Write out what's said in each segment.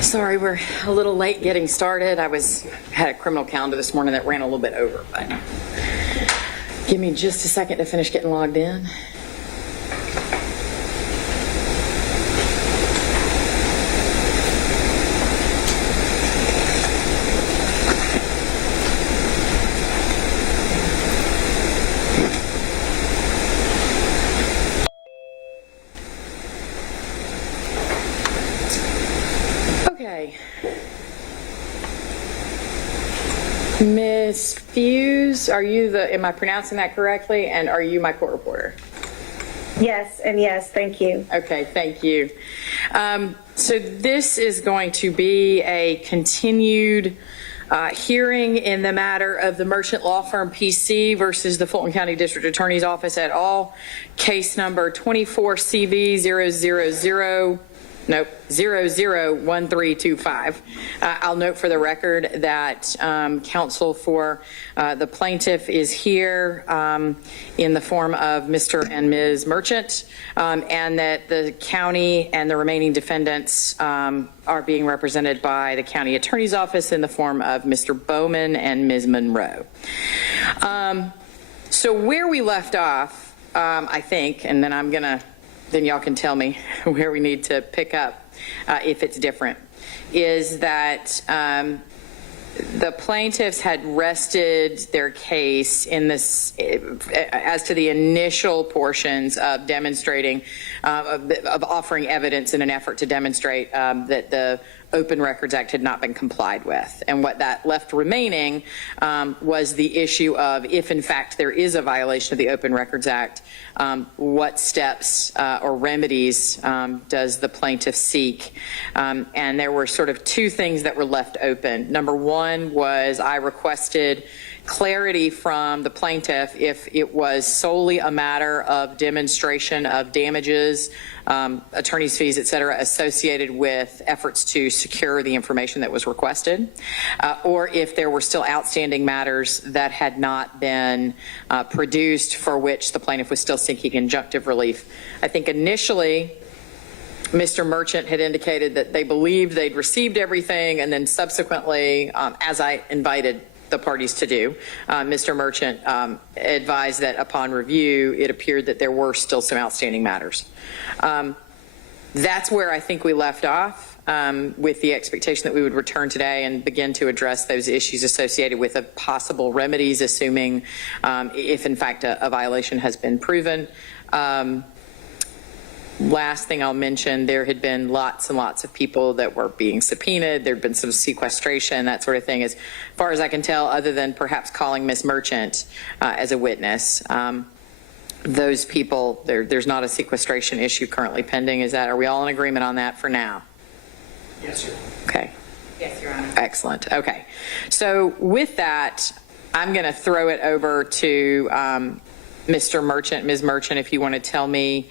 Sorry, we're a little late getting started. I had a criminal calendar this morning that ran a little bit over, but give me just a second to finish getting logged in. Okay. Ms. Fuse, am I pronouncing that correctly? And are you my court reporter? Yes, and yes, thank you. Okay, thank you. So this is going to be a continued hearing in the matter of the merchant law firm PC versus the Fulton County District Attorney's Office et al. Case number 24CV001325. I'll note for the record that counsel for the plaintiff is here in the form of Mr. and Ms. Merchant, and that the county and the remaining defendants are being represented by the county attorney's office in the form of Mr. Bowman and Ms. Monroe. So where we left off, I think, and then then y'all can tell me where we need to pick up if it's different, is that the plaintiffs had rested their case in this as to the initial portions of demonstrating, of offering evidence in an effort to demonstrate that the Open Records Act had not been complied with. And what that left remaining was the issue of, if in fact there is a violation of the Open Records Act, what steps or remedies does the plaintiff seek? And there were sort of two things that were left open. Number one was I requested clarity from the plaintiff if it was solely a matter of demonstration of damages, attorney's fees, et cetera, associated with efforts to secure the information that was requested, or if there were still outstanding matters that had not been produced for which the plaintiff was still seeking injunctive relief. I think initially Mr. Merchant had indicated that they believed they'd received everything, and then subsequently, as I invited the parties to do, Mr. Merchant advised that upon review, it appeared that there were still some outstanding matters. That's where I think we left off, with the expectation that we would return today and begin to address those issues associated with possible remedies, assuming if in fact a violation has been proven. Last thing I'll mention, there had been lots and lots of people that were being subpoenaed. There had been some sequestration, that sort of thing, as far as I can tell, other than perhaps calling Ms. Merchant as a witness. Those people, there's not a sequestration issue currently pending. Are we all in agreement on that for now? Yes, sir. Okay. Yes, Your Honor. Excellent. Okay. So with that, I'm going to throw it over to Mr. Merchant, Ms. Merchant, if you want to tell me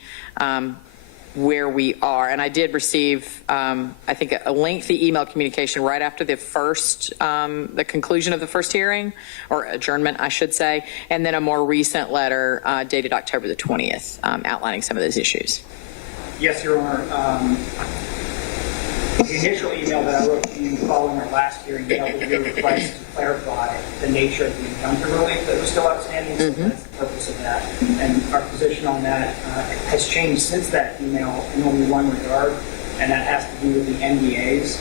where we are. And I did receive, I think, a lengthy email communication right after the the conclusion of the first hearing, or adjournment, I should say, and then a more recent letter dated October the 20th, outlining some of those issues. Yes, Your Honor. The initial email that I wrote to you following our last hearing dealt with your request to clarify the nature of the injunctive relief that was still outstanding. So that's the purpose of that. And our position on that has changed since that email in only one regard, and that has to do with the NDAs.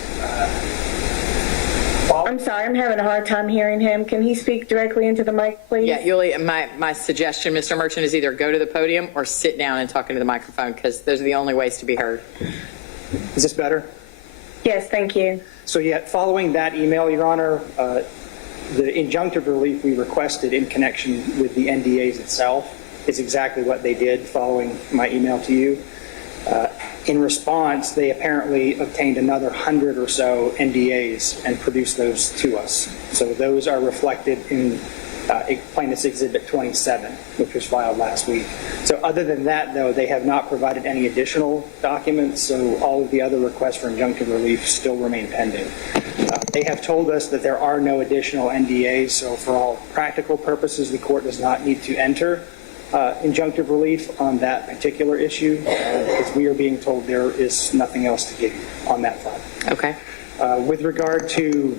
I'm sorry, I'm having a hard time hearing him. Can he speak directly into the mic, please? Yeah, Yuli, my suggestion, Mr. Merchant, is either go to the podium or sit down and talk into the microphone, because those are the only ways to be heard. Is this better? Yes, thank you. So yeah, following that email, Your Honor, the injunctive relief we requested in connection with the NDAs itself is exactly what they did following my email to you. In response, they apparently obtained another 100 or so NDAs and produced those to us. So those are reflected in Plaintiff's Exhibit 27, which was filed last week. So other than that, though, they have not provided any additional documents, so all of the other requests for injunctive relief still remain pending. They have told us that there are no additional NDAs, so for all practical purposes, the court does not need to enter injunctive relief on that particular issue, because we are being told there is nothing else to give on that front. Okay. With regard to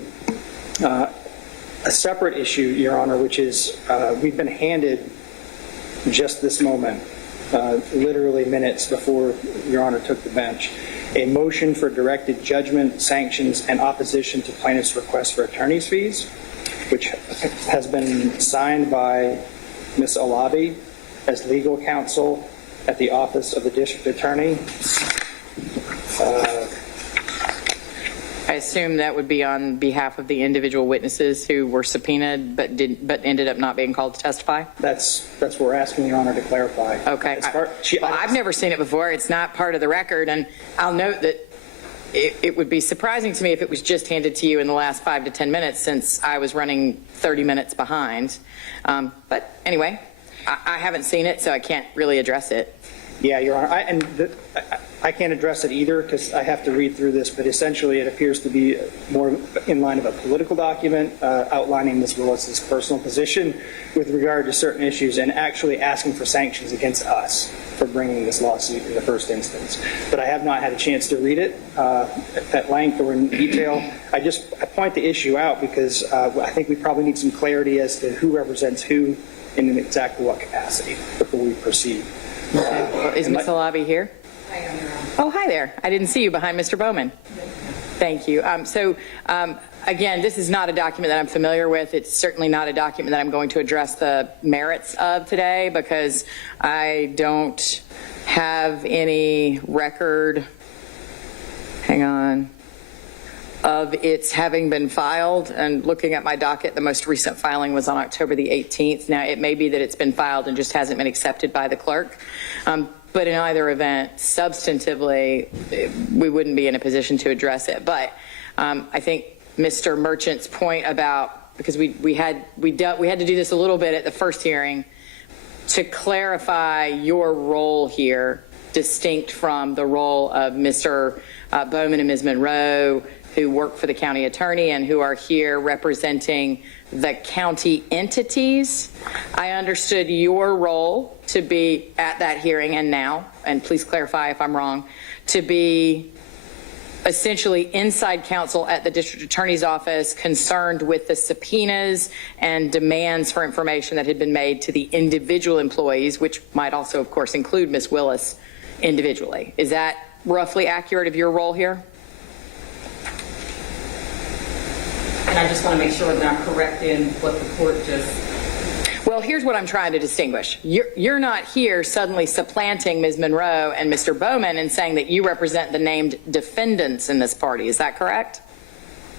a separate issue, Your Honor, which is we've been handed just this moment, literally minutes before Your Honor took the bench, a motion for directed judgment, sanctions, and opposition to plaintiff's request for attorney's fees, which has been signed by Ms. Alabi as legal counsel at the Office of the District Attorney. I assume that would be on behalf of the individual witnesses who were subpoenaed but ended up not being called to testify? That's what we're asking Your Honor to clarify. Okay. I've never seen it before. It's not part of the record, and I'll note that it would be surprising to me if it was just handed to you in the last 5 to 10 minutes, since I was running 30 minutes behind. But anyway, I haven't seen it, so I can't really address it. Yeah, Your Honor, I can't address it either because I have to read through this, but essentially it appears to be more in line of a political document outlining Ms. Willis's personal position with regard to certain issues and actually asking for sanctions against us for bringing this lawsuit in the first instance. But I have not had a chance to read it at length or in detail. I point the issue out because I think we probably need some clarity as to who represents who in exactly what capacity before we proceed. Is Ms. Alabi here? Oh, hi there. I didn't see you behind Mr. Bowman. Thank you. Again, this is not a document that I'm familiar with. It's certainly not a document that I'm going to address the merits of today because I don't have any record, of its having been filed. And looking at my docket, the most recent filing was on October the 18th. Now, it may be that it's been filed and just hasn't been accepted by the clerk. But in either event, substantively, we wouldn't be in a position to address it. But I think Mr. Merchant's point about because we had to do this a little bit at the first hearing, to clarify your role here, distinct from the role of Mr. Bowman and Ms. Monroe, who work for the county attorney and who are here representing the county entities. I understood your role to be at that hearing and now, and please clarify if I'm wrong, to be essentially inside counsel at the district attorney's office, concerned with the subpoenas and demands for information that had been made to the individual employees, which might also, of course, include Ms. Willis individually. Is that roughly accurate of your role here? And I just want to make sure that I'm correct in what the court just... Well, here's what I'm trying to distinguish. You're not here suddenly supplanting Ms. Monroe and Mr. Bowman and saying that you represent the named defendants in this party. Is that correct?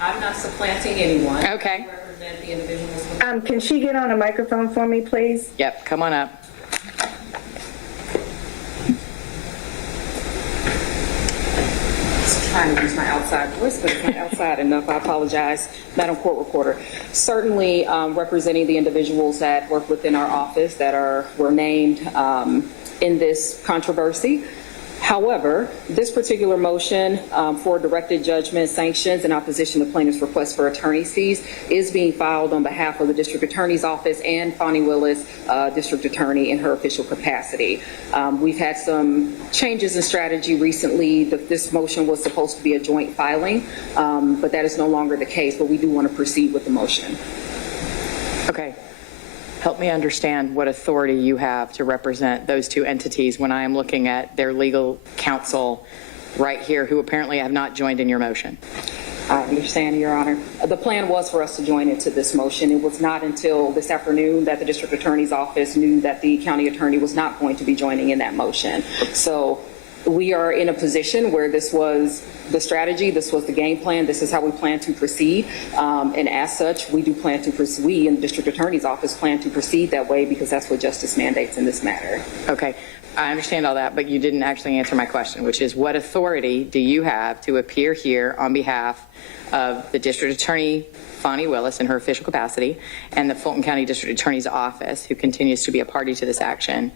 I'm not supplanting anyone. Okay. I represent the individuals. Can she get on a microphone for me, please? Yep, come on up. Trying to use my outside voice, but it's not outside enough. I apologize, Madam Court Reporter. Certainly representing the individuals that work within our office that were named in this controversy. However, this particular motion for directed judgment sanctions in opposition to plaintiff's request for attorney's fees is being filed on behalf of the district attorney's office and Fani Willis, district attorney, in her official capacity. We've had some changes in strategy recently. This motion was supposed to be a joint filing, but that is no longer the case, but we do want to proceed with the motion. Okay. Help me understand what authority you have to represent those two entities when I am looking at their legal counsel right here, who apparently have not joined in your motion. I understand, Your Honor. The plan was for us to join into this motion. It was not until this afternoon that the district attorney's office knew that the county attorney was not going to be joining in that motion. So we are in a position where this was the strategy, this was the game plan, this is how we plan to proceed. And as such, we do plan to proceed, we in the district attorney's office plan to proceed that way because that's what justice mandates in this matter. Okay. I understand all that, but you didn't actually answer my question, which is what authority do you have to appear here on behalf of the district attorney, Fani Willis, in her official capacity, and the Fulton County District Attorney's Office, who continues to be a party to this action,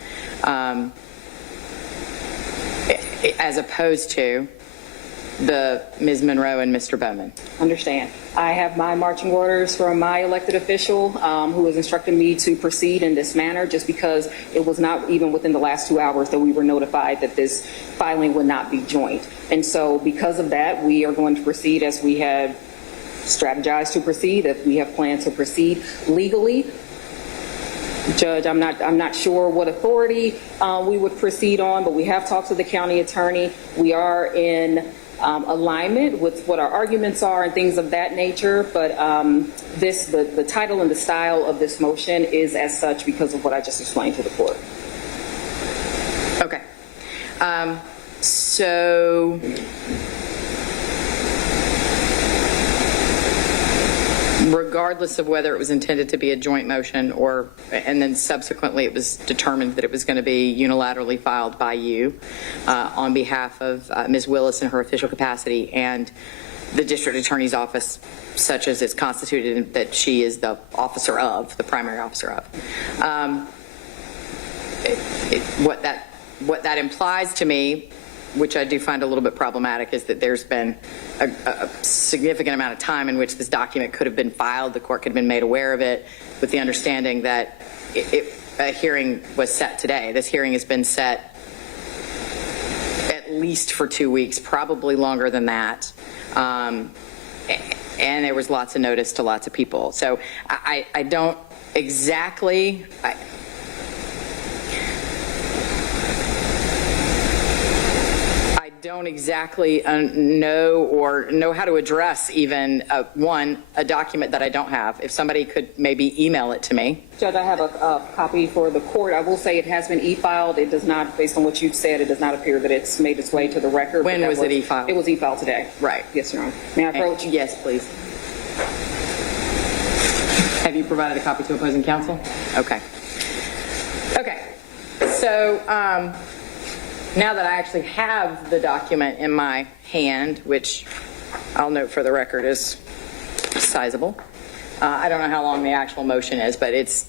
as opposed to the Ms. Monroe and Mr. Bowman? Understand. I have my marching orders from my elected official who has instructed me to proceed in this manner just because it was not even within the last 2 hours that we were notified that this filing would not be joint. And so because of that, we are going to proceed as we have strategized to proceed, as we have planned to proceed legally. Judge, I'm not sure what authority we would proceed on, but we have talked to the county attorney. We are in alignment with what our arguments are and things of that nature, but the title and the style of this motion is as such because of what I just explained to the court. Okay. So regardless of whether it was intended to be a joint motion and then subsequently it was determined that it was going to be unilaterally filed by you on behalf of Ms. Willis in her official capacity and the district attorney's office, such as it's constituted, that she is the officer of, the primary officer of. What that implies to me, which I do find a little bit problematic, is that there's been a significant amount of time in which this document could have been filed. The court could have been made aware of it with the understanding that a hearing was set today. This hearing has been set at least for 2 weeks, probably longer than that. And there was lots of notice to lots of people. So I don't exactly... don't exactly know how to address even a document that I don't have. If somebody could maybe email it to me. Judge, I have a copy for the court. I will say it has been e-filed. It does not, based on what you've said, it does not appear that it's made its way to the record. When was it e-filed? It was e-filed today. Right. Yes, Your Honor. May I approach? Yes, please. Have you provided a copy to opposing counsel? Okay. Okay. So, now that I actually have the document in my hand, which I'll note for the record is sizable, I don't know how long the actual motion is, but it's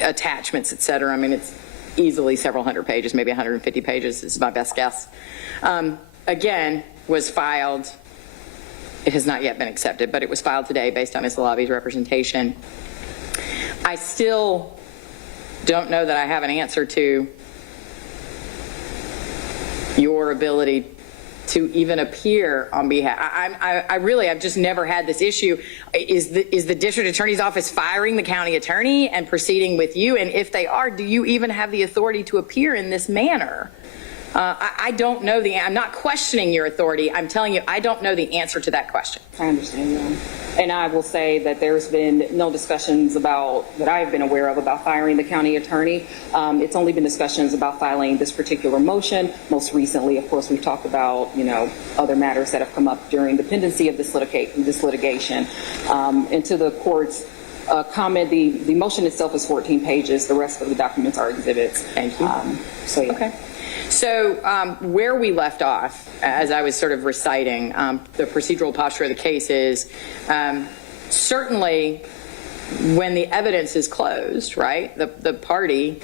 attachments, et cetera. I mean, it's easily several hundred pages, maybe 150 pages is my best guess. Again, was filed. It has not yet been accepted, but it was filed today based on Ms. Lobby's representation. I still don't know that I have an answer to your ability to even appear on behalf. I've just never had this issue. Is the district attorney's office firing the county attorney and proceeding with you? And if they are, do you even have the authority to appear in this manner? I don't know I'm not questioning your authority. I'm telling you, I don't know the answer to that question. I understand you. And I will say that there's been no discussions that I've been aware of about firing the county attorney. It's only been discussions about filing this particular motion. Most recently, of course, we've talked about, other matters that have come up during the pendency of this litigation. And to the court's comment, the motion itself is 14 pages. The rest of the documents are exhibits. Thank you. Yeah. Okay. So where we left off, as I was sort of reciting, the procedural posture of the case is certainly when the evidence is closed, right, the party,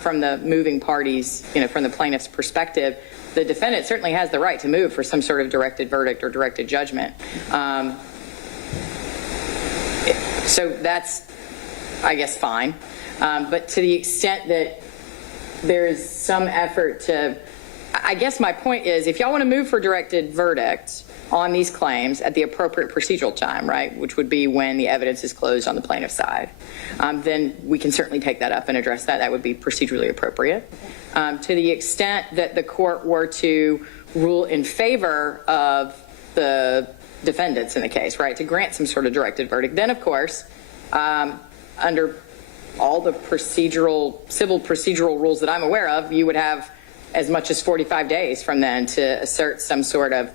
from the moving parties, from the plaintiff's perspective, the defendant certainly has the right to move for some sort of directed verdict or directed judgment. So that's, I guess, fine. But to the extent that there is some effort to, I guess my point is, if y'all want to move for directed verdict on these claims at the appropriate procedural time, right, which would be when the evidence is closed on the plaintiff's side, then we can certainly take that up and address that. That would be procedurally appropriate. To the extent that the court were to rule in favor of the defendants in the case, right, to grant some sort of directed verdict, then of course, under all the civil procedural rules that I'm aware of, you would have as much as 45 days from then to assert some sort of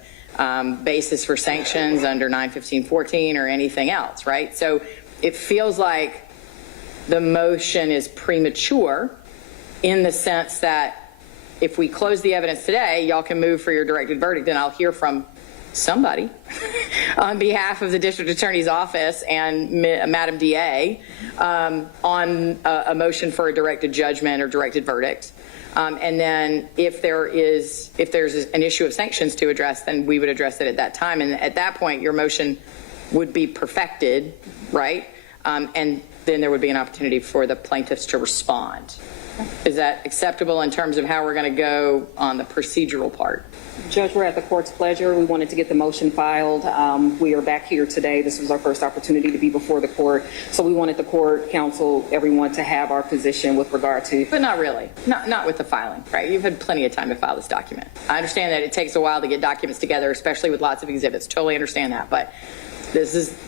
basis for sanctions under 915.14 or anything else, right? So it feels like the motion is premature in the sense that if we close the evidence today, y'all can move for your directed verdict, and I'll hear from somebody on behalf of the district attorney's office and Madam DA on a motion for a directed judgment or directed verdict. And then if there's an issue of sanctions to address, then we would address it at that time. And at that point, your motion would be perfected, right? And then there would be an opportunity for the plaintiffs to respond. Is that acceptable in terms of how we're going to go on the procedural part? Judge, we're at the court's pleasure. We wanted to get the motion filed. We are back here today. This was our first opportunity to be before the court. So we wanted the court, counsel, everyone to have our position with regard to. But not really. Not with the filing, right? You've had plenty of time to file this document. I understand that it takes a while to get documents together, especially with lots of exhibits. Totally understand that. But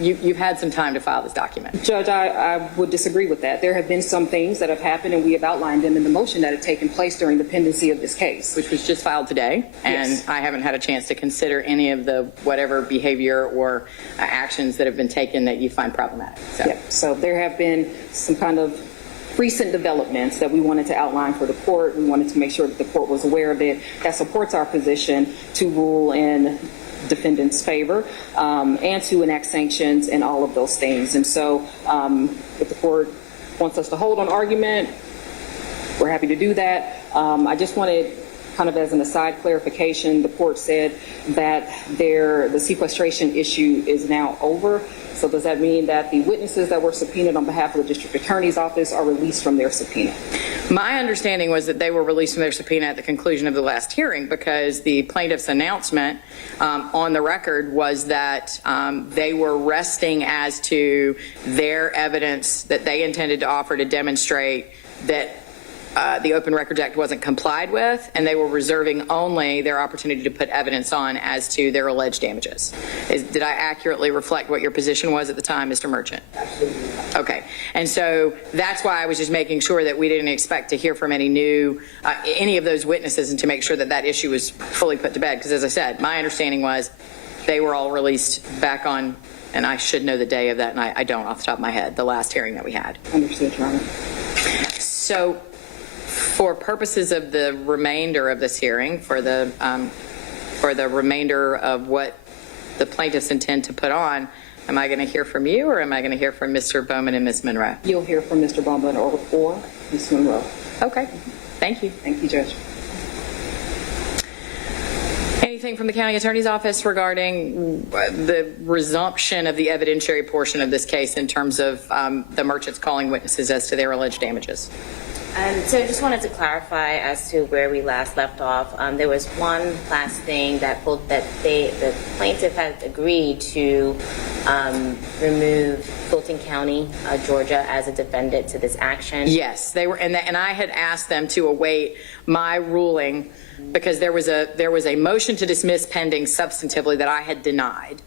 you've had some time to file this document. Judge, I would disagree with that. There have been some things that have happened, and we have outlined them in the motion that have taken place during the pendency of this case. Which was just filed today, and yes. I haven't had a chance to consider any of the whatever behavior or actions that have been taken that you find problematic. So there have been some kind of recent developments that we wanted to outline for the court. We wanted to make sure that the court was aware of it. That supports our position to rule in defendant's favor and to enact sanctions and all of those things. And so if the court wants us to hold on argument, we're happy to do that. I just wanted, kind of as an aside clarification, the court said that the sequestration issue is now over. So does that mean that the witnesses that were subpoenaed on behalf of the district attorney's office are released from their subpoena? My understanding was that they were released from their subpoena at the conclusion of the last hearing, because the plaintiff's announcement on the record was that they were resting as to their evidence that they intended to offer to demonstrate that the Open Records Act wasn't complied with, and they were reserving only their opportunity to put evidence on as to their alleged damages. Did I accurately reflect what your position was at the time, Mr. Merchant? Absolutely. Okay. And so that's why I was just making sure that we didn't expect to hear from any of those witnesses, and to make sure that that issue was fully put to bed. Because as I said, my understanding was they were all released back on, and I should know the day of that, and I don't off the top of my head, the last hearing that we had. Understood, Your Honor. So for purposes of the remainder of this hearing, for the remainder of what the plaintiffs intend to put on, Am I going to hear from you, or am I going to hear from Mr. Bowman and Ms. Monroe? You'll hear from Mr. Bowman or Ms. Monroe. Okay, thank you. Thank you, Judge. Anything from the county attorney's office regarding the resumption of the evidentiary portion of this case in terms of the merchants calling witnesses as to their alleged damages? So I just wanted to clarify as to where we last left off. There was one last thing that the plaintiff had agreed to remove Fulton County, Georgia, as a defendant to this action. Yes, they were, and I had asked them to await my ruling because there was a motion to dismiss pending substantively that I had denied.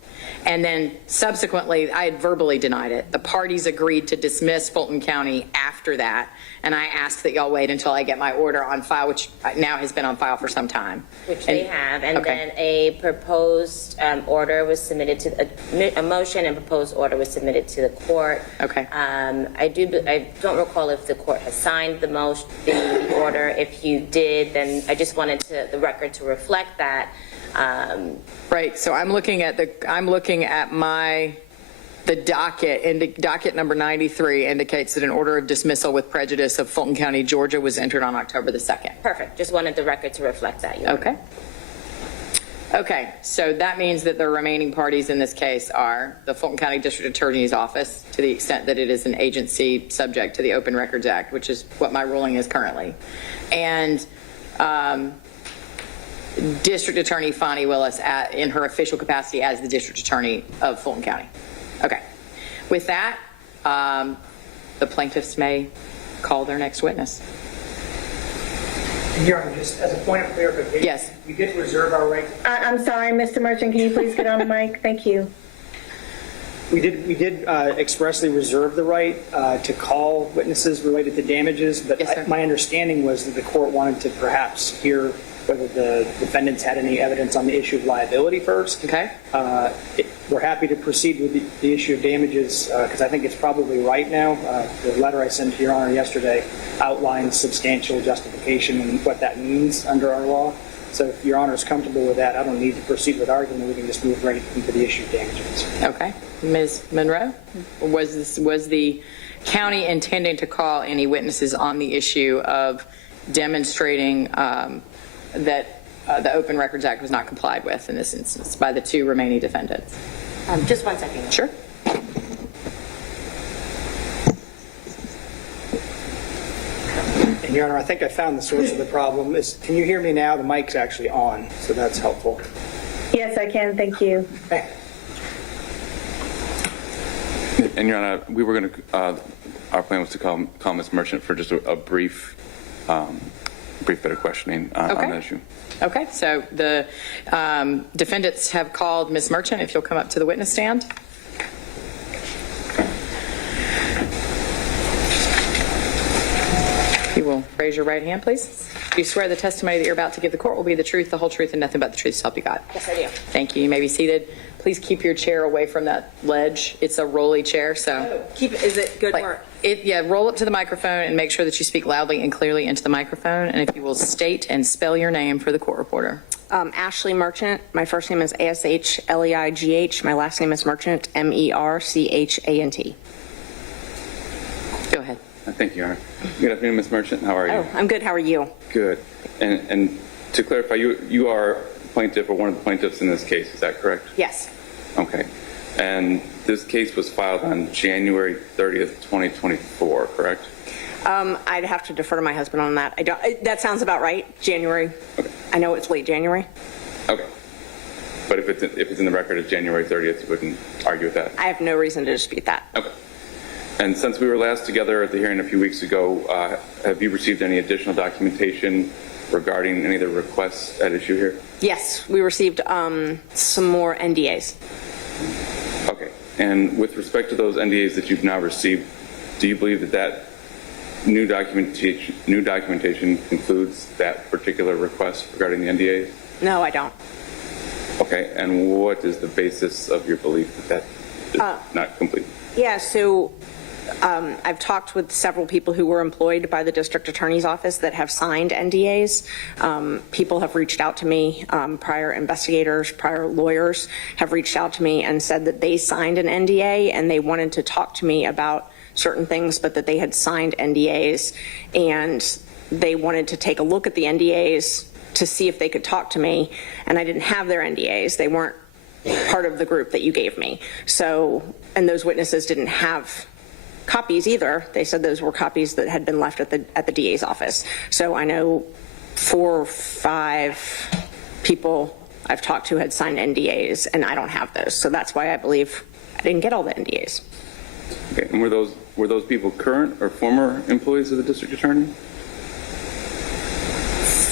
And then subsequently, I had verbally denied it. The parties agreed to dismiss Fulton County after that, and I asked that y'all wait until I get my order on file, which now has been on file for some time. Which they have, and okay. then a proposed order was submitted to, a motion and proposed order was submitted to the court. Okay. I don't recall if the court has signed the order. If you did, then I just wanted the record to reflect that. Right. So I'm looking at the docket, and docket number 93 indicates that an order of dismissal with prejudice of Fulton County, Georgia was entered on October the 2nd. Perfect. Just wanted the record to reflect that. Okay. Okay. So that means that the remaining parties in this case are the Fulton County District Attorney's Office, to the extent that it is an agency subject to the Open Records Act, which is what my ruling is currently, and District Attorney Fani Willis in her official capacity as the District Attorney of Fulton County. Okay. With that, the plaintiffs may call their next witness. And Your Honor, just as a point of clarification, Yes. we did reserve our right. I'm sorry, Mr. Merchant, can you please get on the mic? Thank you. We did expressly reserve the right to call witnesses related to damages, but Yes, sir. my understanding was that the court wanted to perhaps hear whether the defendants had any evidence on the issue of liability first. Okay. We're happy to proceed with the issue of damages because I think it's probably right now. The letter I sent to Your Honor yesterday outlines substantial justification and what that means under our law. So if Your Honor is comfortable with that, I don't need to proceed with argument. We can just move right into the issue of damages. Okay. Ms. Monroe, was the county intending to call any witnesses on the issue of demonstrating that the Open Records Act was not complied with in this instance by the two remaining defendants? Just 1 second. Sure. And Your Honor, I think I found the source of the problem. Can you hear me now? The mic's actually on, so that's helpful. Yes, I can. Thank you. Okay. And Your Honor, we were going to, our plan was to call Ms. Merchant for just a brief bit of questioning on that issue. Okay, so the defendants have called Ms. Merchant. If you'll come up to the witness stand. You will raise your right hand, please. Do you swear the testimony that you're about to give the court will be the truth, the whole truth, and nothing but the truth, so help you God? Yes, I do. Thank you. You may be seated. Please keep your chair away from that ledge. It's a rolly chair, so. Is it good work? Roll up to the microphone and make sure that you speak loudly and clearly into the microphone. And if you will state and spell your name for the court reporter. Ashley Merchant. My first name is ASHLEIGH. My last name is Merchant, MERCHANT. Go ahead. Thank you, Your Honor. Good afternoon, Ms. Merchant. How are you? Oh, I'm good. How are you? Good. And to clarify, you are plaintiff or one of the plaintiffs in this case, is that correct? Yes. Okay. And this case was filed on January 30th, 2024, correct? I'd have to defer to my husband on that. That sounds about right. January. Okay. I know it's late January. Okay. But if it's in the record as January 30th, you wouldn't argue with that? I have no reason to dispute that. Okay. And since we were last together at the hearing a few weeks ago, have you received any additional documentation regarding any of the requests at issue here? Yes, we received some more NDAs. Okay. And with respect to those NDAs that you've now received, do you believe that new documentation includes that particular request regarding the NDAs? No, I don't. Okay. And what is the basis of your belief that that is not complete? Yeah, so I've talked with several people who were employed by the district attorney's office that have signed NDAs. People have reached out to me, prior investigators, prior lawyers have reached out to me and said that they signed an NDA and they wanted to talk to me about certain things, but that they had signed NDAs and they wanted to take a look at the NDAs to see if they could talk to me, and I didn't have their NDAs. They weren't part of the group that you gave me. So, and those witnesses didn't have copies either. They said those were copies that had been left at the DA's office. So I know 4 or 5 people I've talked to had signed NDAs, and I don't have those. So that's why I believe I didn't get all the NDAs. Okay, and were those people current or former employees of the district attorney?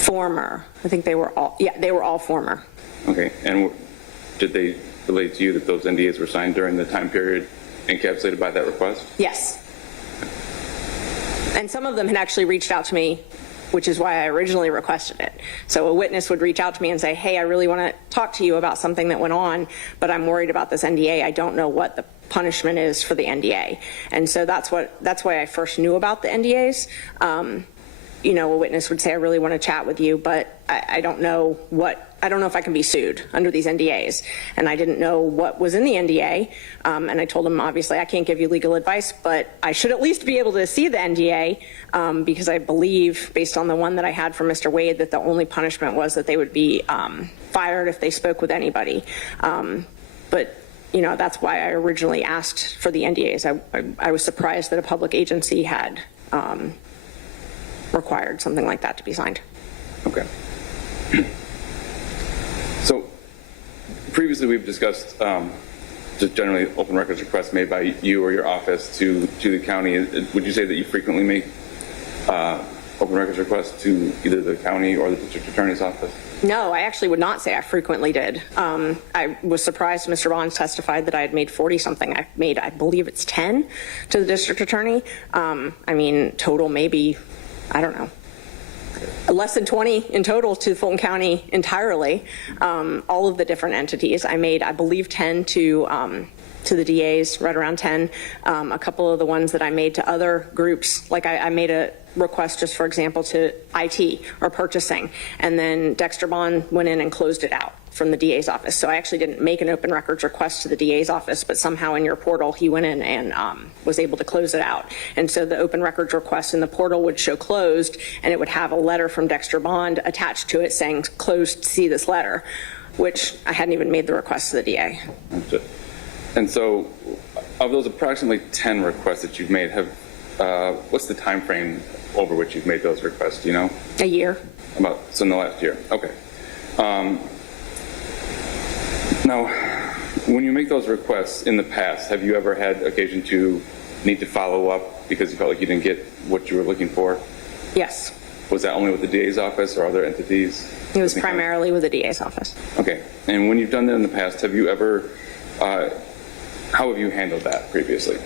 Former. I think they were all, yeah, they were all former. Okay, and did they relate to you that those NDAs were signed during the time period encapsulated by that request? Yes. And some of them had actually reached out to me, which is why I originally requested it. So a witness would reach out to me and say, hey, I really want to talk to you about something that went on, but I'm worried about this NDA. I don't know what the punishment is for the NDA. And so that's why I first knew about the NDAs. You know, a witness would say, I really want to chat with you, but I don't know if I can be sued under these NDAs. And I didn't know what was in the NDA. And I told him, obviously, I can't give you legal advice, but I should at least be able to see the NDA because I believe, based on the one that I had from Mr. Wade, that the only punishment was that they would be fired if they spoke with anybody. But you know, that's why I originally asked for the NDAs. I was surprised that a public agency had required something like that to be signed. Okay. So previously we've discussed just generally open records requests made by you or your office to the county. Would you say that you frequently make open records requests to either the county or the district attorney's office? No, I actually would not say I frequently did. I was surprised Mr. Bonds testified that I had made 40-something. I've made, I believe it's 10 to the district attorney. I mean, total maybe, I don't know, less than 20 in total to Fulton County entirely. All of the different entities. I made, I believe, 10 to the DAs, right around 10. A couple of the ones that I made to other groups, like I made a request just, for example, to IT or purchasing, and then Dexter Bond went in and closed it out from the DA's office. So I actually didn't make an open records request to the DA's office, but somehow in your portal he went in and was able to close it out. And so the open records request in the portal would show closed, and it would have a letter from Dexter Bond attached to it saying closed, see this letter, which I hadn't even made the request to the DA. And so of those approximately 10 requests that you've made, what's the time frame over which you've made those requests, do you know? A year. So in the last year, okay. Now, when you make those requests in the past, have you ever had occasion to need to follow up because you felt like you didn't get what you were looking for? Yes. Was that only with the DA's office or other entities? It was primarily with the DA's office. Okay. And when you've done that in the past, have you ever, how have you handled that previously?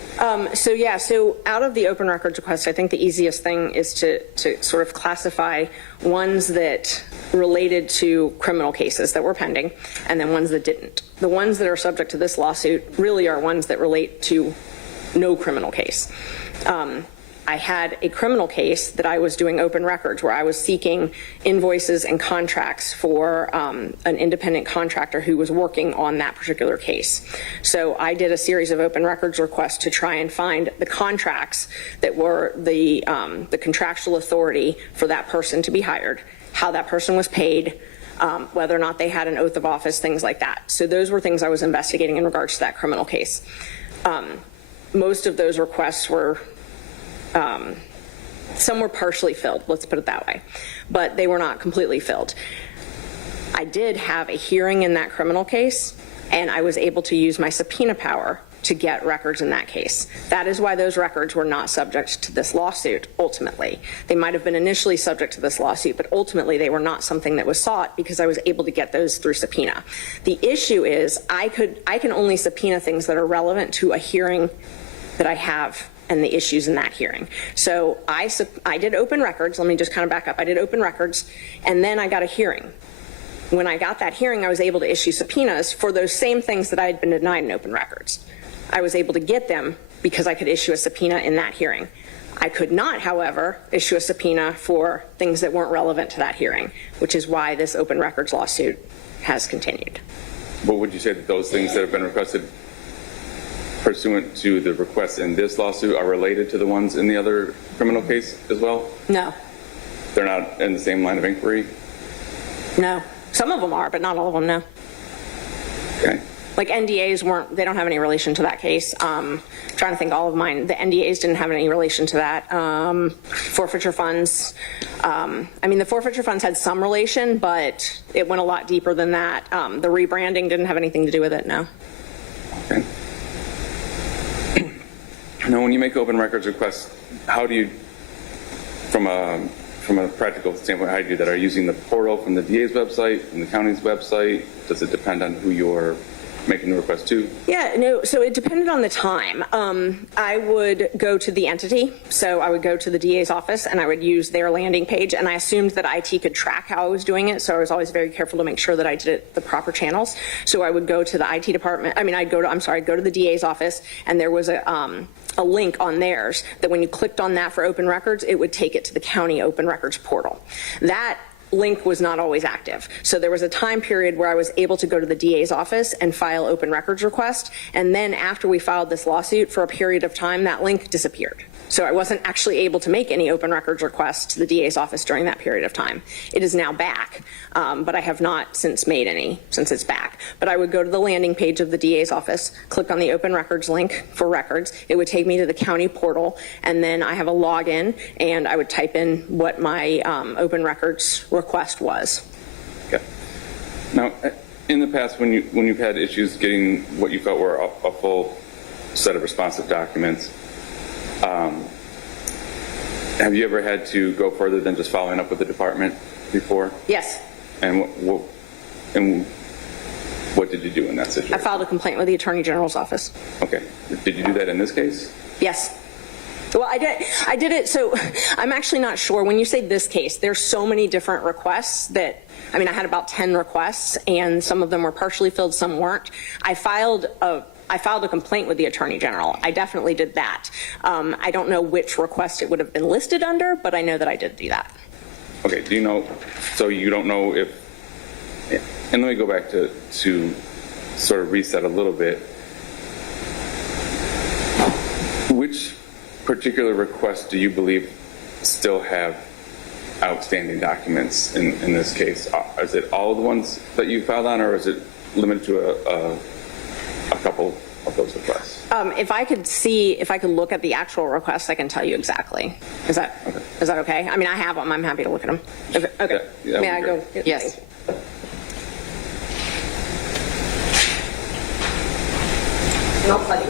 So out of the open records request, I think the easiest thing is to sort of classify ones that related to criminal cases that were pending, and then ones that didn't. The ones that are subject to this lawsuit really are ones that relate to no criminal case. I had a criminal case that I was doing open records where I was seeking invoices and contracts for an independent contractor who was working on that particular case. So I did a series of open records requests to try and find the contracts that were the contractual authority for that person to be hired, how that person was paid, whether or not they had an oath of office, things like that. So those were things I was investigating in regards to that criminal case. Most of those requests were some were partially filled, let's put it that way, but they were not completely filled. I did have a hearing in that criminal case, and I was able to use my subpoena power to get records in that case. That is why those records were not subject to this lawsuit, ultimately. They might have been initially subject to this lawsuit, but ultimately they were not something that was sought because I was able to get those through subpoena. The issue is I can only subpoena things that are relevant to a hearing that I have and the issues in that hearing. So I did open records. Let me just kind of back up. I did open records, and then I got a hearing. When I got that hearing, I was able to issue subpoenas for those same things that I had been denied in open records. I was able to get them because I could issue a subpoena in that hearing. I could not, however, issue a subpoena for things that weren't relevant to that hearing, which is why this open records lawsuit has continued. What would you say that those things that have been requested pursuant to the requests in this lawsuit are related to the ones in the other criminal case as well? No. They're not in the same line of inquiry? No. Some of them are, but not all of them, no. Okay. Like NDAs weren't, they don't have any relation to that case. Trying to think all of mine. The NDAs didn't have any relation to that. Forfeiture funds. I mean, the forfeiture funds had some relation, but it went a lot deeper than that. The rebranding didn't have anything to do with it, no. Okay. Now, when you make open records requests, how do you, from a practical standpoint, how do you do that? Are you using the portal from the DA's website, from the county's website? Does it depend on who you're making the request to? Yeah, no, so it depended on the time. I would go to the entity, so I would go to the DA's office and I would use their landing page, and I assumed that IT could track how I was doing it, so I was always very careful to make sure that I did it the proper channels. So I would go to the IT department, I'd go to the DA's office, and there was a link on theirs that when you clicked on that for open records, it would take it to the county open records portal. That link was not always active. So there was a time period where I was able to go to the DA's office and file open records request. And then after we filed this lawsuit, for a period of time, that link disappeared. So I wasn't actually able to make any open records requests to the DA's office during that period of time. It is now back, but I have not since made any since it's back. But I would go to the landing page of the DA's office, click on the open records link for records. It would take me to the county portal, and then I have a login, and I would type in what my open records request was. Okay. Now, in the past, when you've had issues getting what you felt were a full set of responsive documents, have you ever had to go further than just following up with the department before? Yes. And what did you do in that situation? I filed a complaint with the Attorney General's office. Okay. Did you do that in this case? Yes. Well, I did it, so I'm actually not sure. When you say this case, there's so many different requests that, I had about 10 requests, and some of them were partially filled, some weren't. I filed a complaint with the Attorney General. I definitely did that. I don't know which request it would have been listed under, but I know that I did do that. Okay, do you know, so you don't know if, and let me go back to sort of reset a little bit. Which particular requests do you believe still have outstanding documents in this case? Is it all the ones that you filed on, or is it limited to a couple of those requests? If I could look at the actual requests, I can tell you exactly. Is that okay? I have them. I'm happy to look at them. Okay. Yeah, May I go? Yes. And I'll tell you.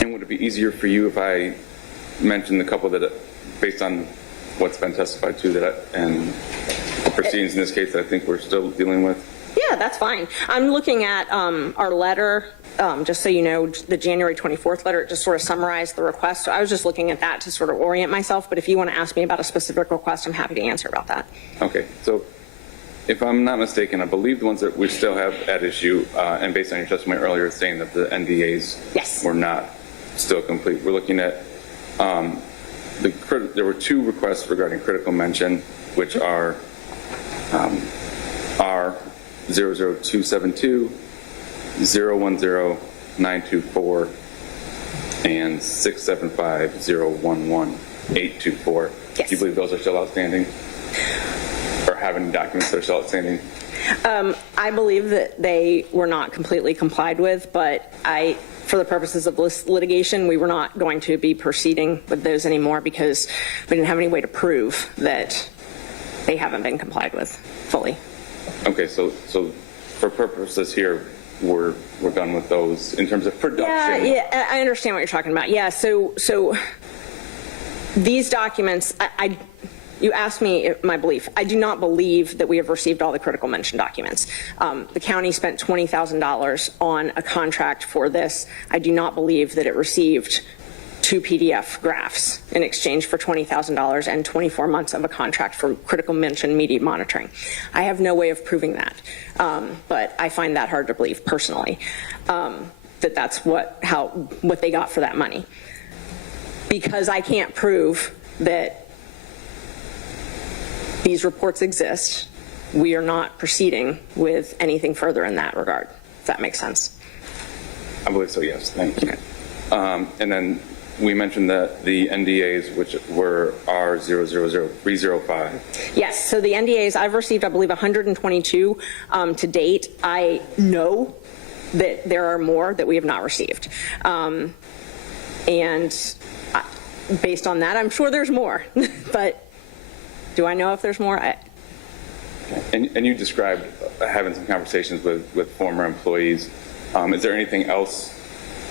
And would it be easier for you if I mentioned a couple that, based on what's been testified to, and the proceedings in this case that I think we're still dealing with? Yeah, that's fine. I'm looking at our letter, just so you know, the January 24th letter. It just sort of summarized the request. So I was just looking at that to sort of orient myself. But if you want to ask me about a specific request, I'm happy to answer about that. Okay, so if I'm not mistaken, I believe the ones that we still have at issue, and based on your testimony earlier, it's saying that the NDAs were not still complete. We're looking at there were 2 requests regarding critical mention, which are R00272, 010-924, and 675-011-824. Yes. Do you believe those are still outstanding? Or have any documents that are still outstanding? I believe that they were not completely complied with, but for the purposes of this litigation, we were not going to be proceeding with those anymore because we didn't have any way to prove that they haven't been complied with fully. Okay, so for purposes here, we're done with those in terms of production. Yeah, I understand what you're talking about. Yeah, so these documents, you asked me my belief. I do not believe that we have received all the critical mention documents. The county spent $20,000 on a contract for this. I do not believe that it received 2 PDF graphs in exchange for $20,000 and 24 months of a contract for critical mention media monitoring. I have no way of proving that, but I find that hard to believe personally, that that's what they got for that money. Because I can't prove that these reports exist, we are not proceeding with anything further in that regard, if that makes sense. I believe so, yes. Thank you. Okay. And then we mentioned that the NDAs, which were R000305. Yes, so the NDAs, I've received, I believe, 122 to date. I know that there are more that we have not received. And based on that, I'm sure there's more. But do I know if there's more? And you described having some conversations with former employees. Is there anything else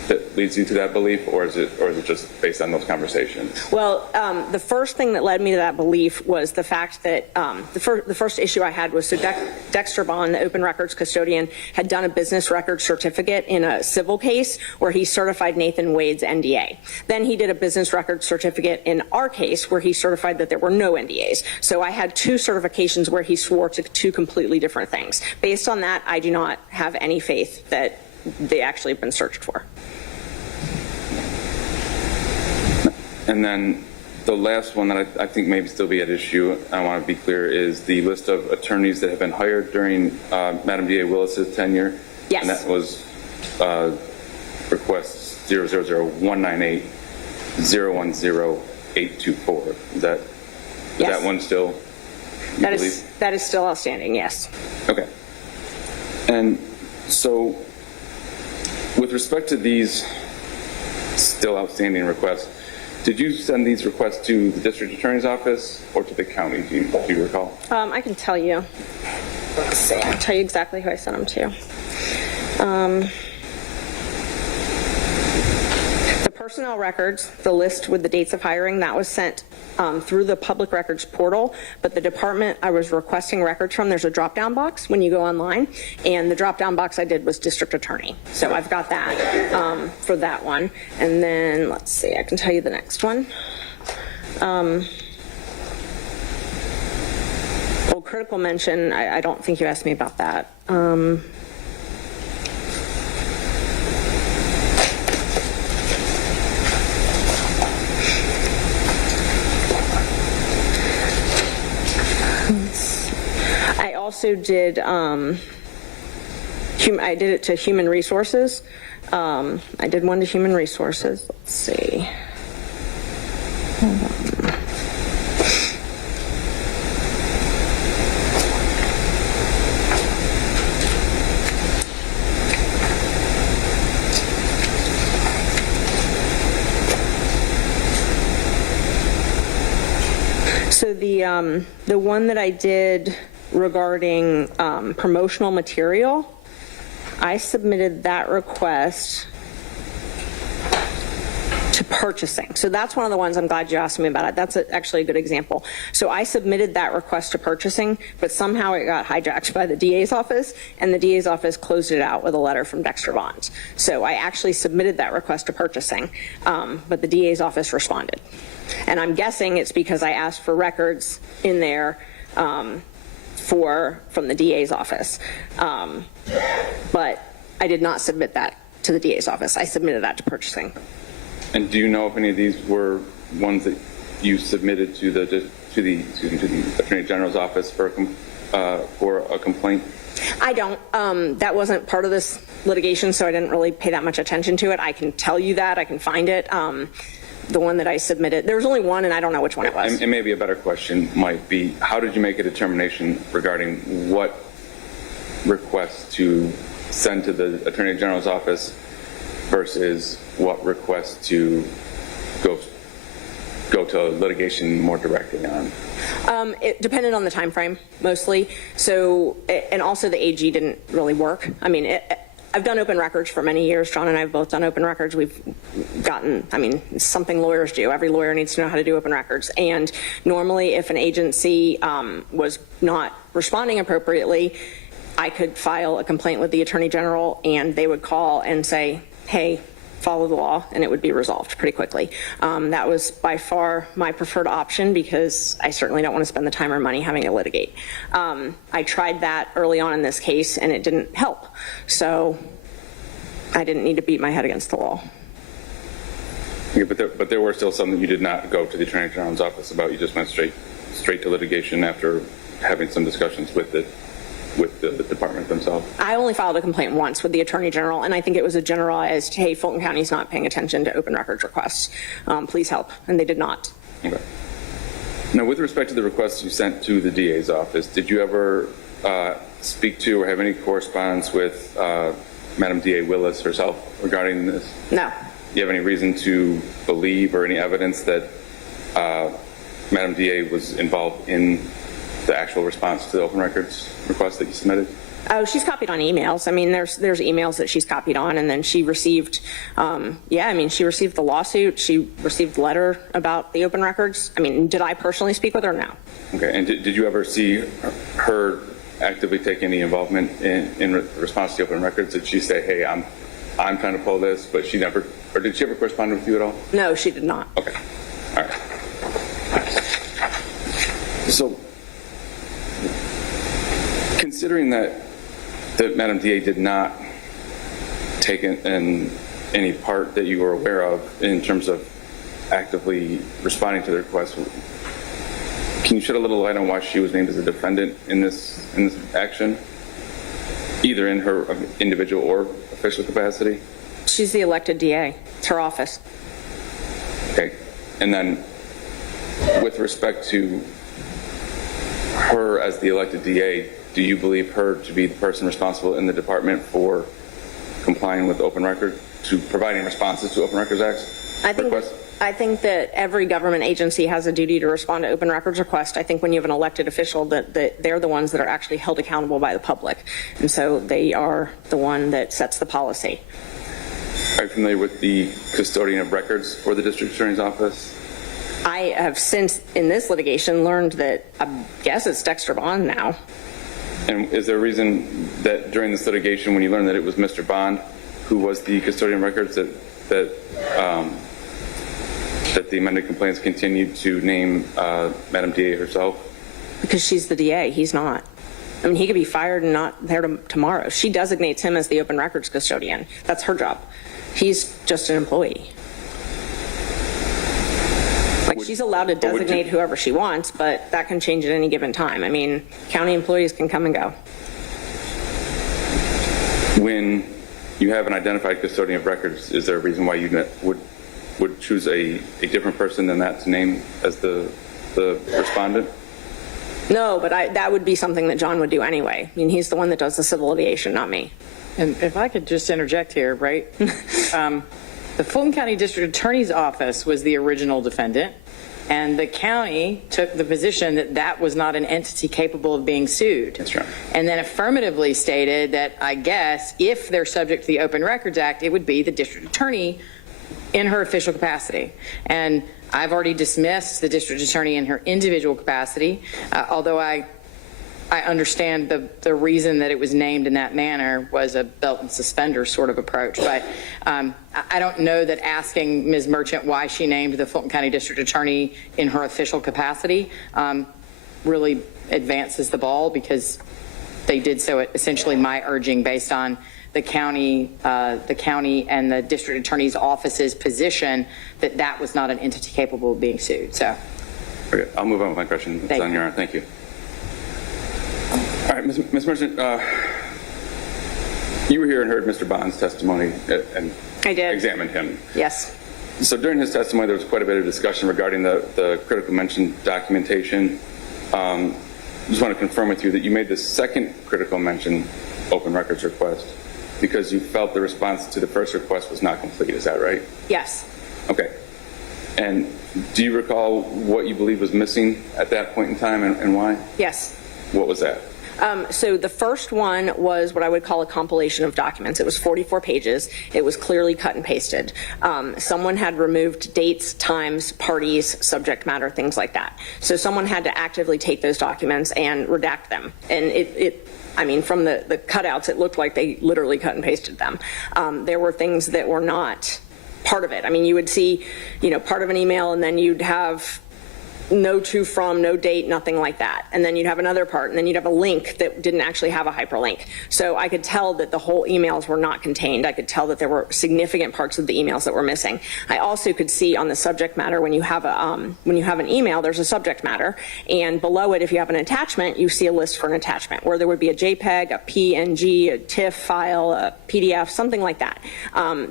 that leads you to that belief, or is it just based on those conversations? Well, the first thing that led me to that belief was the fact that the first issue I had was, so Dexter Bond, the open records custodian, had done a business record certificate in a civil case where he certified Nathan Wade's NDA. Then he did a business record certificate in our case where he certified that there were no NDAs. So I had 2 certifications where he swore to 2 completely different things. Based on that, I do not have any faith that they actually have been searched for. And then the last one that I think may still be at issue, I want to be clear, is the list of attorneys that have been hired during Madam DA Willis's tenure. Yes. And that was request 000-198-010-824. Is that one still? That is still outstanding, yes. Okay. And so with respect to these still outstanding requests, did you send these requests to the district attorney's office or to the county? Do you recall? I can tell you. Let's see. I'll tell you exactly who I sent them to. The personnel records, the list with the dates of hiring, that was sent through the public records portal, but the department I was requesting records from, there's a drop-down box when you go online, and the drop-down box I did was district attorney. So I've got that for that one. And then, let's see, I can tell you the next one. Well, critical mention, I don't think you asked me about that. I also did, I did it to human resources. I did one to human resources. Let's see. Hold on. So the one that I did regarding promotional material, I submitted that request to purchasing. So that's one of the ones I'm glad you asked me about it. That's actually a good example. So I submitted that request to purchasing, but somehow it got hijacked by the DA's office, and the DA's office closed it out with a letter from Dexter Bond. So I actually submitted that request to purchasing, but the DA's office responded. And I'm guessing it's because I asked for records in there from the DA's office. But I did not submit that to the DA's office. I submitted that to purchasing. And do you know if any of these were ones that you submitted to the Attorney General's office for a complaint? I don't. That wasn't part of this litigation, so I didn't really pay that much attention to it. I can tell you that. I can find it. The one that I submitted, there was only one, and I don't know which one it was. And maybe a better question might be, how did you make a determination regarding what requests to send to the Attorney General's office versus what requests to go to litigation more directly on? It depended on the time frame, mostly. So, and also the AG didn't really work. I mean, I've done open records for many years. John and I have both done open records. We've gotten, I mean, it's something lawyers do. Every lawyer needs to know how to do open records. And normally if an agency was not responding appropriately, I could file a complaint with the Attorney General, and they would call and say, hey, follow the law, and it would be resolved pretty quickly. That was by far my preferred option because I certainly don't want to spend the time or money having to litigate. I tried that early on in this case, and it didn't help. So I didn't need to beat my head against the wall. Yeah, but there were still some that you did not go to the Attorney General's office about. You just went straight to litigation after having some discussions with the department themselves. I only filed a complaint once with the Attorney General, and I think it was a generalized, hey, Fulton County's not paying attention to open records requests. Please help. And they did not. Okay. Now, with respect to the requests you sent to the DA's office, did you ever speak to or have any correspondence with Madam DA Willis herself regarding this? No. Do you have any reason to believe or any evidence that Madam DA was involved in the actual response to the open records request that you submitted? Oh, she's copied on emails. I mean, there's emails that she's copied on, and then she received, she received the lawsuit. She received the letter about the open records. I mean, did I personally speak with her? No. Okay, and did you ever see her actively take any involvement in response to the open records? Did she say, hey, I'm trying to pull this, but she never, or did she ever correspond with you at all? No, she did not. Okay, all right. So, considering that Madam DA did not take in any part that you were aware of in terms of actively responding to the request, can you shed a little light on why she was named as a defendant in this action, either in her individual or official capacity? She's the elected DA. It's her office. Okay, and then with respect to her as the elected DA, do you believe her to be the person responsible in the department for complying with open record, to providing responses to Open Records Act requests? I think that every government agency has a duty to respond to open records requests. I think when you have an elected official, that they're the ones that are actually held accountable by the public. And so they are the one that sets the policy. Are you familiar with the custodian of records for the district attorney's office? I have since, in this litigation, learned that I guess it's Dexter Bond now. And is there a reason that during this litigation, when you learned that it was Mr. Bond who was the custodian of records, that the amended complaints continued to name Madam DA herself? Because she's the DA. He's not. I mean, he could be fired and not there tomorrow. She designates him as the open records custodian. That's her job. He's just an employee. Like, she's allowed to designate whoever she wants, but that can change at any given time. I mean, county employees can come and go. When you have an identified custodian of records, is there a reason why you would choose a different person than that to name as the respondent? No, but that would be something that John would do anyway. I mean, he's the one that does the civil litigation, not me. And if I could just interject here, right? The Fulton County District Attorney's Office was the original defendant, and the county took the position that that was not an entity capable of being sued. That's right. And then affirmatively stated that, I guess, if they're subject to the Open Records Act, it would be the district attorney in her official capacity. And I've already dismissed the district attorney in her individual capacity, although I understand the reason that it was named in that manner was a belt and suspenders sort of approach. But I don't know that asking Ms. Merchant why she named the Fulton County District Attorney in her official capacity really advances the ball, because they did so at essentially my urging based on the county and the district attorney's office's position that that was not an entity capable of being sued. So, okay, I'll move on with my question. It's on your honor. Thank you. All right, Ms. Merchant, you were here and heard Mr. Bond's testimony and I did. Examined him. Yes. So during his testimony, there was quite a bit of discussion regarding the critical mention documentation. I just want to confirm with you that you made the second critical mention open records request because you felt the response to the first request was not complete. Is that right? Yes. Okay. And do you recall what you believe was missing at that point in time and why? Yes. What was that? So the first one was what I would call a compilation of documents. It was 44 pages. It was clearly cut and pasted. Someone had removed dates, times, parties, subject matter, things like that. So someone had to actively take those documents and redact them. And I mean, from the cutouts, it looked like they literally cut and pasted them. There were things that were not part of it. I mean, you would see, part of an email, and then you'd have no to, from, no date, nothing like that. And then you'd have another part, and then you'd have a link that didn't actually have a hyperlink. So I could tell that the whole emails were not contained. I could tell that there were significant parts of the emails that were missing. I also could see on the subject matter, when you have an email, there's a subject matter, and below it, if you have an attachment, you see a list for an attachment, where there would be a JPEG, a PNG, a TIFF file, a PDF, something like that.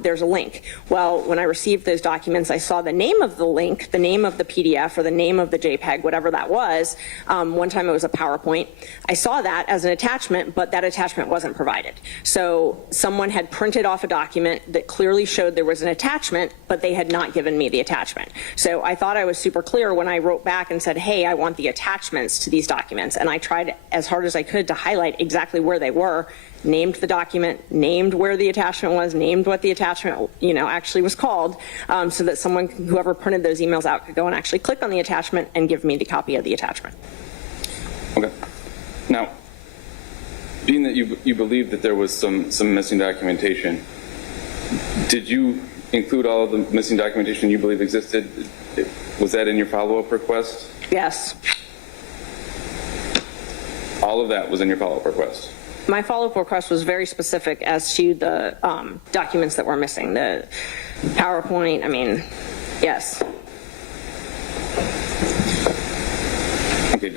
There's a link. Well, when I received those documents, I saw the name of the link, the name of the PDF, or the name of the JPEG, whatever that was. One time it was a PowerPoint. I saw that as an attachment, but that attachment wasn't provided. So someone had printed off a document that clearly showed there was an attachment, but they had not given me the attachment. So I thought I was super clear when I wrote back and said, hey, I want the attachments to these documents. And I tried as hard as I could to highlight exactly where they were, named the document, named where the attachment was, named what the attachment, actually was called, so that whoever printed those emails out could go and actually click on the attachment and give me the copy of the attachment. Okay. Now, being that you believe that there was some missing documentation, did you include all of the missing documentation you believe existed? Was that in your follow-up request? Yes. All of that was in your follow-up request? My follow-up request was very specific as to the documents that were missing. The PowerPoint, yes. Okay,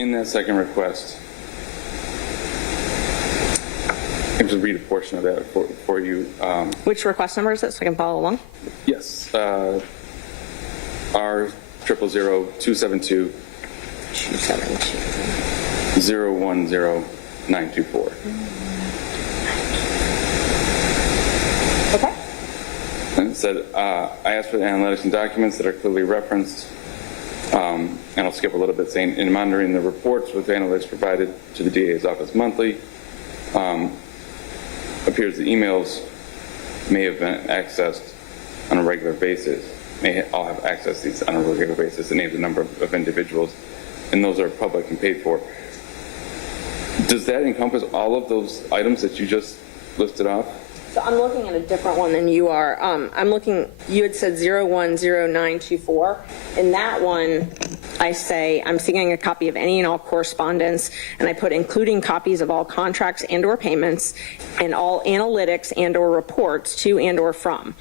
in that second request, I'll just read a portion of that for you. Which request number is it, so I can follow along? Yes, R000272 010924. Okay. And it said, I asked for the analytics and documents that are clearly referenced, and I'll skip a little bit, saying, in monitoring the reports with analytics provided to the DA's office monthly, appears the emails may have been accessed on a regular basis, all have access to these on a regular basis, and names a number of individuals, and those are public and paid for. Does that encompass all of those items that you just listed off? So I'm looking at a different one than you are. You had said 010924. In that one, I say, I'm seeking a copy of any and all correspondence, and I put including copies of all contracts and or payments and all analytics and or reports to and or from.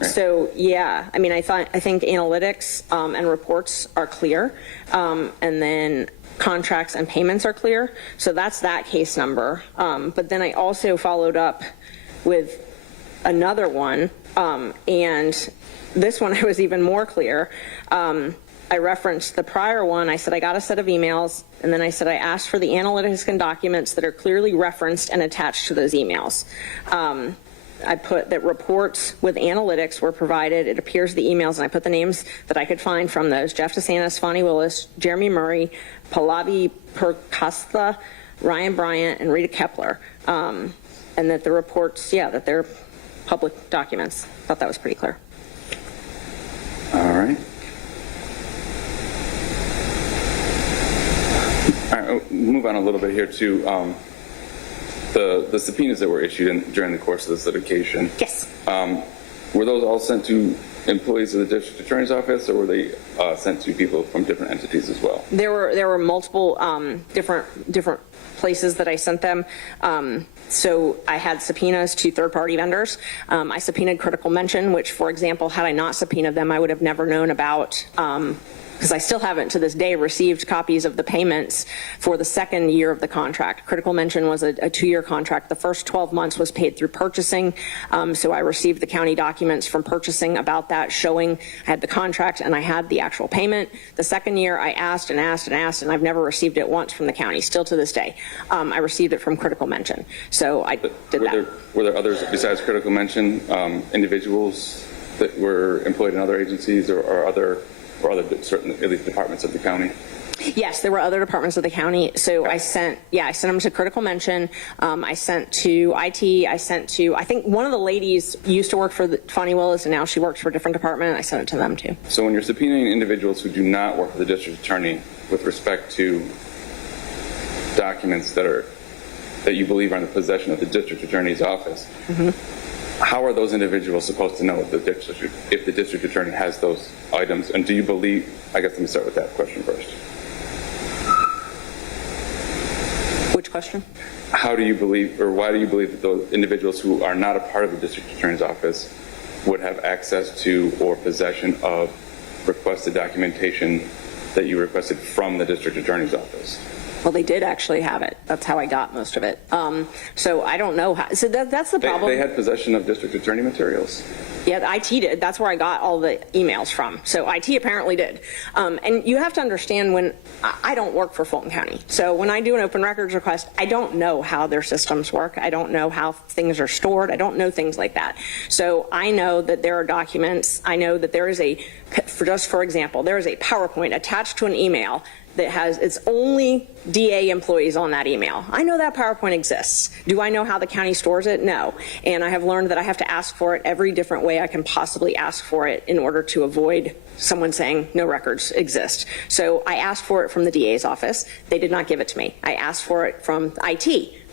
So yeah, I think analytics and reports are clear, and then contracts and payments are clear. So that's that case number. But then I also followed up with another one, and this one I was even more clear. I referenced the prior one. I said I got a set of emails, and then I said I asked for the analytics and documents that are clearly referenced and attached to those emails. I put that reports with analytics were provided. It appears the emails, and I put the names that I could find from those: Jeff DeSantis, Fani Willis, Jeremy Murray, Pallavi Perkastha, Ryan Bryant, and Rita Kepler. And that the reports, that they're public documents. Thought that was pretty clear. All right. All right, we'll move on a little bit here to the subpoenas that were issued during the course of this litigation. Yes. Were those all sent to employees of the district attorney's office, or were they sent to people from different entities as well? There were multiple different places that I sent them. So I had subpoenas to third-party vendors. I subpoenaed Critical Mention, which, for example, had I not subpoenaed them, I would have never known about, because I still haven't to this day received copies of the payments for the second year of the contract. Critical Mention was a 2-year contract. The first 12 months was paid through purchasing. So I received the county documents from purchasing about that, showing I had the contract and I had the actual payment. The second year I asked and asked and asked, and I've never received it once from the county, still to this day. I received it from Critical Mention. So I did that. Were there others besides Critical Mention, individuals that were employed in other agencies or other certain, at least, departments of the county? Yes, there were other departments of the county. So I sent them to Critical Mention. I sent to IT. I sent to, I think one of the ladies used to work for Fani Willis, and now she works for a different department. I sent it to them too. So when you're subpoenaing individuals who do not work for the district attorney with respect to documents that are that you believe are in the possession of the district attorney's office, how are those individuals supposed to know if the district attorney has those items? And do you believe, I guess let me start with that question first. Which question? How do you believe, or why do you believe that those individuals who are not a part of the district attorney's office would have access to or possession of requested documentation that you requested from the district attorney's office? Well, they did actually have it. That's how I got most of it. So I don't know how. So that's the problem. They had possession of district attorney materials. Yeah, IT did. That's where I got all the emails from. So IT apparently did. And you have to understand, when I don't work for Fulton County. So when I do an open records request, I don't know how their systems work. I don't know how things are stored. I don't know things like that. So I know that there are documents. I know that there is just for example, there is a PowerPoint attached to an email that has its only DA employees on that email. I know that PowerPoint exists. Do I know how the county stores it? No. And I have learned that I have to ask for it every different way I can possibly ask for it in order to avoid someone saying no records exist. So I asked for it from the DA's office. They did not give it to me. I asked for it from IT.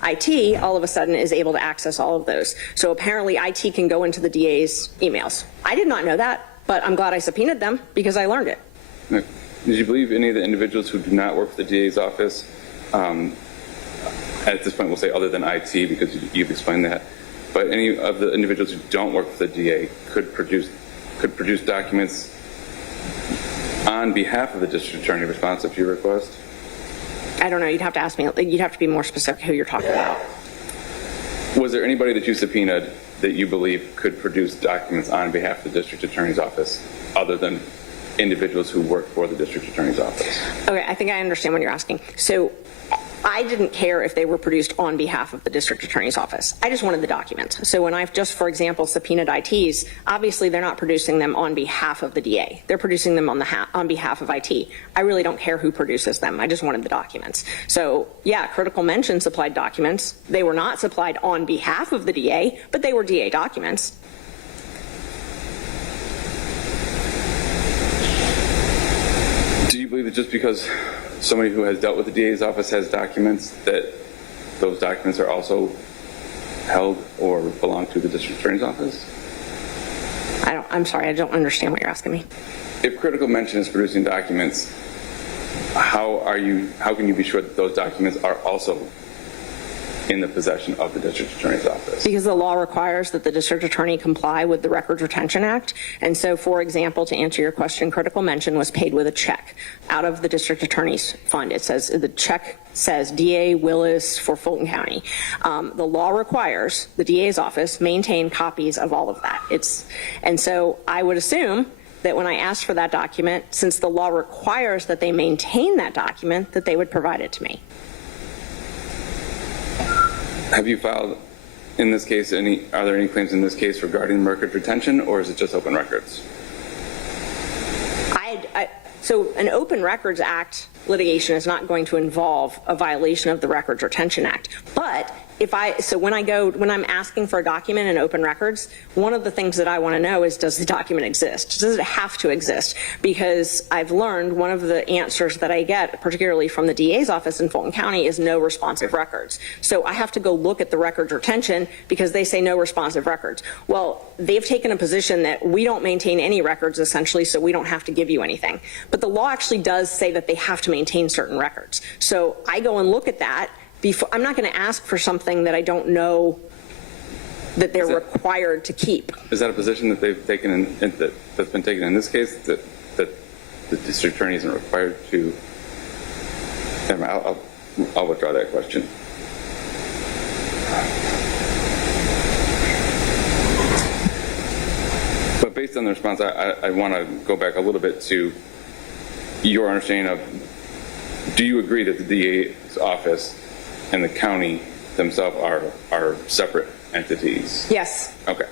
IT all of a sudden is able to access all of those. So apparently IT can go into the DA's emails. I did not know that, but I'm glad I subpoenaed them because I learned it. Did you believe any of the individuals who do not work for the DA's office, at this point we'll say other than IT because you've explained that, but any of the individuals who don't work for the DA could produce documents on behalf of the district attorney responsive to your request? I don't know. You'd have to ask me. You'd have to be more specific who you're talking about. Was there anybody that you subpoenaed that you believe could produce documents on behalf of the district attorney's office other than individuals who work for the district attorney's office? Okay, I think I understand what you're asking. So I didn't care if they were produced on behalf of the district attorney's office. I just wanted the documents. So when I've just, for example, subpoenaed ITs, obviously they're not producing them on behalf of the DA. They're producing them on behalf of IT. I really don't care who produces them. I just wanted the documents. So yeah, Critical Mention supplied documents. They were not supplied on behalf of the DA, but they were DA documents. Do you believe that just because somebody who has dealt with the DA's office has documents, that those documents are also held or belong to the district attorney's office? I'm sorry, I don't understand what you're asking me. If Critical Mention is producing documents, how can you be sure that those documents are also in the possession of the district attorney's office? Because the law requires that the district attorney comply with the Records Retention Act. And so, for example, to answer your question, Critical Mention was paid with a check out of the district attorney's fund. It says, the check says DA Willis for Fulton County. The law requires the DA's office maintain copies of all of that. And so I would assume that when I asked for that document, since the law requires that they maintain that document, that they would provide it to me. Have you filed, in this case, are there any claims in this case regarding record retention, or is it just open records? So an Open Records Act litigation is not going to involve a violation of the Records Retention Act. But when I'm asking for a document in Open Records, one of the things that I want to know is, does the document exist? Does it have to exist? Because I've learned one of the answers that I get, particularly from the DA's office in Fulton County, is no responsive records. So I have to go look at the records retention because they say no responsive records. Well, they've taken a position that we don't maintain any records essentially, so we don't have to give you anything. But the law actually does say that they have to maintain certain records. So I go and look at that. I'm not going to ask for something that I don't know that they're required to keep. Is that a position that they've taken that's been taken in this case, that the district attorney isn't required to? I'll withdraw that question. But based on the response, I want to go back a little bit to your understanding of, do you agree that the DA's office and the county themselves are separate entities? Yes. Okay.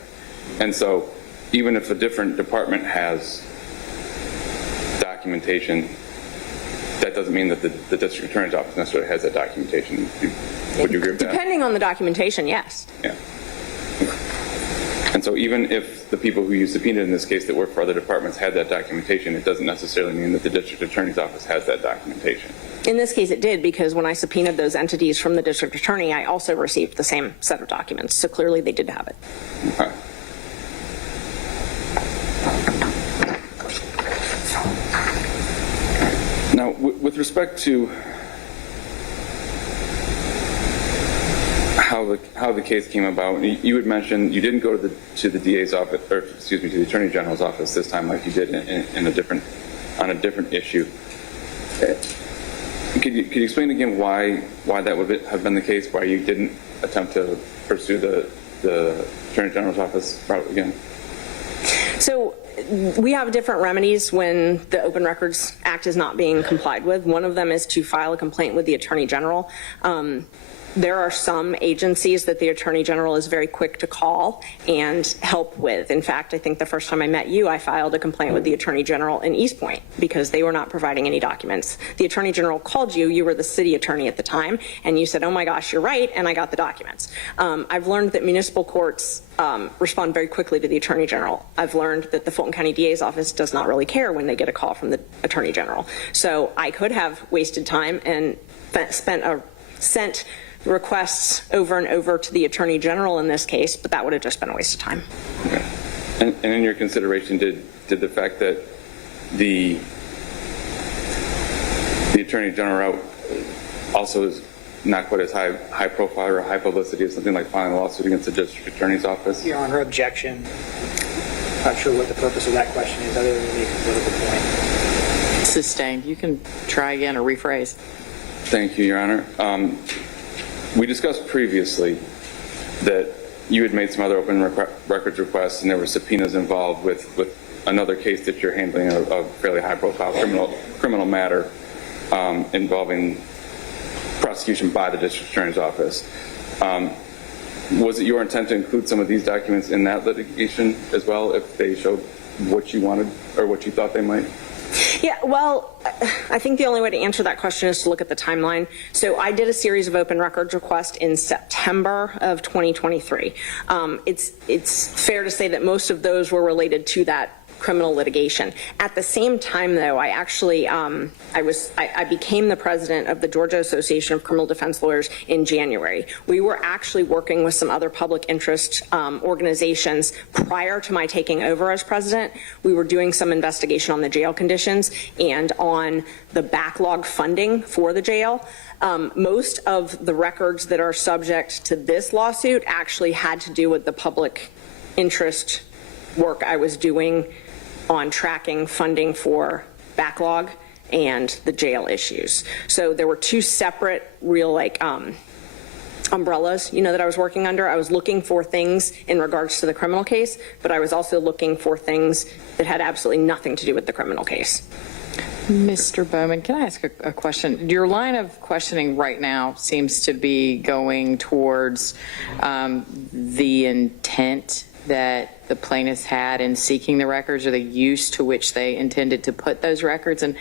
And so even if a different department has documentation, that doesn't mean that the district attorney's office necessarily has that documentation. Would you agree with that? Depending on the documentation, yes. Yeah. And so even if the people who you subpoenaed in this case that work for other departments had that documentation, it doesn't necessarily mean that the district attorney's office has that documentation. In this case, it did, because when I subpoenaed those entities from the district attorney, I also received the same set of documents. So clearly they did have it. Okay. Now, with respect to how the case came about, you had mentioned you didn't go to the DA's office, or excuse me, to the Attorney General's office this time like you did on a different issue. Could you explain again why that would have been the case? Why you didn't attempt to pursue the Attorney General's office route again? So we have different remedies when the Open Records Act is not being complied with. One of them is to file a complaint with the Attorney General. There are some agencies that the Attorney General is very quick to call and help with. In fact, I think the first time I met you, I filed a complaint with the Attorney General in East Point because they were not providing any documents. The Attorney General called you, you were the city attorney at the time, and you said, oh my gosh, you're right, and I got the documents. I've learned that municipal courts respond very quickly to the Attorney General. I've learned that the Fulton County DA's office does not really care when they get a call from the Attorney General. So I could have wasted time and sent requests over and over to the Attorney General in this case, but that would have just been a waste of time. Okay. And in your consideration, did the fact that the Attorney General also is not quite as high profile or high publicity as something like filing a lawsuit against the district attorney's office? Your Honor, objection. Not sure what the purpose of that question is other than to make a political point. Sustained. You can try again or rephrase. Thank you, Your Honor. We discussed previously that you had made some other open records requests and there were subpoenas involved with another case that you're handling, a fairly high-profile criminal matter involving prosecution by the district attorney's office. Was it your intent to include some of these documents in that litigation as well if they showed what you wanted or what you thought they might? Yeah, well, I think the only way to answer that question is to look at the timeline. So I did a series of open records requests in September of 2023. It's fair to say that most of those were related to that criminal litigation. At the same time, though, I actually I became the president of the Georgia Association of Criminal Defense Lawyers in January. We were actually working with some other public interest organizations prior to my taking over as president. We were doing some investigation on the jail conditions and on the backlog funding for the jail. Most of the records that are subject to this lawsuit actually had to do with the public interest work I was doing on tracking funding for backlog and the jail issues. So there were two separate real umbrellas, that I was working under. I was looking for things in regards to the criminal case, but I was also looking for things that had absolutely nothing to do with the criminal case. Mr. Bowman, can I ask a question? Your line of questioning right now seems to be going towards the intent that the plaintiffs had in seeking the records or the use to which they intended to put those records. And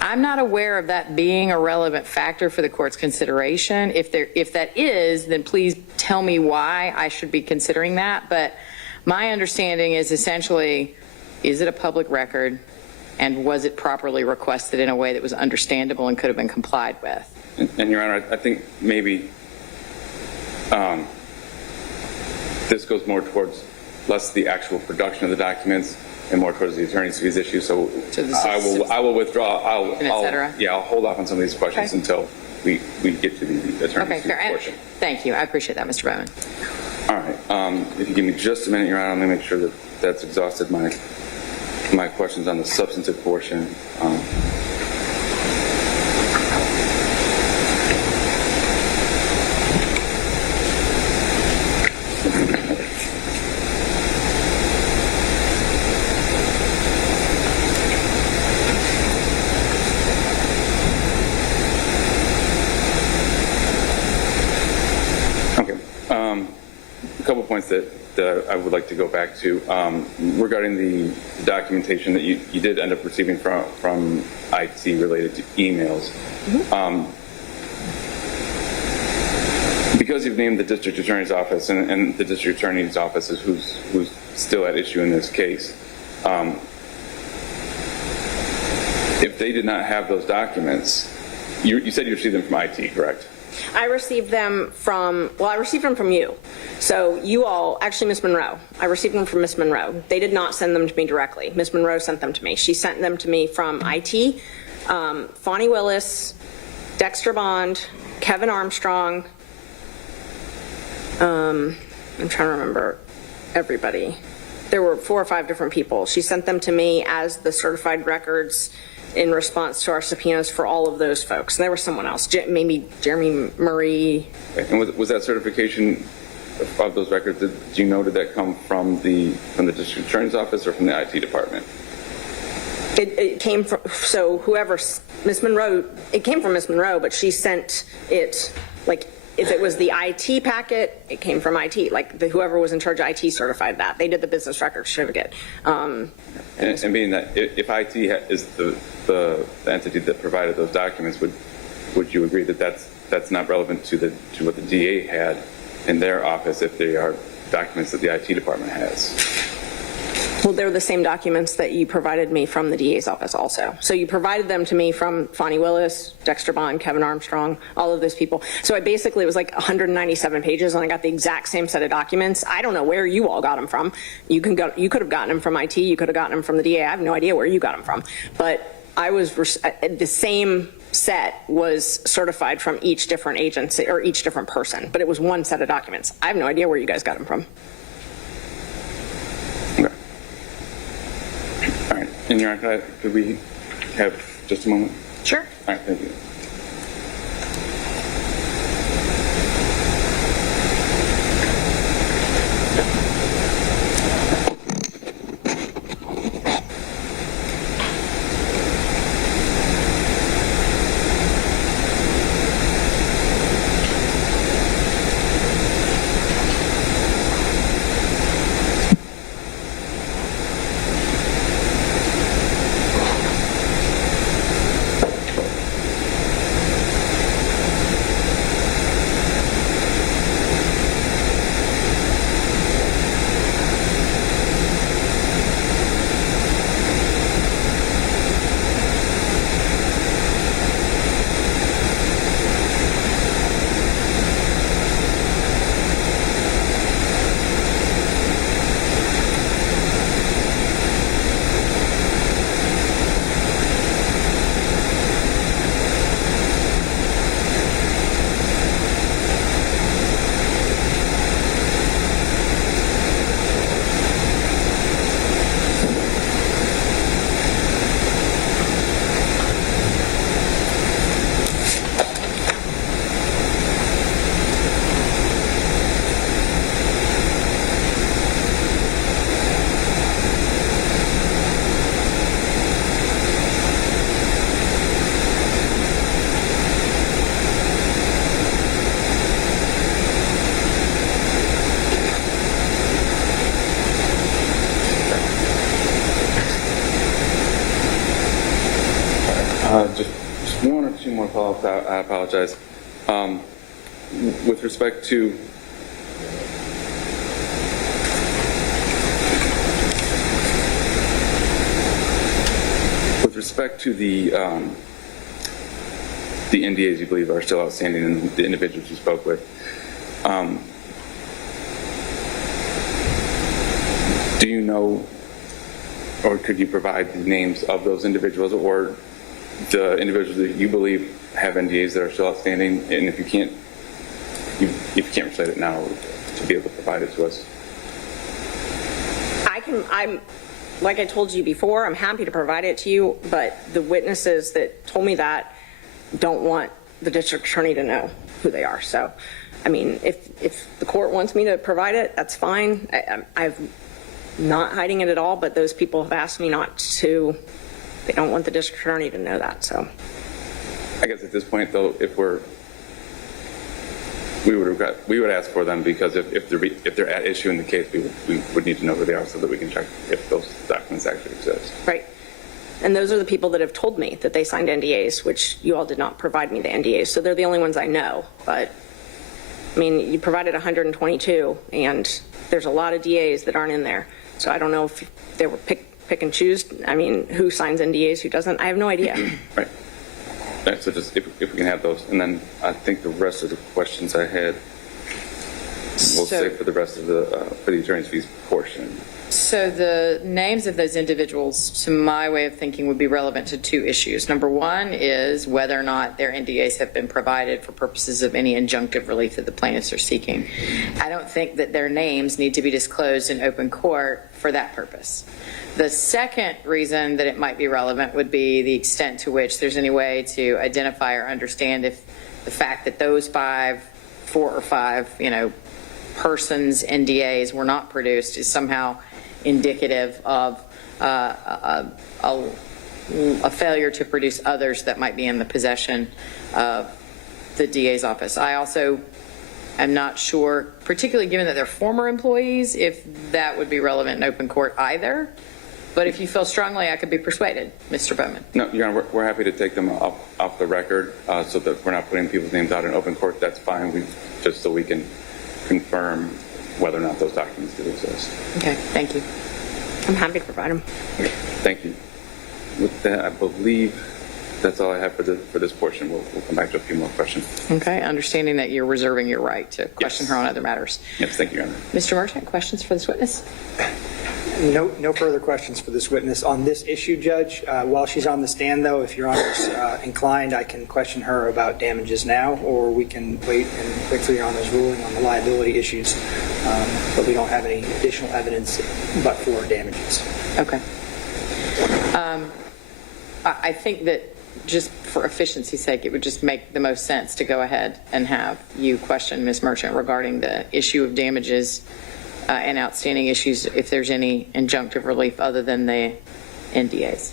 I'm not aware of that being a relevant factor for the court's consideration. If that is, then please tell me why I should be considering that. But my understanding is essentially, is it a public record? And was it properly requested in a way that was understandable and could have been complied with? And Your Honor, I think maybe this goes more towards less the actual production of the documents and more towards the attorney's fees issue. So I will withdraw. I'll hold off on some of these questions until we get to the attorney's fees portion. Thank you. I appreciate that, Mr. Bowman. All right. If you give me just a minute, Your Honor, let me make sure that that's exhausted my questions on the substantive portion. A couple points that I would like to go back to regarding the documentation that you did end up receiving from IT related to emails. Mm-hmm. because you've named the district attorney's office and the district attorney's office is who's still at issue in this case, if they did not have those documents, you said you received them from IT, correct? I received them from you. So you all, actually Ms. Monroe, I received them from Ms. Monroe. They did not send them to me directly. Ms. Monroe sent them to me. She sent them to me from IT, Fani Willis, Dexter Bond, Kevin Armstrong, I'm trying to remember everybody. There were 4 or 5 different people. She sent them to me as the certified records in response to our subpoenas for all of those folks. And there was someone else, maybe Jeremy Murray. And was that certification of those records, do you know, did that come from the district attorney's office or from the IT department? It came from, so whoever, Ms. Monroe, it came from Ms. Monroe, but she sent it, like, if it was the IT packet, it came from IT. Like, whoever was in charge of IT certified that. They did the business record certificate. And being that if IT is the entity that provided those documents, would you agree that that's not relevant to what the DA had in their office if they are documents that the IT department has? Well, they're the same documents that you provided me from the DA's office also. So you provided them to me from Fani Willis, Dexter Bond, Kevin Armstrong, all of those people. So it was like 197 pages, and I got the exact same set of documents. I don't know where you all got them from. You could have gotten them from IT. You could have gotten them from the DA. I have no idea where you got them from. But the same set was certified from each different agency or each different person, but it was one set of documents. I have no idea where you guys got them from. Okay. All right. And Your Honor, could we have just a moment? Sure. All right. Thank you. Just one or two more follow-ups. I apologize. With respect to the NDAs you believe are still outstanding and the individuals you spoke with, do you know, or could you provide the names of those individuals or the individuals that you believe have NDAs that are still outstanding? And if you can't recite it now, to be able to provide it to us. I'm like I told you before, I'm happy to provide it to you, but the witnesses that told me that don't want the district attorney to know who they are. So, I mean, if the court wants me to provide it, that's fine. I'm not hiding it at all, but those people have asked me not to. They don't want the district attorney to know that. So, I guess at this point, though, we would ask for them, because if they're at issue in the case, we would need to know who they are so that we can check if those documents actually exist. right. And those are the people that have told me that they signed NDAs, which you all did not provide me the NDAs. So they're the only ones I know. But I mean, you provided 122, and there's a lot of DAs that aren't in there. So I don't know if they were pick and choose. I mean, who signs NDAs, who doesn't? I have no idea. Right. Right, so just if we can have those. And then I think the rest of the questions I had, we'll save for the rest of for the attorney's fees portion. So the names of those individuals, to my way of thinking, would be relevant to two issues. Number one is whether or not their NDAs have been provided for purposes of any injunctive relief that the plaintiffs are seeking. I don't think that their names need to be disclosed in open court for that purpose. The second reason that it might be relevant would be the extent to which there's any way to identify or understand if the fact that those 4 or 5, persons' NDAs were not produced is somehow indicative of a failure to produce others that might be in the possession of the DA's office. I also am not sure, particularly given that they're former employees, if that would be relevant in open court either. But if you feel strongly, I could be persuaded, Mr. Bowman. No, Your Honor, we're happy to take them off the record so that we're not putting people's names out in open court. That's fine, just so we can confirm whether or not those documents do exist. Okay, thank you. I'm happy to provide them. Okay, thank you. With that, I believe that's all I have for this portion. We'll come back to a few more questions. Okay, understanding that you're reserving your right to question her on other matters. Yes, thank you, Your Honor. Mr. Merchant, questions for this witness? No further questions for this witness on this issue, Judge. While she's on the stand, though, if Your Honor's inclined, I can question her about damages now, or we can wait for Your Honor's ruling on the liability issues. But we don't have any additional evidence but for damages. Okay. I think that just for efficiency's sake, it would just make the most sense to go ahead and have you question Ms. Merchant regarding the issue of damages and outstanding issues, if there's any injunctive relief other than the NDAs.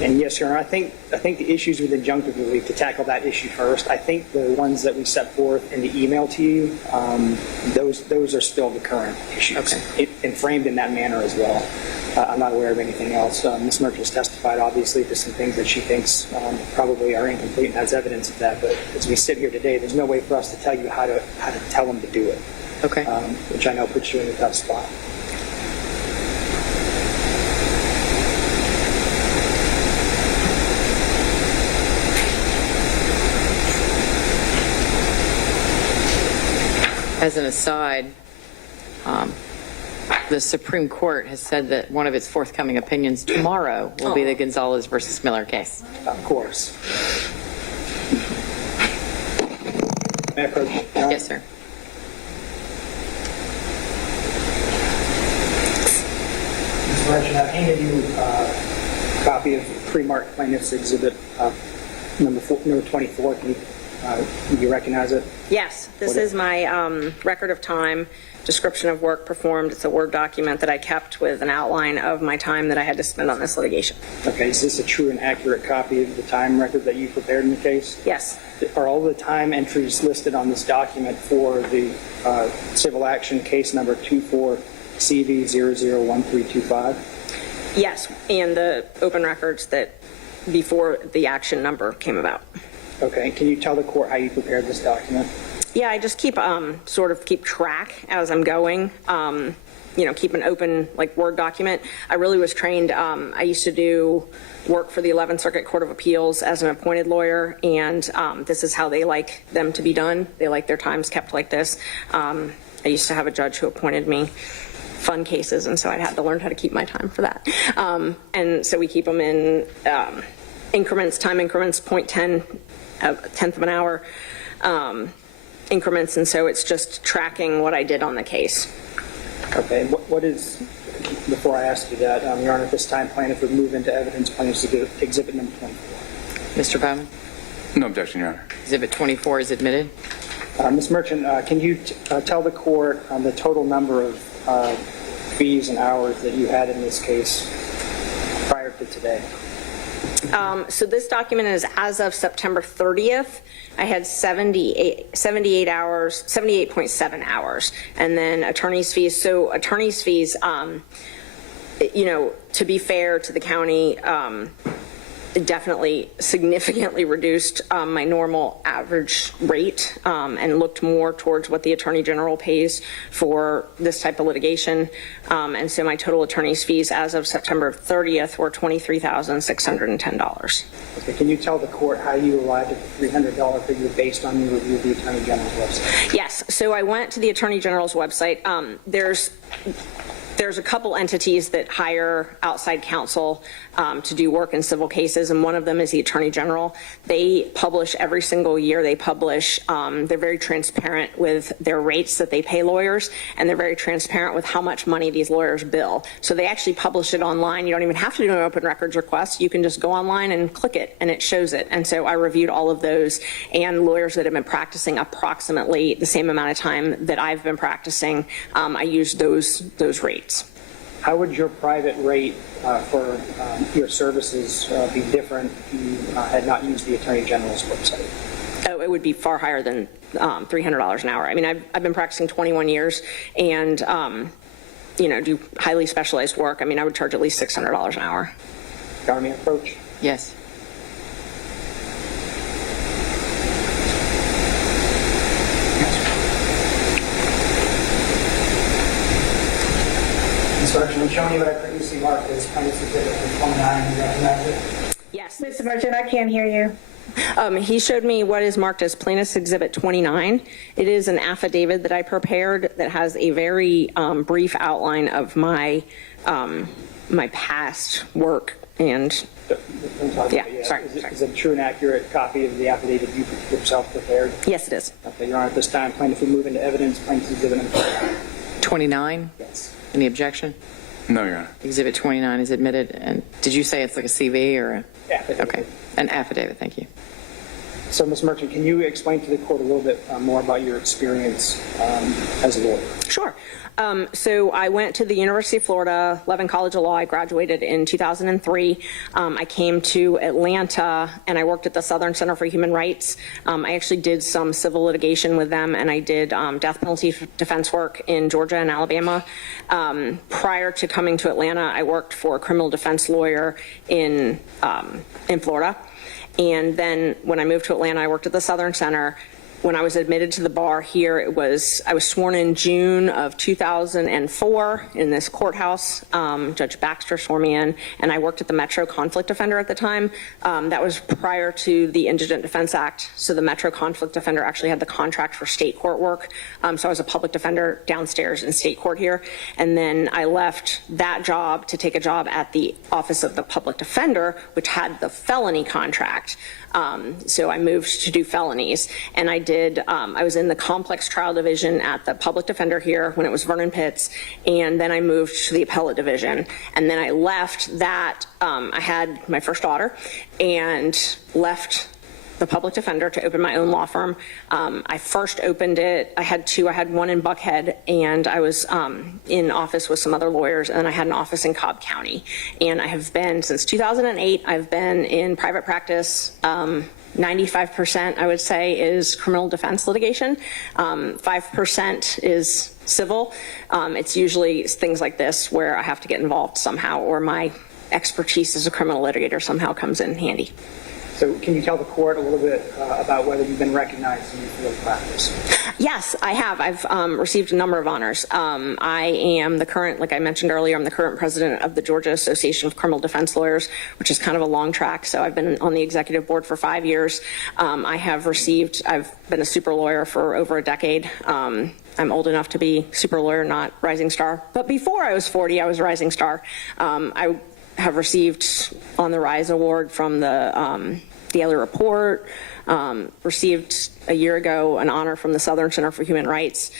And yes, Your Honor, I think the issues with injunctive relief, to tackle that issue first, I think the ones that we set forth in the email to you, those are still the current issues, Okay. And framed in that manner as well. I'm not aware of anything else. Ms. Merchant has testified, obviously, to some things that she thinks probably are incomplete and has evidence of that. But as we sit here today, there's no way for us to tell you how to tell them to do it. Okay. Which I know puts you in a tough spot. As an aside, the Supreme Court has said that one of its forthcoming opinions tomorrow will be the Gonzalez versus Miller case. Of course. May I approach? Your Honor? Yes, sir. Mr. Merchant, I've handed you a copy of pre-marked plaintiff's exhibit number 24. Can you recognize it? Yes, this is my record of time, description of work performed. It's a Word document that I kept with an outline of my time that I had to spend on this litigation. Okay, is this a true and accurate copy of the time record that you prepared in the case? Yes. Are all the time entries listed on this document for the civil action case number 24CV001325? Yes, and the open records that before the action number came about. Okay, can you tell the court how you prepared this document? Yeah, I just keep keep track as I'm going. Keep an open Word document. I really was trained. I used to do work for the 11th Circuit Court of Appeals as an appointed lawyer, and this is how they like them to be done. They like their times kept like this. I used to have a judge who appointed me fun cases, and so I had to learn how to keep my time for that. And so we keep them in increments, time increments, 0.10, a tenth of an hour increments, and so it's just tracking what I did on the case. Okay, what is, before I ask you that, Your Honor, at this time, plaintiff would move into evidence plaintiff's exhibit number 24. Mr. Bowman? No objection, Your Honor. Exhibit 24 is admitted. Ms. Merchant, can you tell the court the total number of fees and hours that you had in this case prior to today? So this document is as of September 30th. I had 78 hours, 78.7 hours, and then attorney's fees. So attorney's fees, to be fair to the county, definitely significantly reduced my normal average rate and looked more towards what the Attorney General pays for this type of litigation. And so my total attorney's fees as of September 30th were $23,610. Okay, can you tell the court how you arrived at the $300 figure based on your review of the Attorney General's website? Yes, so I went to the Attorney General's website. There's a couple entities that hire outside counsel to do work in civil cases, and one of them is the Attorney General. They publish every single year. They publish, they're very transparent with their rates that they pay lawyers, and they're very transparent with how much money these lawyers bill. So they actually publish it online. You don't even have to do an open records request. You can just go online and click it, and it shows it. And so I reviewed all of those, and lawyers that have been practicing approximately the same amount of time that I've been practicing, I used those rates. How would your private rate for your services be different if you had not used the Attorney General's website? Oh, it would be far higher than $300 an hour. I mean, I've been practicing 21 years and, do highly specialized work. I mean, I would charge at least $600 an hour. Government approach? Yes. Sergeant, I'm showing you what I previously marked as plaintiff's exhibit 29. You recognize it? Yes. Mr. Merchant, I can't hear you. He showed me what is marked as Plaintiff's Exhibit 29. It is an affidavit that I prepared that has a very brief outline of my my past work and. Sorry. Is it a true and accurate copy of the affidavit you yourself prepared? Yes, it is. Okay, Your Honor, at this time, plaintiff will move into evidence. Plaintiff's exhibit number 29? Yes. Any objection? No, Your Honor. Exhibit 29 is admitted. And did you say it's like a CV or a? Affidavit. Okay, an affidavit, thank you. So, Ms. Merchant, can you explain to the court a little bit more about your experience as a lawyer? Sure. So I went to the University of Florida, Levin College of Law. I graduated in 2003. I came to Atlanta and I worked at the Southern Center for Human Rights. I actually did some civil litigation with them, and I did death penalty defense work in Georgia and Alabama. Prior to coming to Atlanta, I worked for a criminal defense lawyer in Florida. And then when I moved to Atlanta, I worked at the Southern Center. When I was admitted to the bar here, I was sworn in June of 2004 in this courthouse. Judge Baxter swore me in, and I worked at the Metro Conflict Defender at the time. That was prior to the Indigent Defense Act, so the Metro Conflict Defender actually had the contract for state court work. So I was a public defender downstairs in state court here, and then I left that job to take a job at the Office of the Public Defender, which had the felony contract. So I moved to do felonies, and I was in the complex trial division at the public defender here when it was Vernon Pitts, and then I moved to the appellate division. And then I left that, I had my first daughter, and left the public defender to open my own law firm. I first opened it, I had two. I had one in Buckhead, and I was in office with some other lawyers, and then I had an office in Cobb County. And I have been, since 2008, I've been in private practice. 95%, I would say, is criminal defense litigation. 5% is civil. It's usually things like this where I have to get involved somehow, or my expertise as a criminal litigator somehow comes in handy. So can you tell the court a little bit about whether you've been recognized in your field of practice? Yes, I have. I've received a number of honors. I am the current, like I mentioned earlier, I'm the current president of the Georgia Association of Criminal Defense Lawyers, which is kind of a long track. So I've been on the executive board for 5 years. I've been a super lawyer for over a decade. I'm old enough to be super lawyer, not rising star. But before I was 40, I was rising star. I have received on the Rise Award from the Daily Report, received a year ago an honor from the Southern Center for Human Rights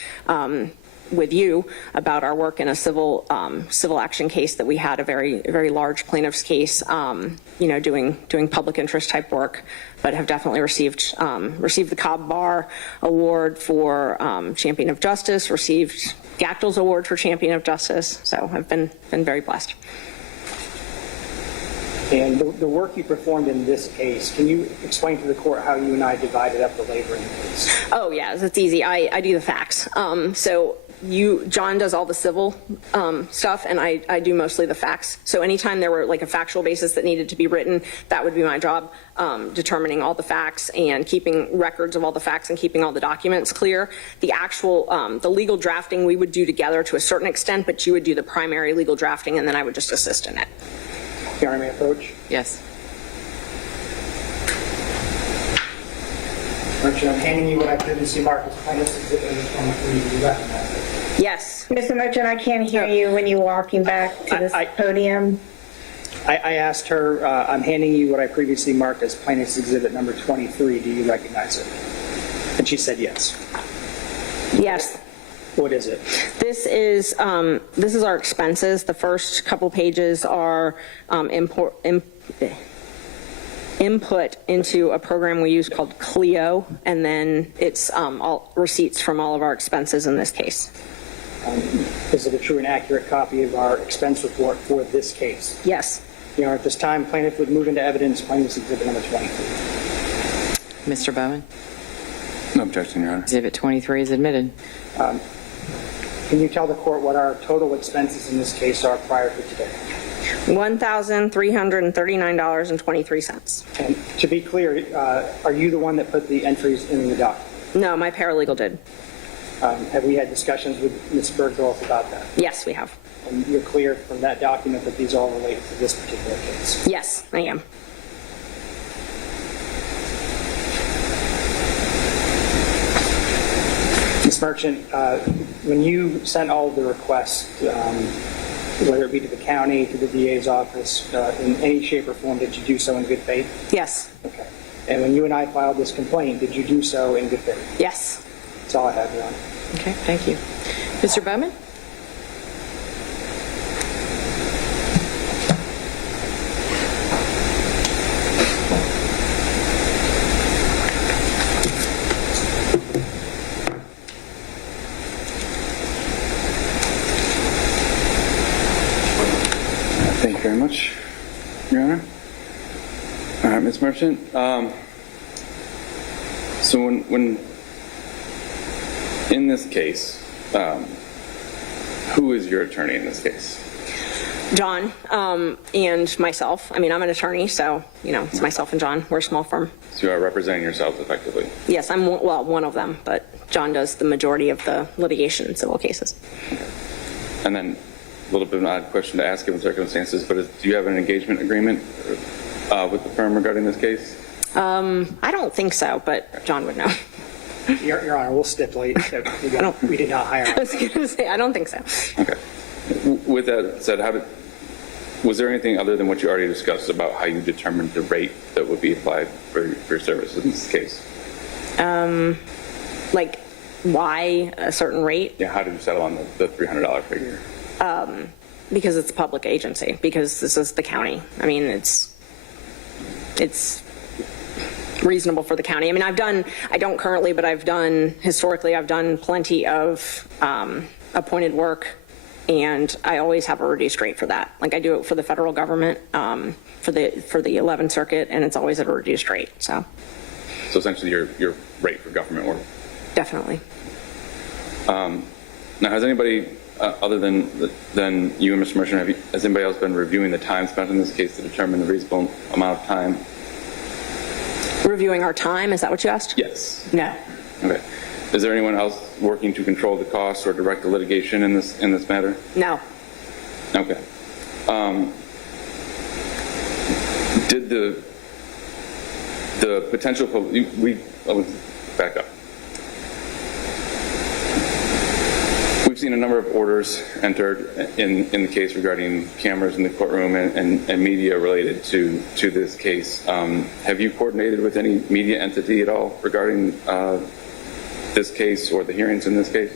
with you about our work in a civil action case that we had, a very large plaintiff's case, doing public interest type work, but have definitely received the Cobb Bar Award for Champion of Justice, received Gachtel's Award for Champion of Justice, so I've been very blessed. And the work you performed in this case, can you explain to the court how you and I divided up the labor in the case? Oh, yeah, it's easy. I do the facts. So John does all the civil stuff, and I do mostly the facts. So anytime there were like a factual basis that needed to be written, that would be my job, determining all the facts and keeping records of all the facts and keeping all the documents clear. The actual, the legal drafting we would do together to a certain extent, but you would do the primary legal drafting, and then I would just assist in it. Your Honor, may I approach? Yes. Merchant, I'm handing you what I previously marked as plaintiff's exhibit number 23. Do you recognize it? Yes. Mr. Merchant, I can't hear you when you're walking back to this podium. I asked her, I'm handing you what I previously marked as plaintiff's exhibit number 23. Do you recognize it? And she said yes. Yes. What is it? This is our expenses. The first couple pages are input into a program we use called Clio, and then it's all receipts from all of our expenses in this case. Is it a true and accurate copy of our expense report for this case? Yes. Your Honor, at this time, plaintiff would move into evidence plaintiff's exhibit number 23. Mr. Bowman? No objection, Your Honor. Exhibit 23 is admitted. Can you tell the court what our total expenses in this case are prior to today? $1,339.23. And to be clear, are you the one that put the entries in the document? No, my paralegal did. Have we had discussions with Ms. Bergdorf about that? Yes, we have. And you're clear from that document that these all relate to this particular case? Yes, I am. Ms. Merchant, when you sent all of the requests, whether it be to the county, to the DA's office, in any shape or form, did you do so in good faith? Yes. Okay. And when you and I filed this complaint, did you do so in good faith? Yes. That's all I have, Your Honor. Okay, thank you. Mr. Bowman? Thank you very much, Your Honor. All right, Ms. Merchant. So when in this case, who is your attorney in this case? John and myself. I mean, I'm an attorney, so, it's myself and John. We're a small firm. So you are representing yourselves effectively. Yes, I'm, one of them, but John does the majority of the litigation in civil cases. Okay. And then a little bit of an odd question to ask given circumstances, but do you have an engagement agreement with the firm regarding this case? I don't think so, but John would know. Your Honor, we'll stipulate that we did not hire. I was going to say, I don't think so. Okay. With that said, was there anything other than what you already discussed about how you determined the rate that would be applied for your services in this case? Like, why a certain rate? Yeah, how did you settle on the $300 figure? Because it's a public agency, because this is the county. I mean, it's reasonable for the county. I mean, I don't currently, but historically, I've done plenty of appointed work, and I always have a reduced rate for that. Like I do it for the federal government, for the 11th Circuit, and it's always at a reduced rate. So essentially your rate for government work. Definitely. Now, has anybody other than you and Mr. Merchant, has anybody else been reviewing the time spent in this case to determine the reasonable amount of time? Reviewing our time, is that what you asked? Yes. No. Okay. Is there anyone else working to control the costs or direct the litigation in this matter? No. Okay. Did the potential back up. We've seen a number of orders entered in the case regarding cameras in the courtroom and media related to this case. Have you coordinated with any media entity at all regarding this case or the hearings in this case?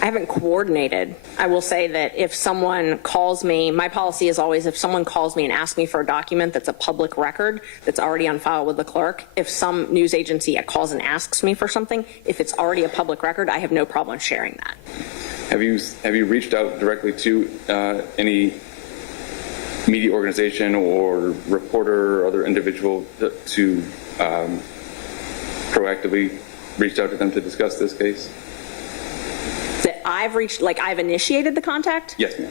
I haven't coordinated. I will say that if someone calls me, my policy is always if someone calls me and asks me for a document that's a public record that's already on file with the clerk, if some news agency calls and asks me for something, if it's already a public record, I have no problem sharing that. Have you reached out directly to any media organization or reporter or other individual to proactively reach out to them to discuss this case? That I I've reached, like I've initiated the contact? Yes, ma'am.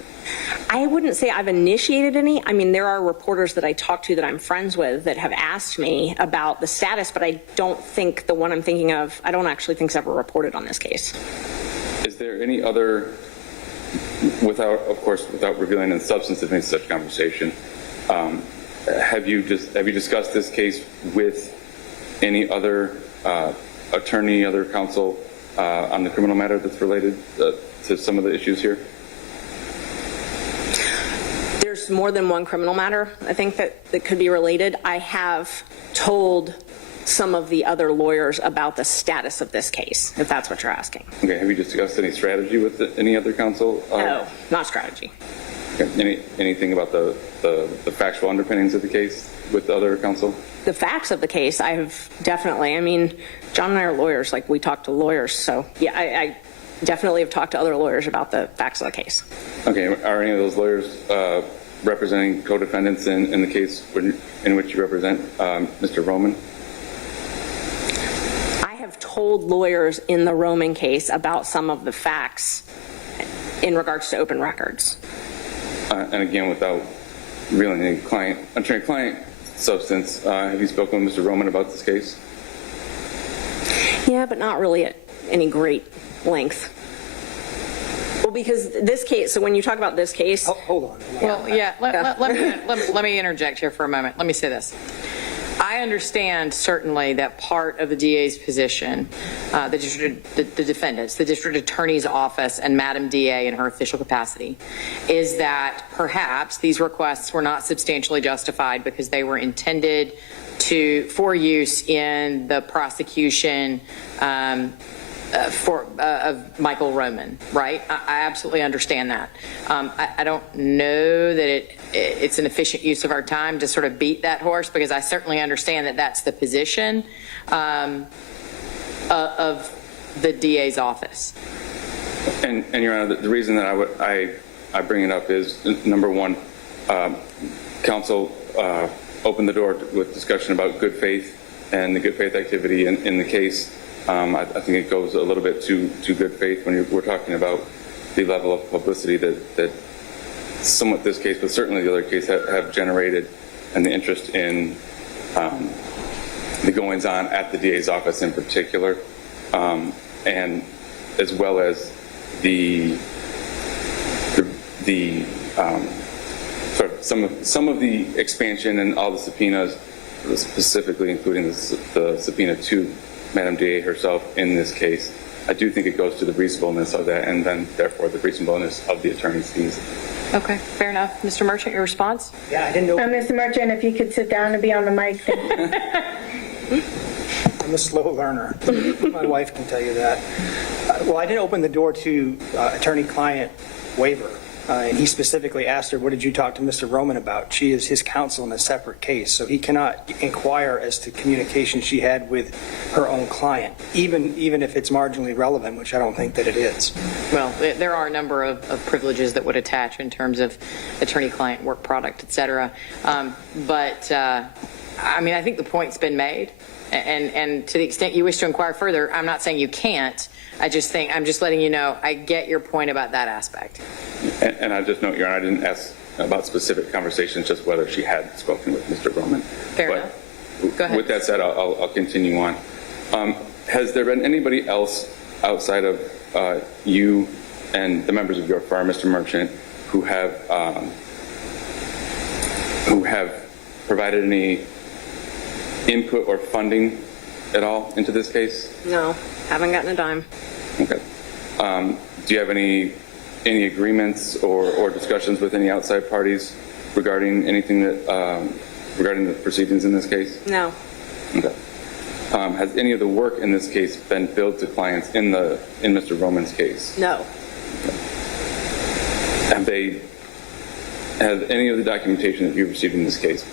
I wouldn't say I've initiated any. I mean, there are reporters that I talk to that I'm friends with that have asked me about the status, but I don't think the one I'm thinking of, I don't actually think has ever reported on this case. Is there any other, without revealing the substance of any such conversation, have you discussed this case with any other attorney, other counsel on the criminal matter that's related to some of the issues here? There's more than one criminal matter, I think, that could be related. I have told some of the other lawyers about the status of this case, if that's what you're asking. Okay, have you discussed any strategy with any other counsel? No, not strategy. Okay. Anything about the factual underpinnings of the case with the other counsel? The facts of the case, I have definitely, I mean, John and I are lawyers, like we talk to lawyers, so yeah, I definitely have talked to other lawyers about the facts of the case. Okay, are any of those lawyers representing co-defendants in the case in which you represent Mr. Roman? I have told lawyers in the Roman case about some of the facts in regards to open records. And again, without revealing any attorney-client substance, have you spoken with Mr. Roman about this case? Yeah, but not really at any great length. Well, because this case, so when you talk about this case. Hold on. Well, yeah, let me interject here for a moment. Let me say this. I understand certainly that part of the DA's position, the defendants, the district attorney's office and Madam DA in her official capacity, is that perhaps these requests were not substantially justified because they were intended for use in the prosecution of Michael Roman, right? I absolutely understand that. I don't know that it's an efficient use of our time to sort of beat that horse, because I certainly understand that that's the position of the DA's office. And Your Honor, the reason that I bring it up is, number one, counsel opened the door with discussion about good faith and the good faith activity in the case. I think it goes a little bit to good faith when we're talking about the level of publicity that somewhat this case, but certainly the other case, have generated, and the interest in the goings-on at the DA's office in particular, and as well as the sort of some of the expansion and all the subpoenas, specifically including the subpoena to Madam DA herself in this case. I do think it goes to the reasonableness of that, and then therefore the reasonableness of the attorney's fees. Okay, fair enough. Mr. Merchant, your response? Yeah, I didn't know. Mr. Merchant, if you could sit down and be on the mic. I'm a slow learner. My wife can tell you that. Well, I did open the door to attorney-client waiver, and he specifically asked her, what did you talk to Mr. Roman about? She is his counsel in a separate case, so he cannot inquire as to communication she had with her own client, even if it's marginally relevant, which I don't think that it is. Well, there are a number of privileges that would attach in terms of attorney-client work product, et cetera. But I mean, I think the point's been made. And to the extent you wish to inquire further, I'm not saying you can't. I'm just letting you know, I get your point about that aspect. And I just note, Your Honor, I didn't ask about specific conversations, just whether she had spoken with Mr. Roman. Fair enough. Go ahead. With that said, I'll continue on. Has there been anybody else outside of you and the members of your firm, Mr. Merchant, who have provided any input or funding at all into this case? No, haven't gotten a dime. Okay. Do you have any agreements or discussions with any outside parties regarding anything that regarding the proceedings in this case? No. Okay. Has any of the work in this case been billed to clients in Mr. Roman's case? No. Okay. Has any of the documentation that you've received in this case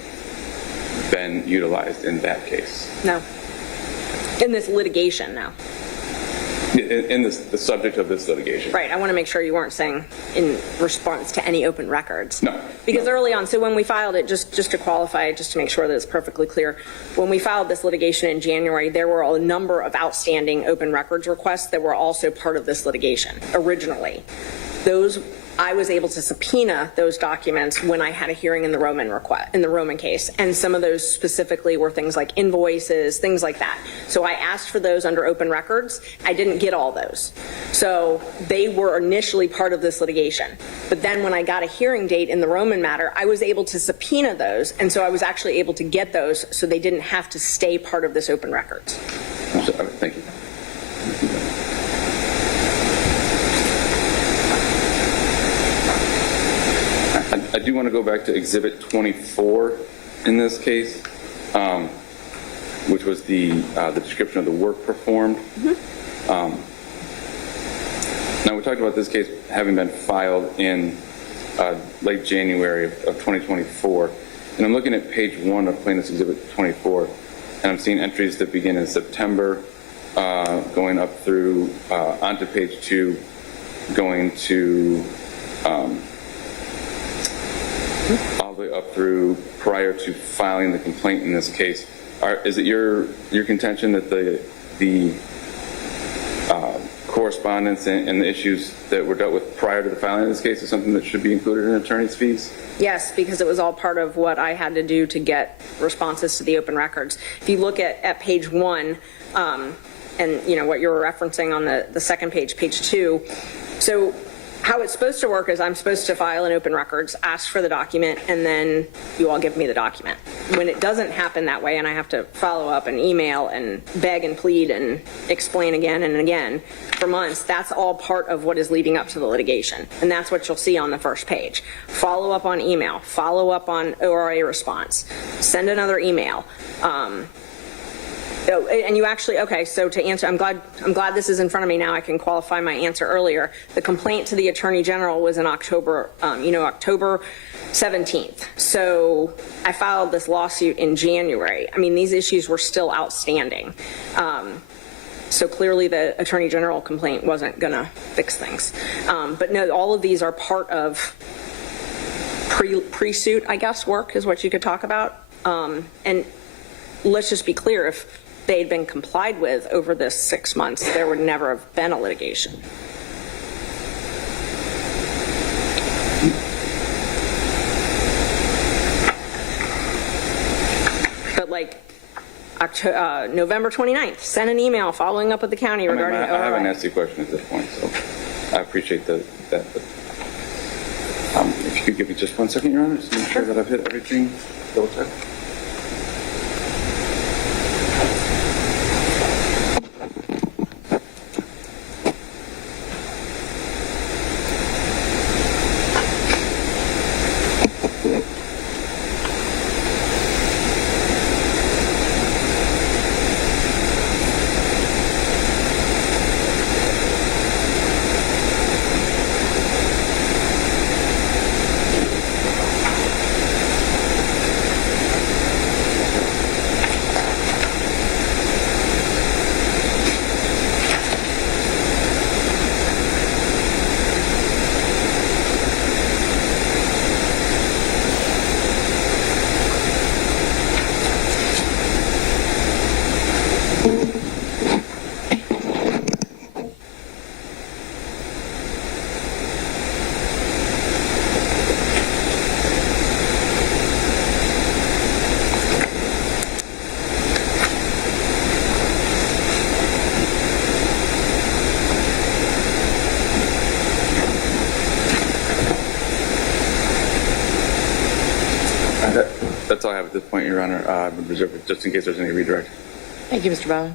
been utilized in that case? No. In this litigation, no. In the subject of this litigation. Right, I want to make sure you weren't saying in response to any open records. No. Because No. early on, so when we filed it, just to qualify, just to make sure that it's perfectly clear, when we filed this litigation in January, there were a number of outstanding open records requests that were also part of this litigation originally. Those, I was able to subpoena those documents when I had a hearing in the Roman case, and some of those specifically were things like invoices, things like that. So I asked for those under open records. I didn't get all those. So they were initially part of this litigation. But then when I got a hearing date in the Roman matter, I was able to subpoena those, and so I was actually able to get those so they didn't have to stay part of this open records. Thank you. I do want to go back to Exhibit 24 in this case, which was the description of the work performed. Now, we talked about this case having been filed in late January of 2024, and I'm looking at page 1 of Plaintiff's Exhibit 24, and I'm seeing entries that begin in September, going up through onto page 2, going to all the way up through prior to filing the complaint in this case. Is it your contention that the correspondence and the issues that were dealt with prior to the filing of this case is something that should be included in attorney's fees? Yes, because it was all part of what I had to do to get responses to the open records. If you look at page 1, and you know what you're referencing on the second page, page 2, so how it's supposed to work is I'm supposed to file an open records, ask for the document, and then you all give me the document. When it doesn't happen that way and I have to follow up and email and beg and plead and explain again and again for months, that's all part of what is leading up to the litigation. And that's what you'll see on the first page. Follow up on email, follow up on ORA response, send another email. And you actually, okay, so to answer, I'm glad this is in front of me now. I can qualify my answer earlier. The complaint to the Attorney General was in October, October 17th. So I filed this lawsuit in January. I mean, these issues were still outstanding. So clearly the Attorney General complaint wasn't going to fix things. But no, all of these are part of pre-suit, I guess, work is what you could talk about. And let's just be clear, if they had been complied with over this 6 months, there would never have been a litigation. But like November 29th, send an email following up with the county regarding I ORA. haven't asked you a question at this point, so I appreciate that. But, if you could give me just 1 second, Your Honor, just to make sure that I've hit everything. Double check. That's all I have at this point, Your Honor. I would reserve it just in case there's any redirect. Thank you, Mr. Bowman.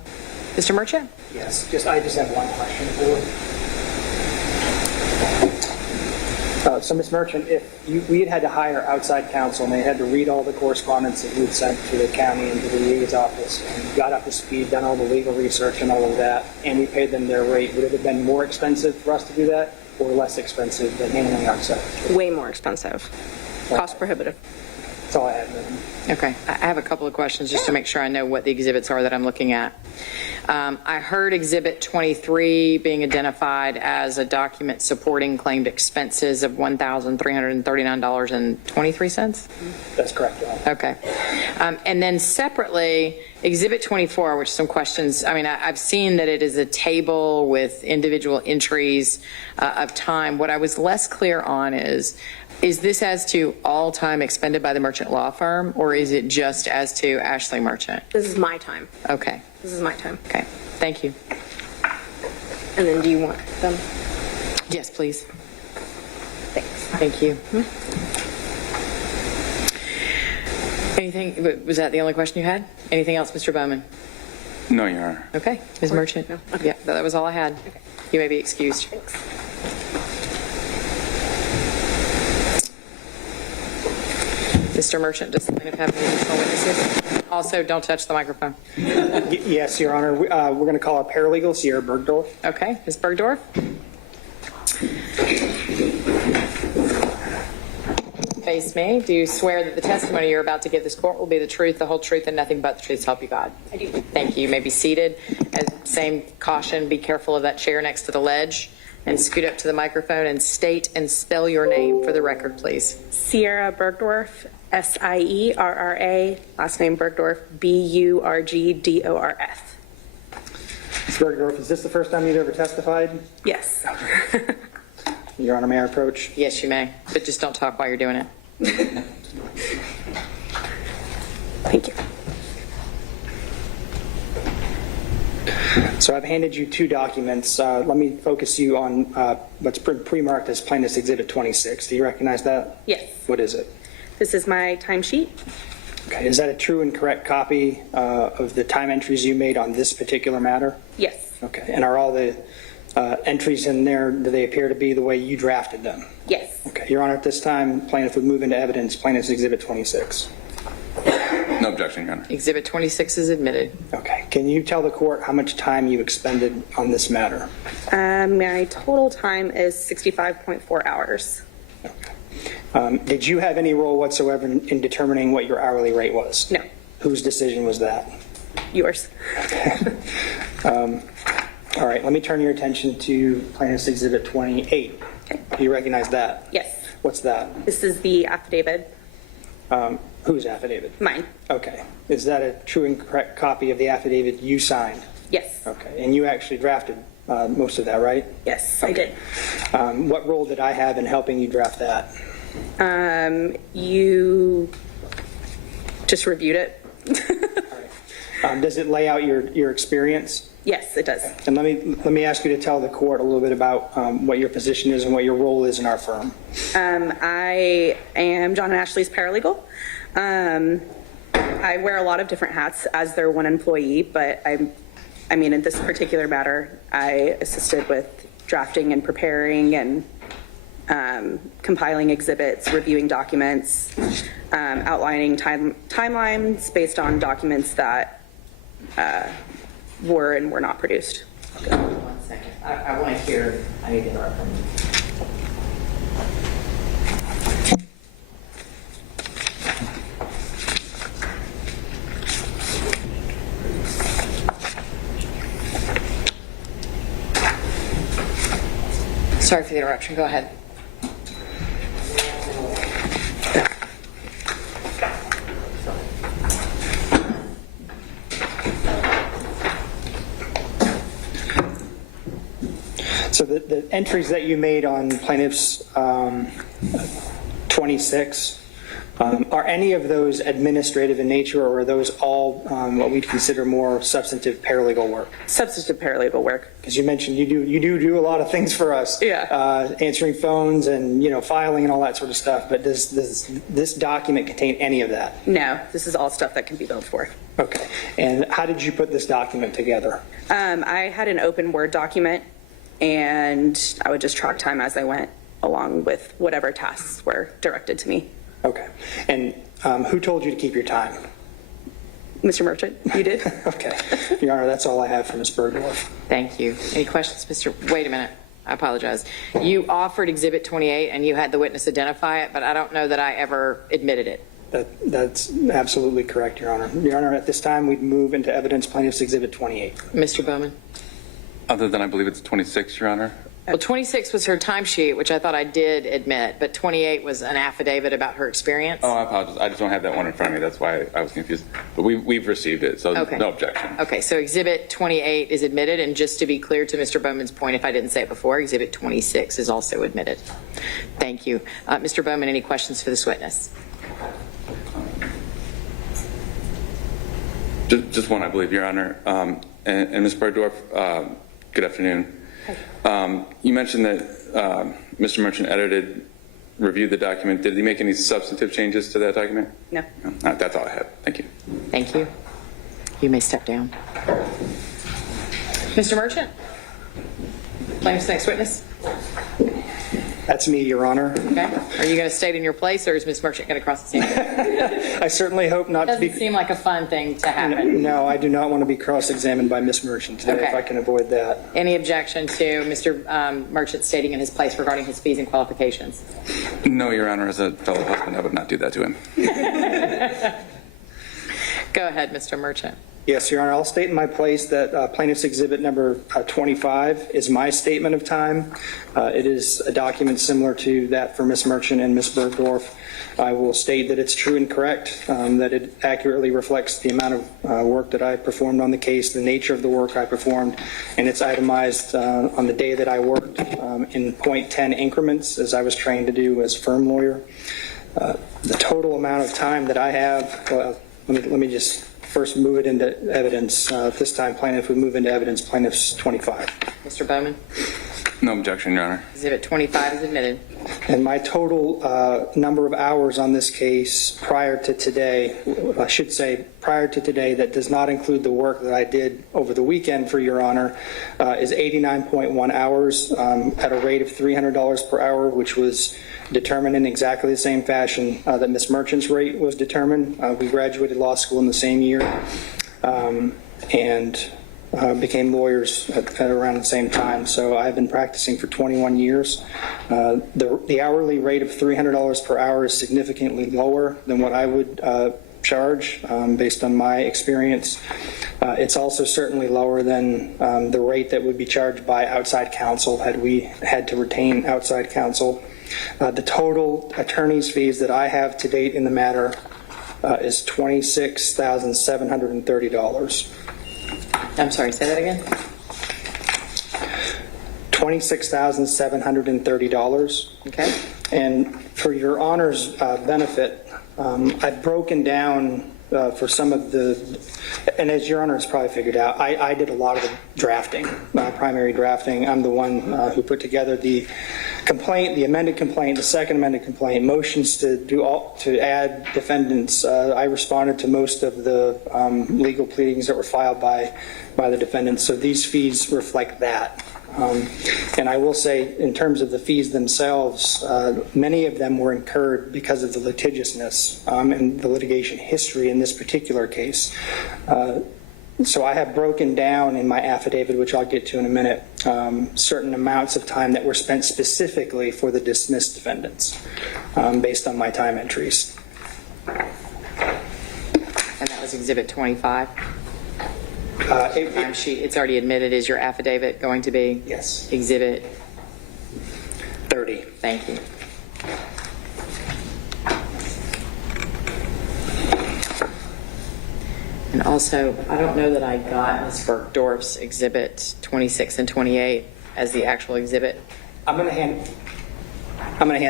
Mr. Merchant? Yes, I just have one question for you. So, Ms. Merchant, if we had to hire outside counsel and they had to read all the correspondence that you had sent to the county and to the DA's office and got up to speed, done all the legal research and all of that, and we paid them their rate, would it have been more expensive for us to do that or less expensive than handling ourselves? Way more expensive. Cost prohibitive. That's all I have, Madam. Okay, I have a couple of questions just to make sure I know what the exhibits are that I'm looking at. I heard Exhibit 23 being identified as a document supporting claimed expenses of $1,339.23. That's correct, Your Honor. Okay. And then separately, Exhibit 24, which some questions, I mean, I've seen that it is a table with individual entries of time. What I was less clear on is this as to all time expended by the Merchant Law Firm, or is it just as to Ashley Merchant? This is my time. Okay. This is my time. Okay. Thank you. And then do you want them? Yes, please. Thanks. Thank you. Anything, was that the only question you had? Anything else, Mr. Bowman? No, Your Honor. Okay. Ms. Merchant? No. Okay. Yeah, that was all I had. Okay. You may be excused. Thanks. Mr. Merchant, does the plaintiff have any additional witnesses? Also, don't touch the microphone. Yes, Your Honor. We're going to call our paralegal, Sierra Bergdorf. Okay, Ms. Bergdorf? Face me. Do you swear that the testimony you're about to give this court will be the truth, the whole truth, and nothing but the truth, so help you God? I do. Thank you. You may be seated. And same caution, be careful of that chair next to the ledge, and scoot up to the microphone and state and spell your name for the record, please. Sierra Bergdorf, Sierra, last name Bergdorf, Burgdorf. Ms. Bergdorf, is this the first time you've ever testified? Yes. Your Honor, may I approach? Yes, you may, but just don't talk while you're doing it. Thank you. So I've handed you two documents. Let me focus you on what's pre-marked as Plaintiff's Exhibit 26. Do you recognize that? Yes. What is it? This is my timesheet. Okay. Is that a true and correct copy of the time entries you made on this particular matter? Yes. Okay. And are all the entries in there, do they appear to be the way you drafted them? Yes. Okay. Your Honor, at this time, plaintiff would move into evidence Plaintiff's Exhibit 26. No objection, Your Honor. Exhibit 26 is admitted. Okay. Can you tell the court how much time you expended on this matter? My total time is 65.4 hours. Did you have any role whatsoever in determining what your hourly rate was? No. Whose decision was that? Yours. All right, let me turn your attention to Plaintiff's Exhibit 28. Okay. Do you recognize that? Yes. What's that? This is the affidavit. Whose affidavit? Mine. Okay. Is that a true and correct copy of the affidavit you signed? Yes. Okay. And you actually drafted most of that, right? Yes, I did. What role did I have in helping you draft that? You just reviewed it. Does it lay out your experience? Yes, it does. And let me ask you to tell the court a little bit about what your position is and what your role is in our firm. I am John and Ashley's paralegal. I wear a lot of different hats as their one employee, but I mean, in this particular matter, I assisted with drafting and preparing and compiling exhibits, reviewing documents, outlining timelines based on documents that were and were not produced. 1 second. I want to hear, I need to interrupt them. Sorry for the interruption. Go ahead. So the entries that you made on plaintiff's 26, are any of those administrative in nature, or are those all what we'd consider more substantive paralegal work? Substantive paralegal work. Because you mentioned you do a lot of things for us. Yeah. Answering phones and filing and all that sort of stuff. But does this document contain any of that? No, this is all stuff that can be billed for. Okay. And how did you put this document together? I had an open Word document, and I would just track time as I went along with whatever tasks were directed to me. Okay. And who told you to keep your time? Mr. Merchant, you did? Okay. Your Honor, that's all I have for Ms. Bergdorf. Thank you. Any questions, Mr. Wait a minute. I apologize. You offered Exhibit 28 and you had the witness identify it, but I don't know that I ever admitted it. That's absolutely correct, Your Honor. Your Honor, at this time, we'd move into evidence plaintiff's exhibit 28. Mr. Bowman? Other than I believe it's 26, Your Honor. Well, 26 was her timesheet, which I thought I did admit, but 28 was an affidavit about her experience. Oh, I apologize. I just don't have that one in front of me. That's why I was confused. But we've received it, so Okay. no objection. Okay, so Exhibit 28 is admitted, and just to be clear to Mr. Bowman's point, if I didn't say it before, Exhibit 26 is also admitted. Thank you. Mr. Bowman, any questions for this witness? Just one, I believe, Your Honor. And Ms. Bardorf, good afternoon. You mentioned that Mr. Merchant reviewed the document. Did he make any substantive changes to that document? No. That's all I have. Thank you. Thank you. You may step down. Mr. Merchant? Plaintiff's next witness? That's me, Your Honor. Okay. Are you going to stay in your place, or is Ms. Merchant going to cross the stand? I certainly hope not to be. Doesn't seem like a fun thing to happen. No, I do not want to be cross-examined by Ms. Merchant today, Okay. if I can avoid that. Any objection to Mr. Merchant stating in his place regarding his fees and qualifications? No, Your Honor. As a fellow husband, I would not do that to him. Go ahead, Mr. Merchant. Yes, Your Honor, I'll state in my place that plaintiff's exhibit number 25 is my statement of time. It is a document similar to that for Ms. Merchant and Ms. Bergdorf. I will state that it's true and correct, that it accurately reflects the amount of work that I performed on the case, the nature of the work I performed, and it's itemized on the day that I worked in .10 increments, as I was trained to do as a firm lawyer. The total amount of time that I have, let me just first move it into evidence. This time, plaintiff would move into evidence, plaintiff's 25. Mr. Bowman? No objection, Your Honor. Exhibit 25 is admitted. And my total number of hours on this case prior to today, I should say prior to today, that does not include the work that I did over the weekend, for Your Honor, is 89.1 hours at a rate of $300 per hour, which was determined in exactly the same fashion that Ms. Merchant's rate was determined. We graduated law school in the same year and became lawyers at around the same time. So I've been practicing for 21 years. The hourly rate of $300 per hour is significantly lower than what I would charge based on my experience. It's also certainly lower than the rate that would be charged by outside counsel had we had to retain outside counsel. The total attorney's fees that I have to date in the matter is $26,730. I'm sorry, say that again? $26,730. Okay. And for Your Honor's benefit, I've broken down for some of the, and as Your Honor has probably figured out, I did a lot of the drafting, primary drafting. I'm the one who put together the complaint, the amended complaint, the second amended complaint, motions to add defendants. I responded to most of the legal pleadings that were filed by the defendants. So these fees reflect that. And I will say, in terms of the fees themselves, many of them were incurred because of the litigiousness and the litigation history in this particular case. So I have broken down in my affidavit, which I'll get to in a minute, certain amounts of time that were spent specifically for the dismissed defendants based on my time entries. And that was Exhibit 25? It's already admitted. Is your affidavit going to be? Yes. Exhibit 30. Thank you. And also, I don't know that I got Ms. Bergdorf's Exhibit 26 and 28 as the actual exhibit. I'm going to hand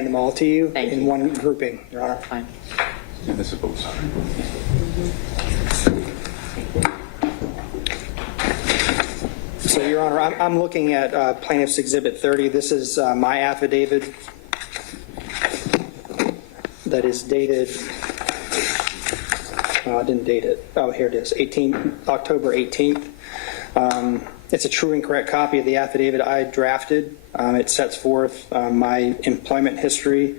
them all to you Thank in you. one grouping, Your Honor. Fine. Yeah, this is both. So, Your Honor, I'm looking at Plaintiff's Exhibit 30. This is my affidavit that is dated, I didn't date it. Oh, here it is, October 18th. It's a true and correct copy of the affidavit I drafted. It sets forth my employment history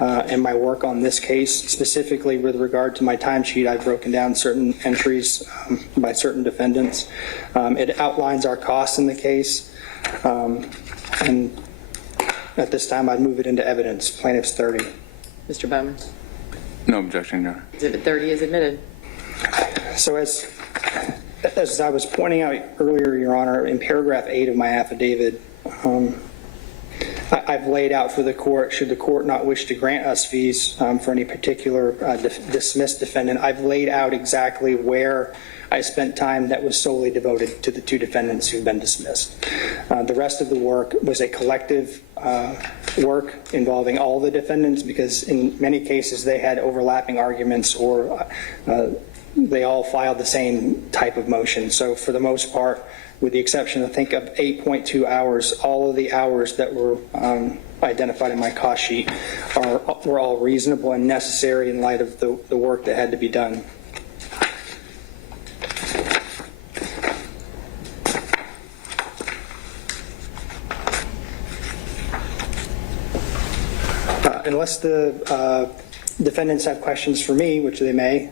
and my work on this case. Specifically with regard to my timesheet, I've broken down certain entries by certain defendants. It outlines our costs in the case. And at this time, I'd move it into evidence. Plaintiff's 30. Mr. Bowman? No objection, Your Honor. Exhibit 30 is admitted. So as I was pointing out earlier, Your Honor, in paragraph 8 of my affidavit, I've laid out for the court, should the court not wish to grant us fees for any particular dismissed defendant, I've laid out exactly where I spent time that was solely devoted to the 2 defendants who've been dismissed. The rest of the work was a collective work involving all the defendants, because in many cases they had overlapping arguments, or they all filed the same type of motion. So for the most part, with the exception, I think, of 8.2 hours, all of the hours that were identified in my cost sheet were all reasonable and necessary in light of the work that had to be done. Unless the defendants have questions for me, which they may,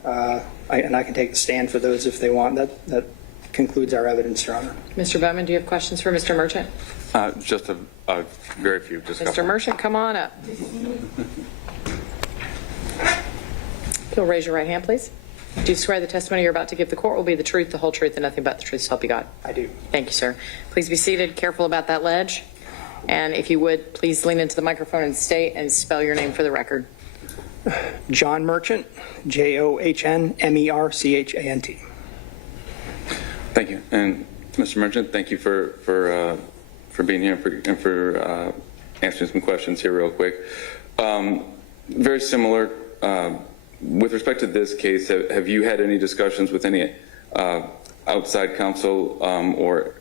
and I can take the stand for those if they want, that concludes our evidence, Your Honor. Mr. Bowman, do you have questions for Mr. Merchant? Just a very few. Just Mr. Merchant, come on up. You'll raise your right hand, please. Do you swear the testimony you're about to give the court will be the truth, the whole truth, and nothing but the truth, so help you God? I do. Thank you, sir. Please be seated. Careful about that ledge. And if you would, please lean into the microphone and state and spell your name for the record. John Merchant, JOHNMERCHANT. Thank you. And Mr. Merchant, thank you for being here and for answering some questions here real quick. Very similar, with respect to this case, have you had any discussions with any outside counsel or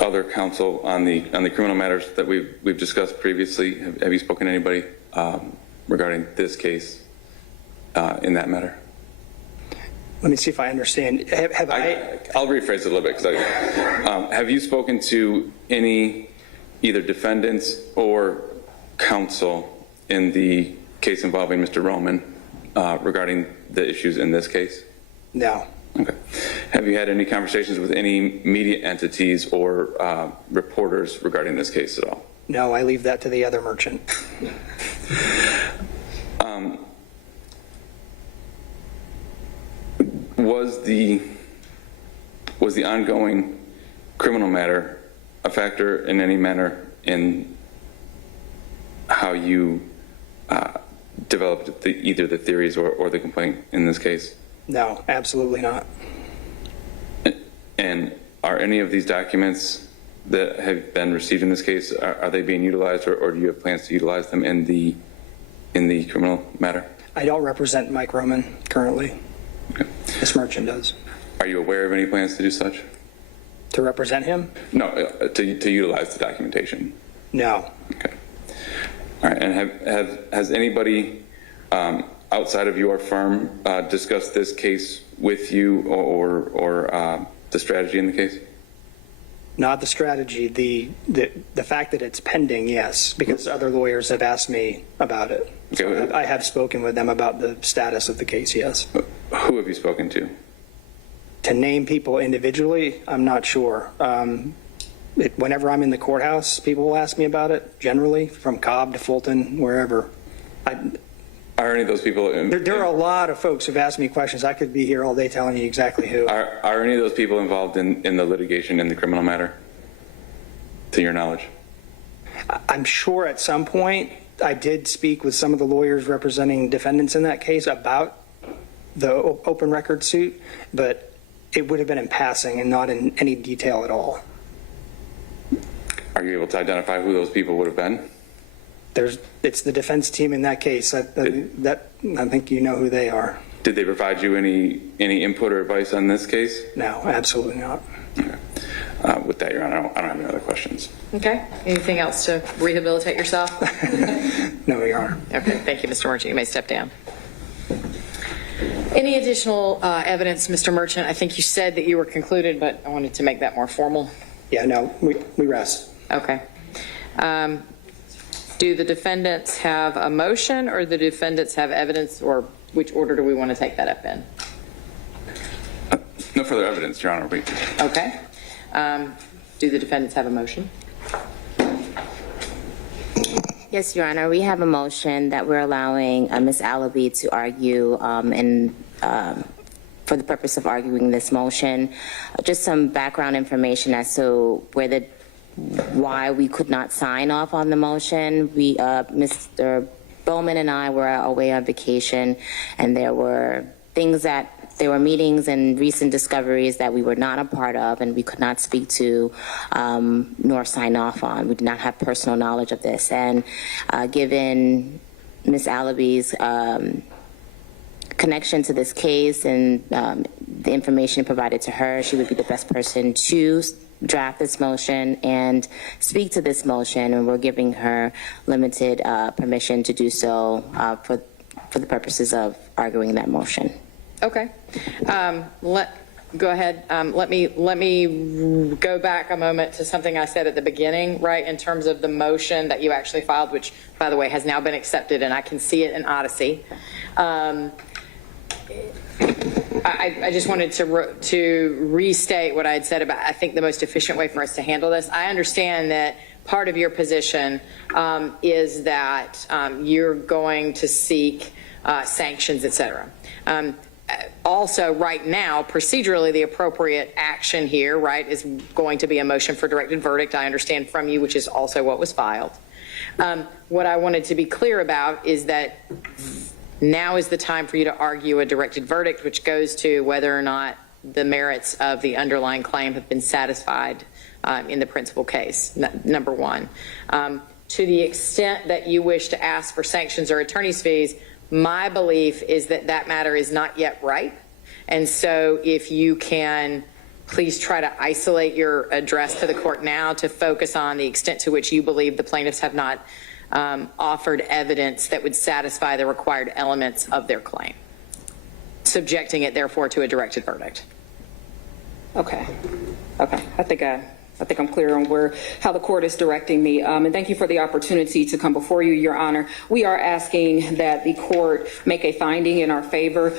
other counsel on the criminal matters that we've discussed previously? Have you spoken to anybody regarding this case in that matter? Let me see if I understand. I'll rephrase it a little bit. Have you spoken to any either defendants or counsel in the case involving Mr. Roman regarding the issues in this case? No. Okay. Have you had any conversations with any media entities or reporters regarding this case at all? No, I leave that to the other merchant. Was the ongoing criminal matter a factor in any manner in how you developed either the theories or the complaint in this case? No, absolutely not. And are any of these documents that have been received in this case, are they being utilized, or do you have plans to utilize them in the criminal matter? I don't represent Mike Roman currently. Okay. This merchant does. Are you aware of any plans to do such? To represent him? No, to utilize the documentation. No. Okay. All right. And has anybody outside of your firm discussed this case with you or the strategy in the case? Not the strategy. The fact that it's pending, yes, because other lawyers have asked me about it. Okay. So I have spoken with them about the status of the case, yes. Who have you spoken to? To name people individually, I'm not sure. Whenever I'm in the courthouse, people will ask me about it, generally, from Cobb to Fulton, wherever. Are any of those people? There are a lot of folks who've asked me questions. I could be here all day telling you exactly who. Are any of those people involved in the litigation in the criminal matter, to your knowledge? I'm sure at some point I did speak with some of the lawyers representing defendants in that case about the open record suit, but it would have been in passing and not in any detail at all. Are you able to identify who those people would have been? It's the defense team in that case. I think you know who they are. Did they provide you any input or advice on this case? No, absolutely not. Okay. With that, Your Honor, I don't have any other questions. Okay. Anything else to rehabilitate yourself? No, Your Honor. Okay. Thank you, Mr. Merchant. You may step down. Any additional evidence, Mr. Merchant? I think you said that you were concluded, but I wanted to make that more formal. Yeah, no, we rest. Okay. Do the defendants have a motion, or the defendants have evidence, or which order do we want to take that up in? No further evidence, Your Honor. Okay. Do the defendants have a motion? Yes, Your Honor, we have a motion that we're allowing Ms. Allaby to argue for the purpose of arguing this motion. Just some background information as to why we could not sign off on the motion. Mr. Bowman and I were away on vacation, and there were meetings and recent discoveries that we were not a part of and we could not speak to nor sign off on. We did not have personal knowledge of this. And given Ms. Allaby's connection to this case and the information provided to her, she would be the best person to draft this motion and speak to this motion, and we're giving her limited permission to do so for the purposes of arguing that motion. Okay. Go ahead. Let me go back a moment to something I said at the beginning, right, in terms of the motion that you actually filed, which, by the way, has now been accepted, and I can see it in Odyssey. I just wanted to restate what I had said about, I think, the most efficient way for us to handle this. I understand that part of your position is that you're going to seek sanctions, et cetera. Also, right now, procedurally, the appropriate action here, right, is going to be a motion for directed verdict, I understand from you, which is also what was filed. What I wanted to be clear about is that now is the time for you to argue a directed verdict, which goes to whether or not the merits of the underlying claim have been satisfied in the principal case, number one. To the extent that you wish to ask for sanctions or attorney's fees, my belief is that that matter is not yet ripe. And so if you can please try to isolate your address to the court now to focus on the extent to which you believe the plaintiffs have not offered evidence that would satisfy the required elements of their claim, subjecting it therefore to a directed verdict. Okay. I think I'm clear on how the court is directing me. And thank you for the opportunity to come before you, Your Honor. We are asking that the court make a finding in our favor.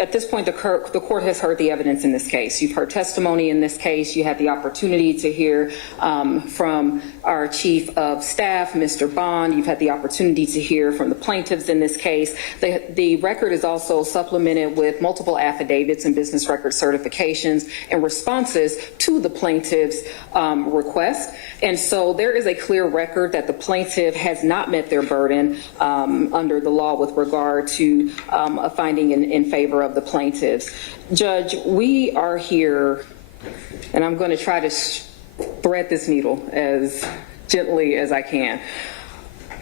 At this point, the court has heard the evidence in this case. You've heard testimony in this case. You had the opportunity to hear from our chief of staff, Mr. Bond. You've had the opportunity to hear from the plaintiffs in this case. The record is also supplemented with multiple affidavits and business record certifications and responses to the plaintiffs' request. And so there is a clear record that the plaintiff has not met their burden under the law with regard to a finding in favor of the plaintiffs. Judge, we are here, and I'm going to try to thread this needle as gently as I can.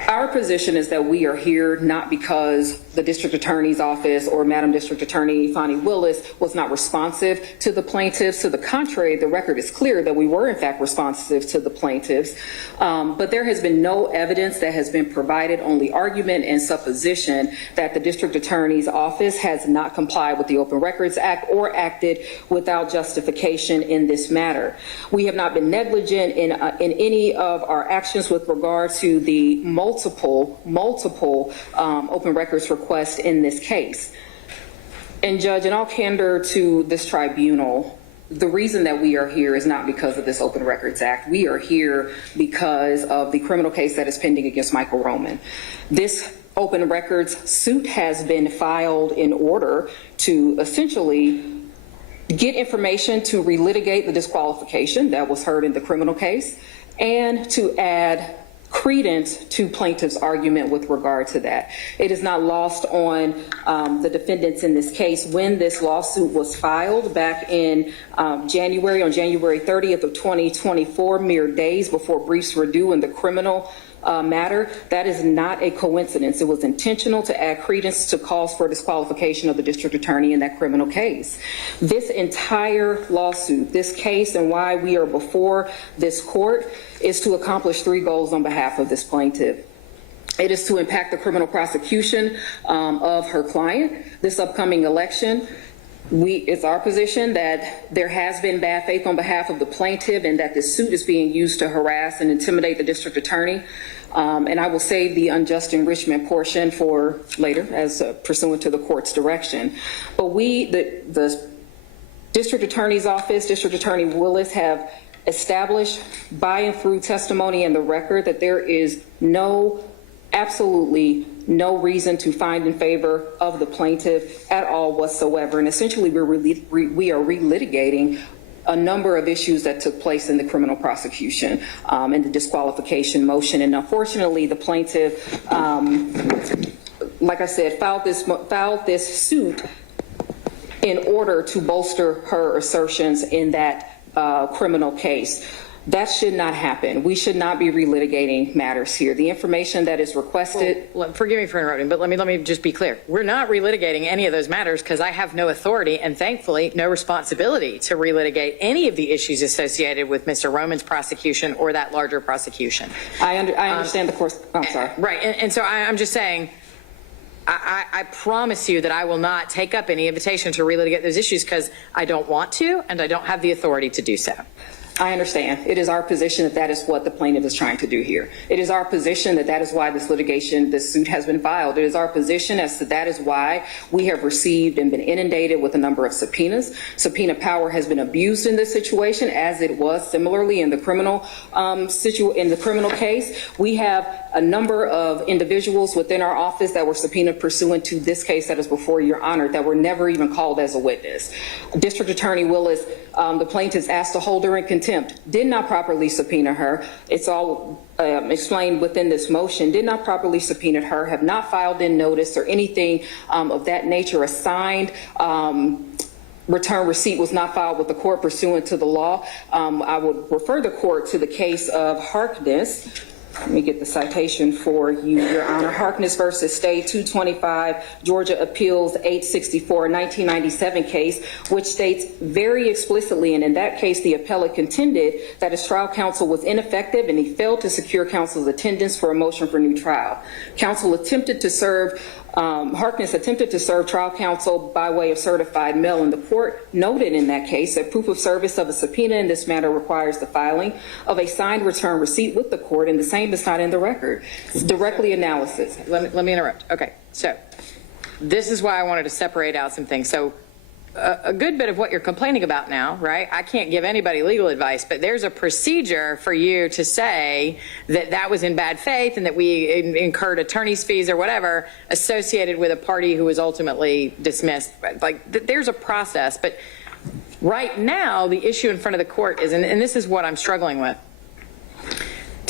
Our position is that we are here not because the district attorney's office or Madam District Attorney Fani Willis was not responsive to the plaintiffs. To the contrary, the record is clear that we were in fact responsive to the plaintiffs. But there has been no evidence that has been provided, only argument and supposition that the district attorney's office has not complied with the Open Records Act or acted without justification in this matter. We have not been negligent in any of our actions with regard to the multiple open records requests in this case. And Judge, in all candor to this tribunal, the reason that we are here is not because of this Open Records Act. We are here because of the criminal case that is pending against Michael Roman. This open records suit has been filed in order to essentially get information to relitigate the disqualification that was heard in the criminal case and to add credence to plaintiff's argument with regard to that. It is not lost on the defendants in this case. When this lawsuit was filed back in January, on January 30th of 2024, mere days before briefs were due in the criminal matter, that is not a coincidence. It was intentional to add credence to calls for disqualification of the district attorney in that criminal case. This entire lawsuit, this case, and why we are before this court is to accomplish three goals on behalf of this plaintiff. It is to impact the criminal prosecution of her client this upcoming election. It's our position that there has been bad faith on behalf of the plaintiff and that this suit is being used to harass and intimidate the district attorney. And I will save the unjust enrichment portion for later as pursuant to the court's direction. But we, the district attorney's office, District Attorney Willis, have established by and through testimony in the record that there is absolutely no reason to find in favor of the plaintiff at all whatsoever. And essentially, we are relitigating a number of issues that took place in the criminal prosecution and the disqualification motion. And unfortunately, the plaintiff, like I said, filed this suit in order to bolster her assertions in that criminal case. That should not happen. We should not be relitigating matters here. The information that is requested. Well, forgive me for interrupting, but let me just be clear. We're not relitigating any of those matters because I have no authority and thankfully no responsibility to relitigate any of the issues associated with Mr. Roman's prosecution or that larger prosecution. I understand the course. I'm sorry. Right. And so I'm just saying, I promise you that I will not take up any invitation to relitigate those issues because I don't want to and I don't have the authority to do so. I understand. It is our position that that is what the plaintiff is trying to do here. It is our position that that is why this litigation, this suit has been filed. It is our position as to that is why we have received and been inundated with a number of subpoenas. Subpoena power has been abused in this situation, as it was similarly in the criminal case. We have a number of individuals within our office that were subpoenaed pursuant to this case that is before your honor that were never even called as a witness. District Attorney Willis, the plaintiff's asked to hold her in contempt, did not properly subpoena her. It's all explained within this motion, did not properly subpoena her, have not filed in notice or anything of that nature. A signed return receipt was not filed with the court pursuant to the law. I would refer the court to the case of Harkness. Let me get the citation for you, Your Honor. Harkness versus State, 225, Georgia Appeals 864, 1997 case, which states very explicitly, and in that case, the appellate contended that his trial counsel was ineffective and he failed to secure counsel's attendance for a motion for new trial. Counsel attempted to serve Harkness attempted to serve trial counsel by way of certified mail, and the court noted in that case that proof of service of a subpoena in this matter requires the filing of a signed return receipt with the court, and the same is not in the record. It's directly analysis. Let me interrupt. Okay, so this is why I wanted to separate out some things. So a good bit of what you're complaining about now, right? I can't give anybody legal advice, but there's a procedure for you to say that that was in bad faith and that we incurred attorney's fees or whatever associated with a party who was ultimately dismissed. Like, there's a process, but right now the issue in front of the court is, and this is what I'm struggling with.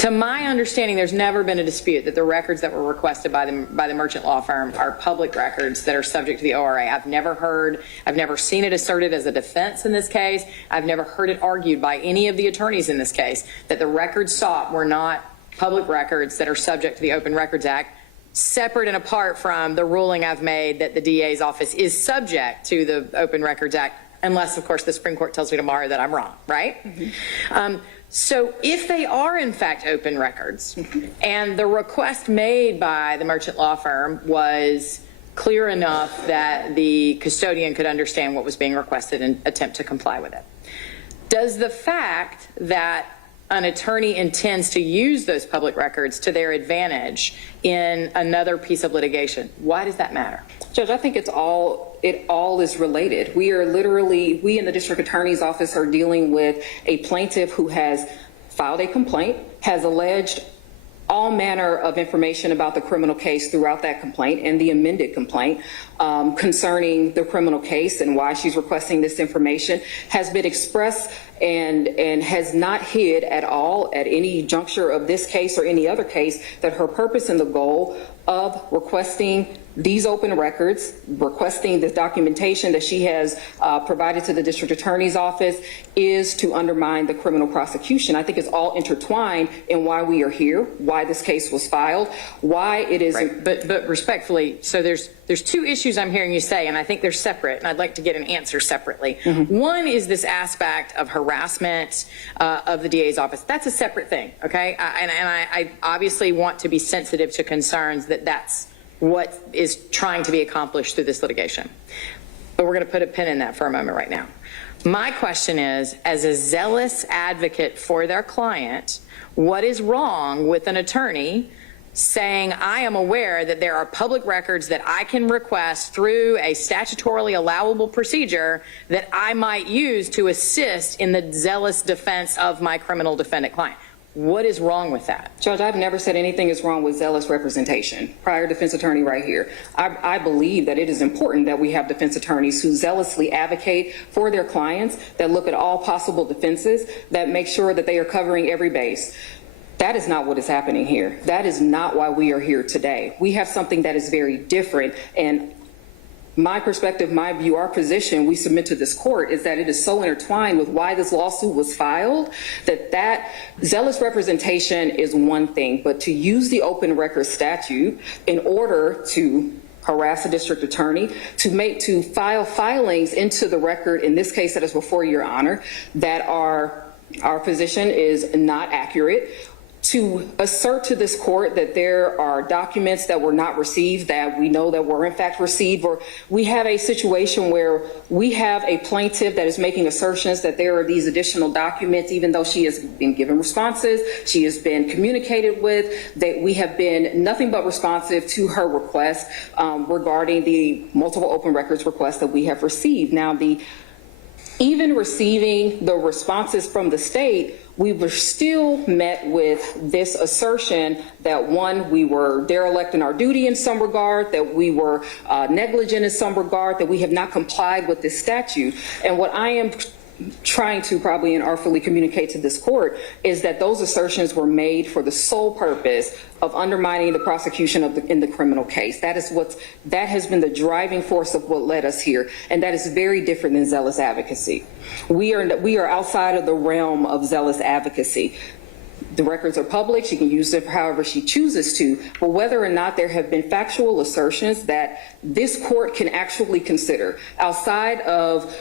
To my understanding, there's never been a dispute that the records that were requested by the merchant law firm are public records that are subject to the ORA. I've never seen it asserted as a defense in this case. I've never heard it argued by any of the attorneys in this case that the records sought were not public records that are subject to the Open Records Act, separate and apart from the ruling I've made that the DA's office is subject to the Open Records Act, unless, of course, the Supreme Court tells me tomorrow that I'm wrong, right? Mm-hmm. So if they are, in fact, open records, and the request made by the merchant law firm was clear enough that the custodian could understand what was being requested and attempt to comply with it, does the fact that an attorney intends to use those public records to their advantage in another piece of litigation, why does that matter? Judge, I think it all is related. We in the district attorney's office are dealing with a plaintiff who has filed a complaint, has alleged all manner of information about the criminal case throughout that complaint and the amended complaint concerning the criminal case and why she's requesting this information has been expressed and has not hid at all at any juncture of this case or any other case that her purpose and the goal of requesting these open records, requesting the documentation that she has provided to the district attorney's office is to undermine the criminal prosecution. I think it's all intertwined in why we are here, why this case was filed, why it is. Right. But respectfully, so there's two issues I'm hearing you say, and I think they're separate, and I'd like to get an answer separately. Mm-hmm. One is this aspect of harassment of the DA's office. That's a separate thing, okay? And I obviously want to be sensitive to concerns that that's what is trying to be accomplished through this litigation. But we're going to put a pin in that for a moment right now. My question is, as a zealous advocate for their client, what is wrong with an attorney saying, I am aware that there are public records that I can request through a statutorily allowable procedure that I might use to assist in the zealous defense of my criminal defendant client. What is wrong with that? Judge, I've never said anything is wrong with zealous representation. Prior defense attorney right here. I believe that it is important that we have defense attorneys who zealously advocate for their clients, that look at all possible defenses, that make sure that they are covering every base. That is not what is happening here. That is not why we are here today. We have something that is very different, and my perspective, my view, our position we submit to this court is that it is so intertwined with why this lawsuit was filed that zealous representation is one thing, but to use the open record statute in order to harass a district attorney, to file filings into the record, in this case that is before your honor, that our position is not accurate, to assert to this court that there are documents that were not received that we know that were in fact received, or we have a situation where we have a plaintiff that is making assertions that there are these additional documents, even though she has been given responses, she has been communicated with, that we have been nothing but responsive to her request regarding the multiple open records requests that we have received. Now, even receiving the responses from the state, we were still met with this assertion that, one, we were derelict in our duty in some regard, that we were negligent in some regard, that we have not complied with this statute. And what I am trying to probably and artfully communicate to this court is that those assertions were made for the sole purpose of undermining the prosecution in the criminal case. That has been the driving force of what led us here, and that is very different than zealous advocacy. We are outside of the realm of zealous advocacy. The records are public. She can use them however she chooses to. But whether or not there have been factual assertions that this court can actually consider outside of,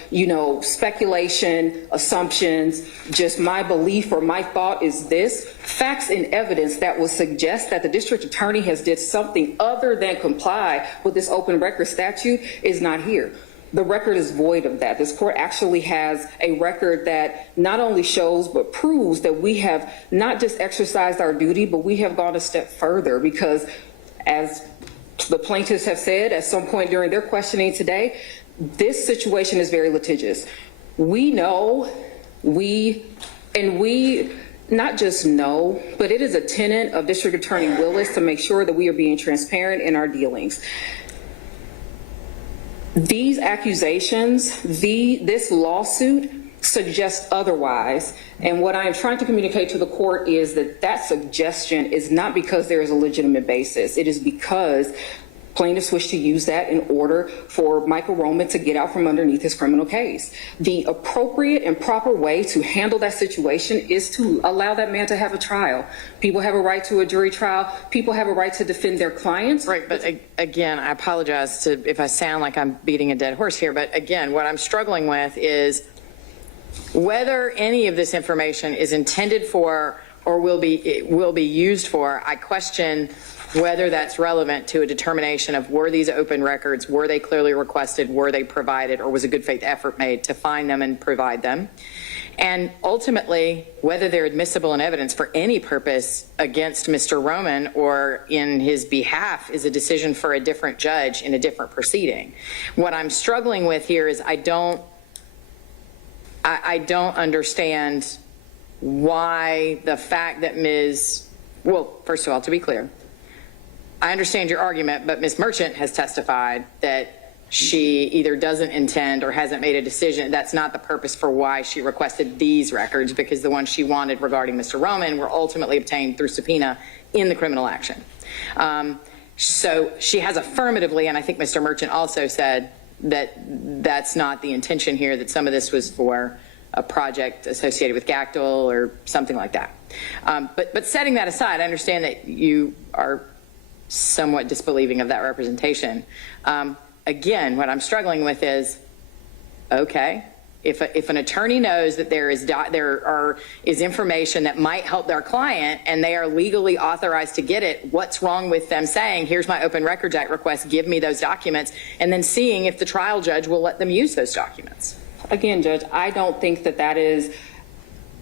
speculation, assumptions, just my belief or my thought is this, facts and evidence that will suggest that the district attorney has did something other than comply with this open record statute is not here. The record is void of that. This court actually has a record that not only shows but proves that we have not just exercised our duty, but we have gone a step further, because as the plaintiffs have said at some point during their questioning today, this situation is very litigious. We know, not just know, but it is a tenet of District Attorney Willis to make sure that we are being transparent in our dealings. These accusations, this lawsuit suggests otherwise. And what I am trying to communicate to the court is that suggestion is not because there is a legitimate basis. It is because plaintiffs wish to use that in order for Michael Roman to get out from underneath his criminal case. The appropriate and proper way to handle that situation is to allow that man to have a trial. People have a right to a jury trial. People have a right to defend their clients. Right, but again, I apologize if I sound like I'm beating a dead horse here, but again, what I'm struggling with is whether any of this information is intended for or will be used for. I question whether that's relevant to a determination of were these open records, were they clearly requested, were they provided, or was a good faith effort made to find them and provide them? And ultimately, whether they're admissible in evidence for any purpose against Mr. Roman or in his behalf is a decision for a different judge in a different proceeding. What I'm struggling with here is I don't understand why the fact that first of all, to be clear, I understand your argument, but Ms. Merchant has testified that she either doesn't intend or hasn't made a decision. That's not the purpose for why she requested these records, because the ones she wanted regarding Mr. Roman were ultimately obtained through subpoena in the criminal action. So she has affirmatively, and I think Mr. Merchant also said that that's not the intention here, that some of this was for a project associated with Gactyl or something like that. But setting that aside, I understand that you are somewhat disbelieving of that representation. Again, what I'm struggling with is, okay, if an attorney knows that there is information that might help their client and they are legally authorized to get it, what's wrong with them saying, here's my Open Records Act request, give me those documents, and then seeing if the trial judge will let them use those documents? Again, Judge, I don't think that is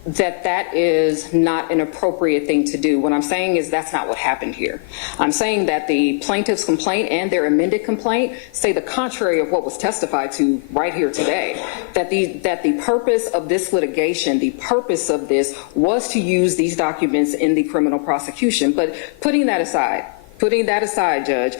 that is not an appropriate thing to do. What I'm saying is that's not what happened here. I'm saying that the plaintiff's complaint and their amended complaint say the contrary of what was testified to right here today, that the purpose of this litigation, the purpose of this was to use these documents in the criminal prosecution. But putting that aside, Judge,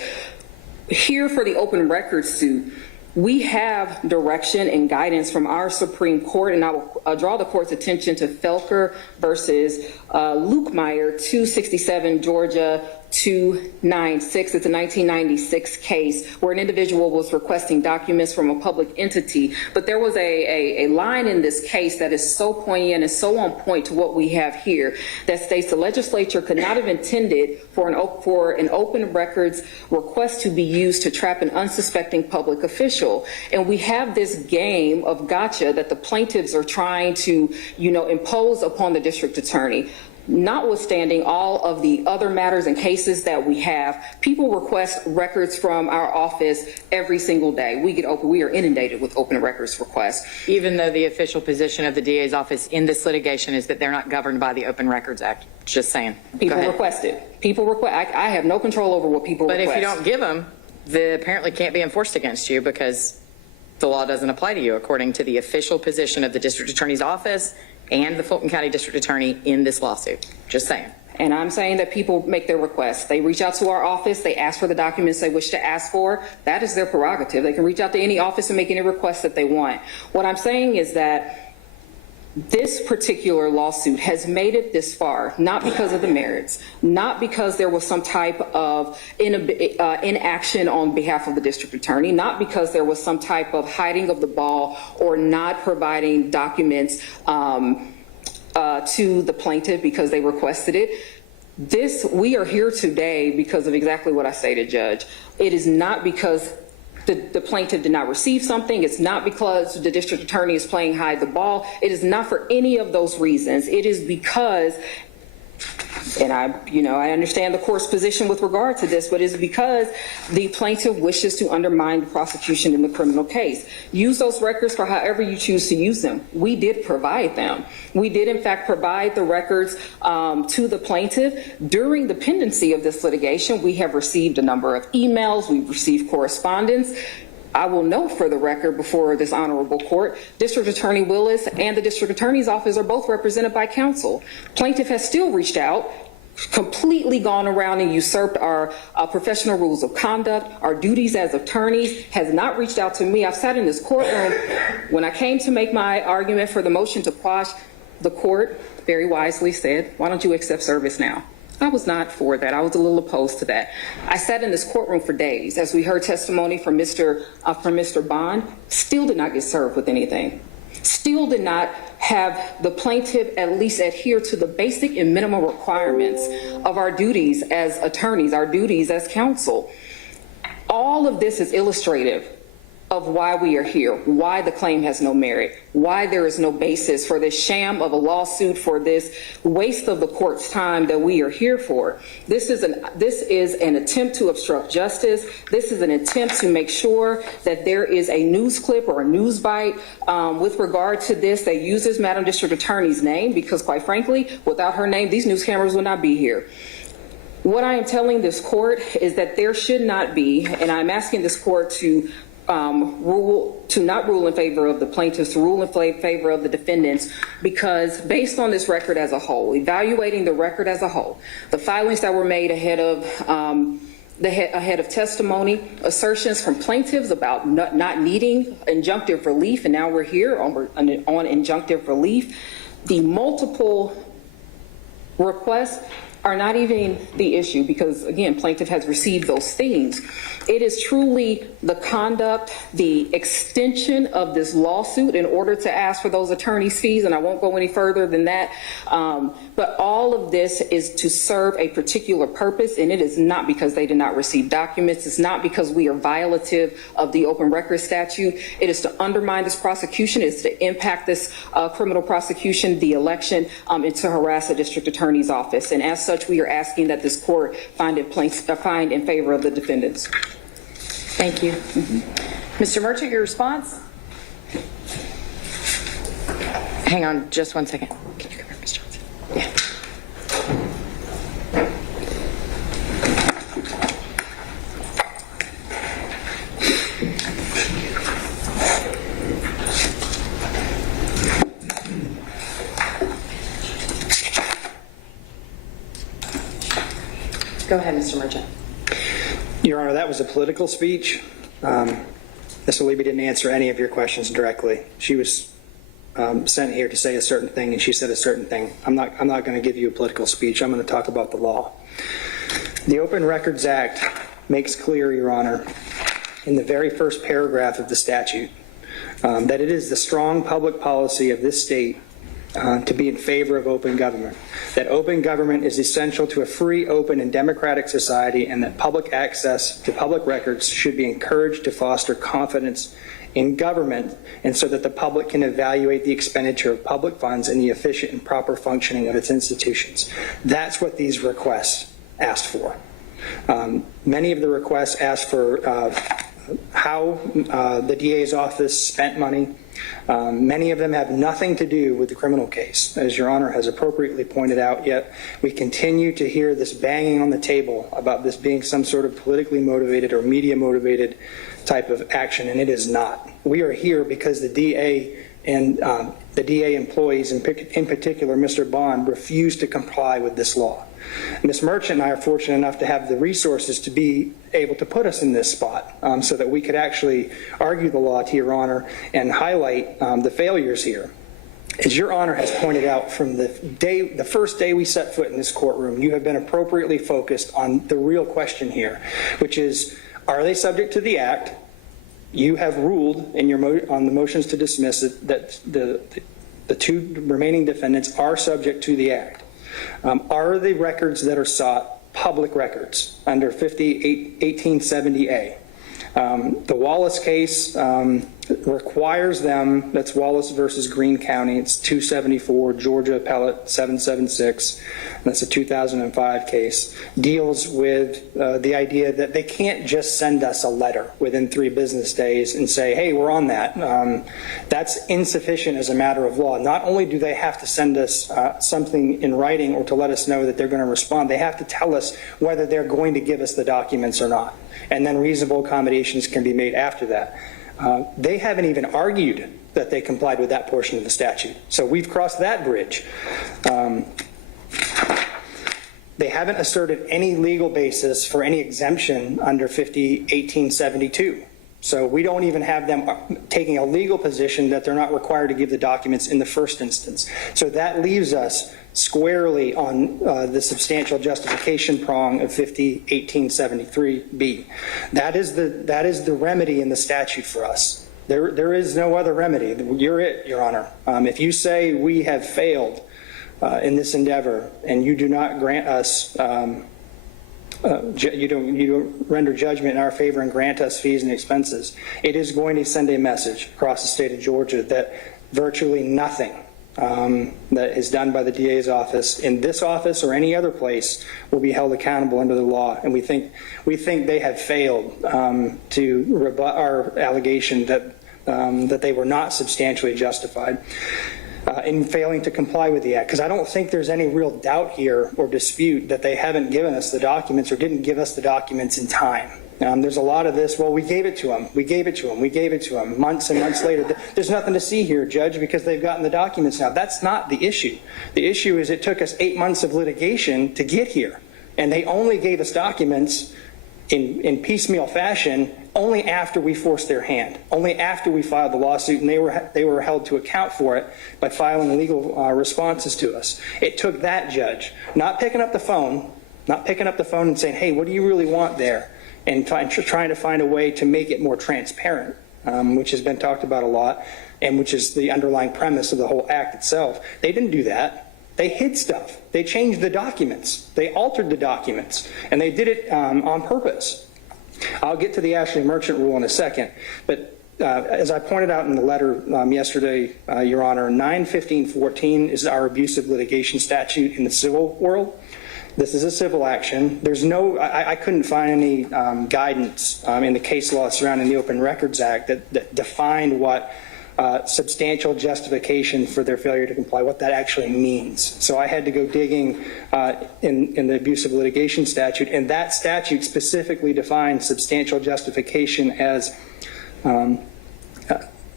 here for the open records suit, we have direction and guidance from our Supreme Court, and I will draw the court's attention to Felker versus Lukemire, 267 Georgia 296. It's a 1996 case where an individual was requesting documents from a public entity, but there was a line in this case that is so poignant and so on point to what we have here that states the legislature could not have intended for an open records request to be used to trap an unsuspecting public official. And we have this game of gotcha that the plaintiffs are trying to, impose upon the district attorney. Notwithstanding all of the other matters and cases that we have, people request records from our office every single day. We are inundated with open records requests. Even though the official position of the DA's office in this litigation is that they're not governed by the Open Records Act. Just saying. People request it. I have no control over what people request. But if you don't give them, they apparently can't be enforced against you because the law doesn't apply to you according to the official position of the district attorney's office and the Fulton County District Attorney in this lawsuit. Just saying. And I'm saying that people make their requests. They reach out to our office. They ask for the documents they wish to ask for. That is their prerogative. They can reach out to any office and make any requests that they want. What I'm saying is that this particular lawsuit has made it this far, not because of the merits, not because there was some type of inaction on behalf of the district attorney, not because there was some type of hiding of the ball or not providing documents to the plaintiff because they requested it. We are here today because of exactly what I stated, Judge. It is not because the plaintiff did not receive something. It's not because the district attorney is playing hide the ball. It is not for any of those reasons. It is because, and I understand the court's position with regard to this, but it's because the plaintiff wishes to undermine the prosecution in the criminal case. Use those records for however you choose to use them. We did provide them. We did, in fact, provide the records to the plaintiff. During the pendency of this litigation, we have received a number of emails. We've received correspondence. I will note for the record before this honorable court, District Attorney Willis and the District Attorney's Office are both represented by counsel. Plaintiff has still reached out, completely gone around and usurped our professional rules of conduct, our duties as attorneys, has not reached out to me. I've sat in this courtroom. When I came to make my argument for the motion to quash, the court very wisely said, why don't you accept service now? I was not for that. I was a little opposed to that. I sat in this courtroom for days as we heard testimony from Mr. Bond, still did not get served with anything. Still did not have the plaintiff at least adhere to the basic and minimum requirements of our duties as attorneys, our duties as counsel. All of this is illustrative of why we are here, why the claim has no merit, why there is no basis for this sham of a lawsuit, for this waste of the court's time that we are here for. This is an attempt to obstruct justice. This is an attempt to make sure that there is a news clip or a news bite with regard to this that uses Madam District Attorney's name, because quite frankly, without her name, these news cameras would not be here. What I am telling this court is that there should not be, and I'm asking this court to not rule in favor of the plaintiffs, to rule in favor of the defendants, because based on this record as a whole, evaluating the record as a whole, the filings that were made ahead of testimony, assertions from plaintiffs about not needing injunctive relief, and now we're here on injunctive relief, the multiple requests are not even the issue, because again, plaintiff has received those things. It is truly the conduct, the extension of this lawsuit in order to ask for those attorney's fees, and I won't go any further than that. But all of this is to serve a particular purpose, and it is not because they did not receive documents. It's not because we are violative of the open records statute. It is to undermine this prosecution. It's to impact this criminal prosecution, the election, and to harass the district attorney's office. And as such, we are asking that this court find in favor of the defendants. Thank you. Mr. Merchant, your response? Hang on just one second. Can you go? Go ahead, Mr. Merchant. Your Honor, that was a political speech. Ms. Oliva didn't answer any of your questions directly. She was sent here to say a certain thing, and she said a certain thing. I'm not going to give you a political speech. I'm going to talk about the law. The Open Records Act makes clear, Your Honor, in the very first paragraph of the statute, that it is the strong public policy of this state to be in favor of open government, that open government is essential to a free, open, and democratic society, and that public access to public records should be encouraged to foster confidence in government, and so that the public can evaluate the expenditure of public funds and the efficient and proper functioning of its institutions. That's what these requests asked for. Many of the requests asked for how the DA's office spent money. Many of them have nothing to do with the criminal case, as Your Honor has appropriately pointed out, yet we continue to hear this banging on the table about this being some sort of politically motivated or media motivated type of action, and it is not. We are here because the DA and the DA employees, in particular Mr. Bond, refused to comply with this law. Ms. Merchant and I are fortunate enough to have the resources to be able to put us in this spot so that we could actually argue the law to Your Honor and highlight the failures here. As Your Honor has pointed out, from the first day we set foot in this courtroom, you have been appropriately focused on the real question here, which is, are they subject to the Act? You have ruled in on the motions to dismiss it that the two remaining defendants are subject to the Act. Are the records that are sought public records under 1870A? The Wallace case requires them, that's Wallace versus Greene County, it's 274, Georgia Appellate 776, that's a 2005 case, deals with the idea that they can't just send us a letter within 3 business days and say, hey, we're on that. That's insufficient as a matter of law. Not only do they have to send us something in writing or to let us know that they're going to respond, they have to tell us whether they're going to give us the documents or not. And then reasonable accommodations can be made after that. They haven't even argued that they complied with that portion of the statute. So we've crossed that bridge. They haven't asserted any legal basis for any exemption under 1872. So we don't even have them taking a legal position that they're not required to give the documents in the first instance. So that leaves us squarely on the substantial justification prong of 1873B. That is the remedy in the statute for us. There is no other remedy. You're it, Your Honor. If you say we have failed in this endeavor and you do not grant us, you don't render judgment in our favor and grant us fees and expenses, it is going to send a message across the state of Georgia that virtually nothing that is done by the DA's office in this office or any other place will be held accountable under the law. And we think they have failed to rebut our allegation that they were not substantially justified in failing to comply with the Act. Because I don't think there's any real doubt here or dispute that they haven't given us the documents or didn't give us the documents in time. There's a lot of this, well, we gave it to them, we gave it to them, we gave it to them, months and months later. There's nothing to see here, Judge, because they've gotten the documents now. That's not the issue. The issue is it took us 8 months of litigation to get here. And they only gave us documents in piecemeal fashion only after we forced their hand, only after we filed the lawsuit, and they were held to account for it by filing legal responses to us. It took that, Judge, not picking up the phone and saying, hey, what do you really want there? And trying to find a way to make it more transparent, which has been talked about a lot, and which is the underlying premise of the whole act itself. They didn't do that. They hid stuff. They changed the documents. They altered the documents, and they did it on purpose. I'll get to the Ashley Merchant rule in a second, but as I pointed out in the letter yesterday, Your Honor, 915.14 is our abusive litigation statute in the civil world. This is a civil action. There's no, I couldn't find any guidance in the case law surrounding the Open Records Act that defined what substantial justification for their failure to comply, what that actually means. So I had to go digging in the abusive litigation statute, and that statute specifically defines substantial justification as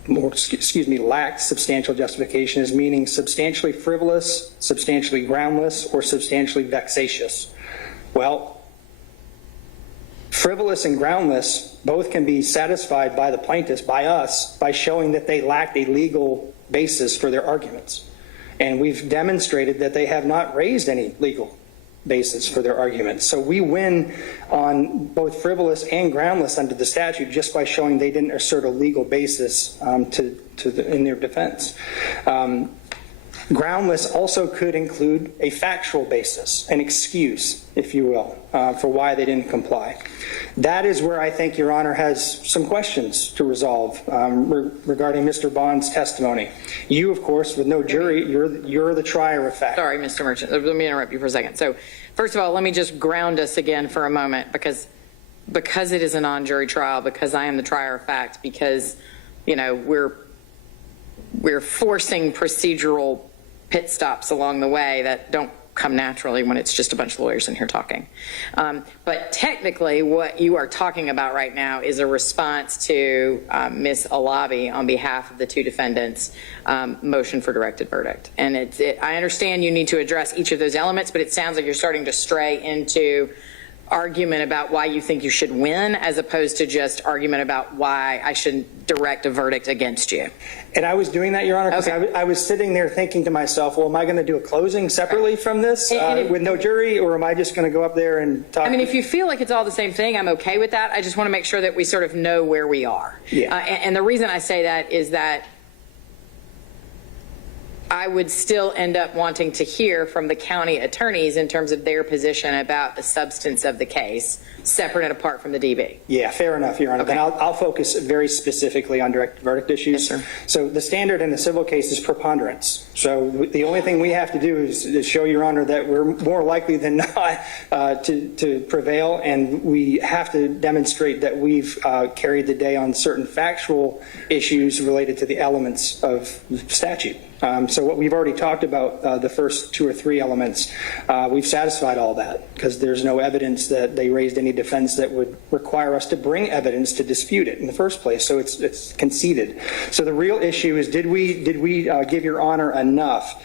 lacks substantial justification as meaning substantially frivolous, substantially groundless, or substantially vexatious. Well, Frivolous and groundless both can be satisfied by the plaintiffs, by us, by showing that they lacked a legal basis for their arguments. And we've demonstrated that they have not raised any legal basis for their arguments. So we win on both frivolous and groundless under the statute just by showing they didn't assert a legal basis in their defense. Groundless also could include a factual basis, an excuse, if you will, for why they didn't comply. That is where I think Your Honor has some questions to resolve regarding Mr. Bond's testimony. You, of course, with no jury, you're the trier of fact. Sorry, Mr. Merchant. Let me interrupt you for a second. So, first of all, let me just ground us again for a moment, because it is a non-jury trial, because I am the trier of fact, because, you know, we're forcing procedural pit stops along the way that don't come naturally when it's just a bunch of lawyers in here talking. But technically, what you are talking about right now is a response to Ms. Alabi on behalf of the two defendants' motion for directed verdict. And I understand you need to address each of those elements, but it sounds like you're starting to stray into argument about why you think you should win, as opposed to just argument about why I should direct a verdict against you. And I was doing that, Your Honor, because Okay. I was sitting there thinking to myself, well, am I going to do a closing separately from this with no jury, or am I just going to go up there and talk? I mean, if you feel like it's all the same thing, I'm okay with that. I just want to make sure that we sort of know where we are. Yeah. And the reason I say that is that I would still end up wanting to hear from the county attorneys in terms of their position about the substance of the case, separate and apart from the DB. Yeah, fair enough, Your Honor. Okay. Then I'll focus very specifically on direct verdict issues. Yes, sir. So the standard in a civil case is preponderance. So the only thing we have to do is show, Your Honor, that we're more likely than not to prevail, and we have to demonstrate that we've carried the day on certain factual issues related to the elements of the statute. So what we've already talked about, the first two or three elements, we've satisfied all that, because there's no evidence that they raised any defense that would require us to bring evidence to dispute it in the first place. So it's conceded. So the real issue is, did we give Your Honor enough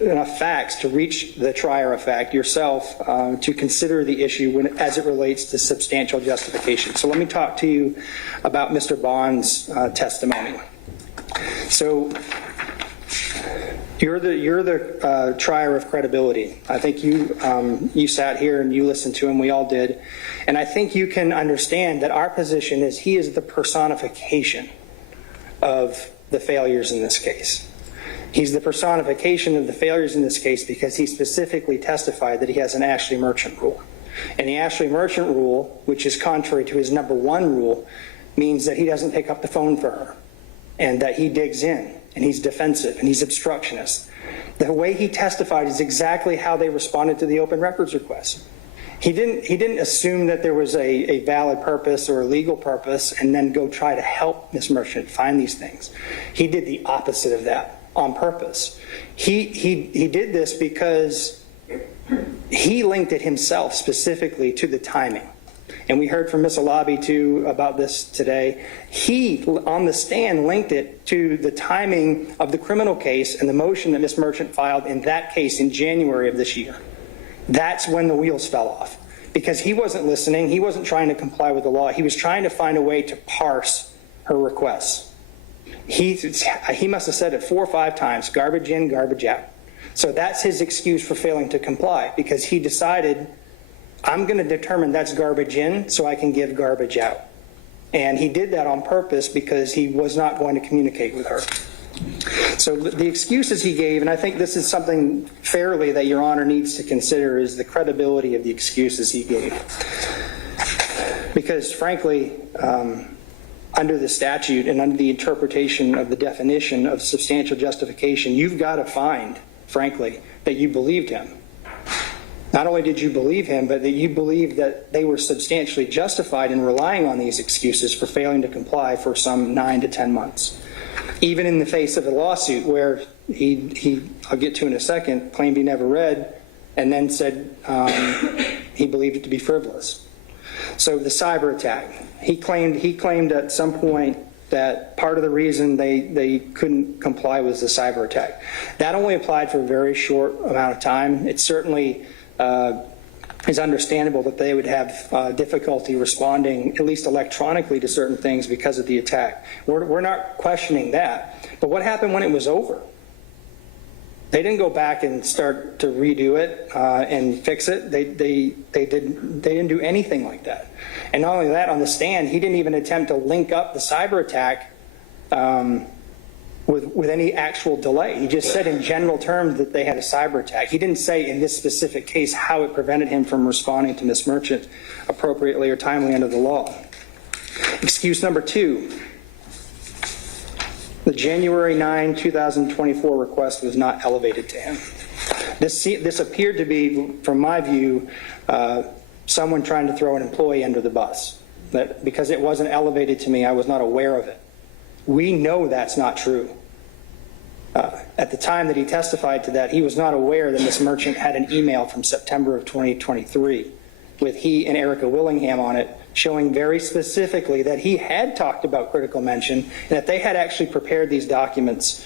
enough facts to reach the trier of fact yourself to consider the issue as it relates to substantial justification? So let me talk to you about Mr. Bond's testimony. So you're the trier of credibility. I think you sat here and you listened to him. We all did. And I think you can understand that our position is he is the personification of the failures in this case. He's the personification of the failures in this case because he specifically testified that he has an Ashley Merchant rule. And the Ashley Merchant rule, which is contrary to his number one rule, means that he doesn't pick up the phone for her, and that he digs in, and he's defensive, and he's obstructionist. The way he testified is exactly how they responded to the open records request. He didn't assume that there was a valid purpose or a legal purpose and then go try to help Ms. Merchant find these things. He did the opposite of that on purpose. He did this because he linked it himself specifically to the timing. And we heard from Ms. Alabi, too, about this today. He, on the stand, linked it to the timing of the criminal case and the motion that Ms. Merchant filed in that case in January of this year. That's when the wheels fell off, because he wasn't listening. He wasn't trying to comply with the law. He was trying to find a way to parse her requests. He must have said it 4 or 5 times, garbage in, garbage out. So that's his excuse for failing to comply, because he decided, I'm going to determine that's garbage in so I can give garbage out. And he did that on purpose because he was not going to communicate with her. So the excuses he gave, and I think this is something fairly that Your Honor needs to consider, is the credibility of the excuses he gave. Because frankly, under the statute and under the interpretation of the definition of substantial justification, you've got to find, frankly, that you believed him. Not only did you believe him, but that you believed that they were substantially justified in relying on these excuses for failing to comply for some 9 to 10 months. Even in the face of a lawsuit where he I'll get to in a second, claimed he never read, and then said he believed it to be frivolous. So the cyber attack, he claimed at some point that part of the reason they couldn't comply was the cyber attack. That only applied for a very short amount of time. It certainly it's understandable that they would have difficulty responding, at least electronically, to certain things because of the attack. We're not questioning that. But what happened when it was over? They didn't go back and start to redo it and fix it. They didn't do anything like that. And not only that, on the stand, he didn't even attempt to link up the cyber attack with any actual delay. He just said in general terms that they had a cyber attack. He didn't say in this specific case how it prevented him from responding to Ms. Merchant appropriately or timely under the law. Excuse number 2. The January 9, 2024 request was not elevated to him. This appeared to be, from my view, someone trying to throw an employee under the bus. But because it wasn't elevated to me, I was not aware of it. We know that's not true. At the time that he testified to that, he was not aware that Ms. Merchant had an email from September of 2023 with he and Erica Willingham on it, showing very specifically that he had talked about critical mention and that they had actually prepared these documents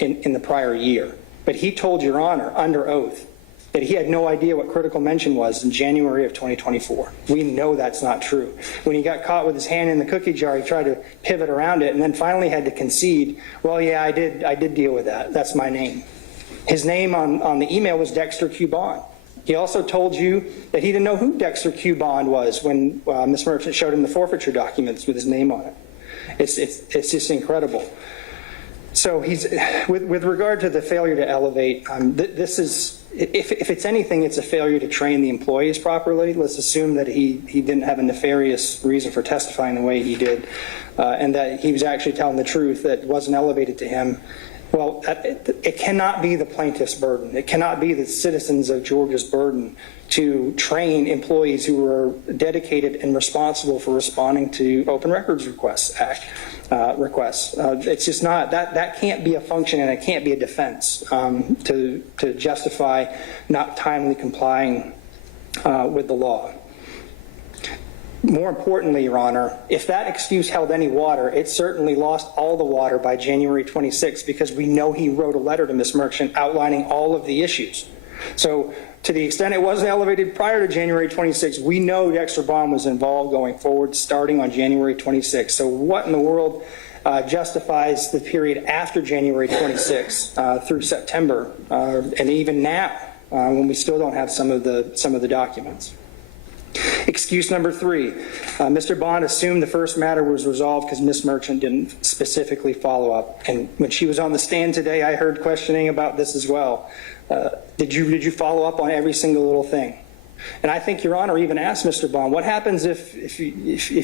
in the prior year. But he told Your Honor under oath that he had no idea what critical mention was in January of 2024. We know that's not true. When he got caught with his hand in the cookie jar, he tried to pivot around it and then finally had to concede, well, yeah, I did deal with that. That's my name. His name on the email was Dexter Q. Bond. He also told you that he didn't know who Dexter Q. Bond was when Ms. Merchant showed him the forfeiture documents with his name on it. It's just incredible. So he's with regard to the failure to elevate, this is, if it's anything, it's a failure to train the employees properly. Let's assume that he didn't have a nefarious reason for testifying the way he did, and that he was actually telling the truth, that wasn't elevated to him. Well, it cannot be the plaintiff's burden. It cannot be the citizens of Georgia's burden to train employees who are dedicated and responsible for responding to Open Records requests. It's just not, that can't be a function and it can't be a defense to justify not timely complying with the law. More importantly, Your Honor, if that excuse held any water, it certainly lost all the water by January 26th, because we know he wrote a letter to Ms. Merchant outlining all of the issues. So to the extent it wasn't elevated prior to January 26th, we know Dexter Bond was involved going forward starting on January 26th. So what in the world justifies the period after January 26th through September and even now when we still don't have some of the documents? Excuse number 3, Mr. Bond assumed the first matter was resolved because Ms. Merchant didn't specifically follow up. And when she was on the stand today, I heard questioning about this as well. Did you follow up on every single little thing? And I think Your Honor even asked Mr. Bond, what happens if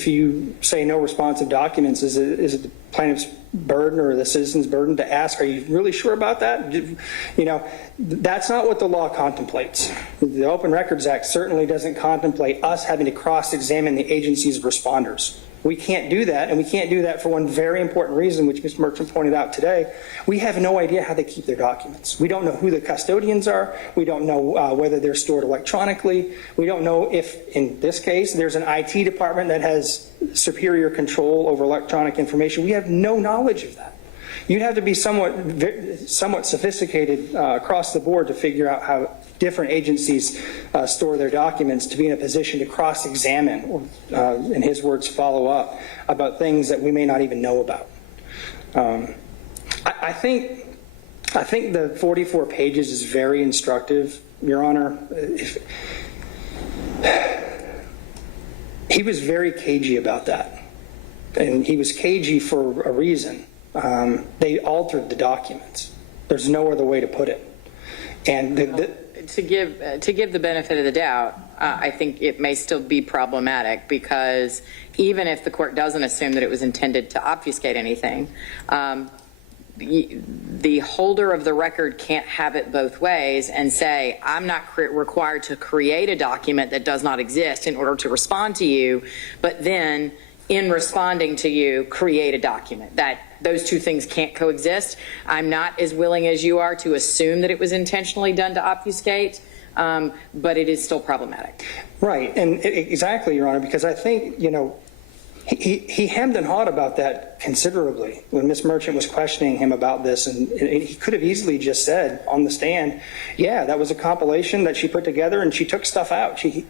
you say no responsive documents? Is it the plaintiff's burden or the citizen's burden to ask, are you really sure about that? You know, that's not what the law contemplates. The Open Records Act certainly doesn't contemplate us having to cross-examine the agency's responders. We can't do that, and we can't do that for one very important reason, which Ms. Merchant pointed out today. We have no idea how they keep their documents. We don't know who the custodians are. We don't know whether they're stored electronically. We don't know if, in this case, there's an IT department that has superior control over electronic information. We have no knowledge of that. You'd have to be somewhat sophisticated across the board to figure out how different agencies store their documents to be in a position to cross-examine, or, in his words, follow up about things that we may not even know about. I think the 44 pages is very instructive, Your Honor. He was very cagey about that, and he was cagey for a reason. They altered the documents. There's no other way to put it. And to give the benefit of the doubt, I think it may still be problematic, because even if the court doesn't assume that it was intended to obfuscate anything, the holder of the record can't have it both ways and say, I'm not required to create a document that does not exist in order to respond to you, but then in responding to you, create a document. That those two things can't coexist. I'm not as willing as you are to assume that it was intentionally done to obfuscate, but it is still problematic. Right, and exactly, Your Honor, because I think, you know, He hemmed and hawed about that considerably when Ms. Merchant was questioning him about this, and he could have easily just said on the stand, yeah, that was a compilation that she put together and she took stuff out. He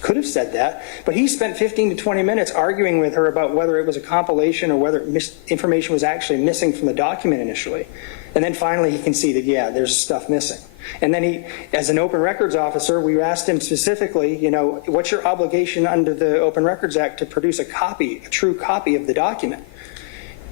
could have said that, but he spent 15 to 20 minutes arguing with her about whether it was a compilation or whether information was actually missing from the document initially. And then finally he conceded, yeah, there's stuff missing. And then he, as an open records officer, we asked him specifically, you know, what's your obligation under the Open Records Act to produce a copy, a true copy of the document?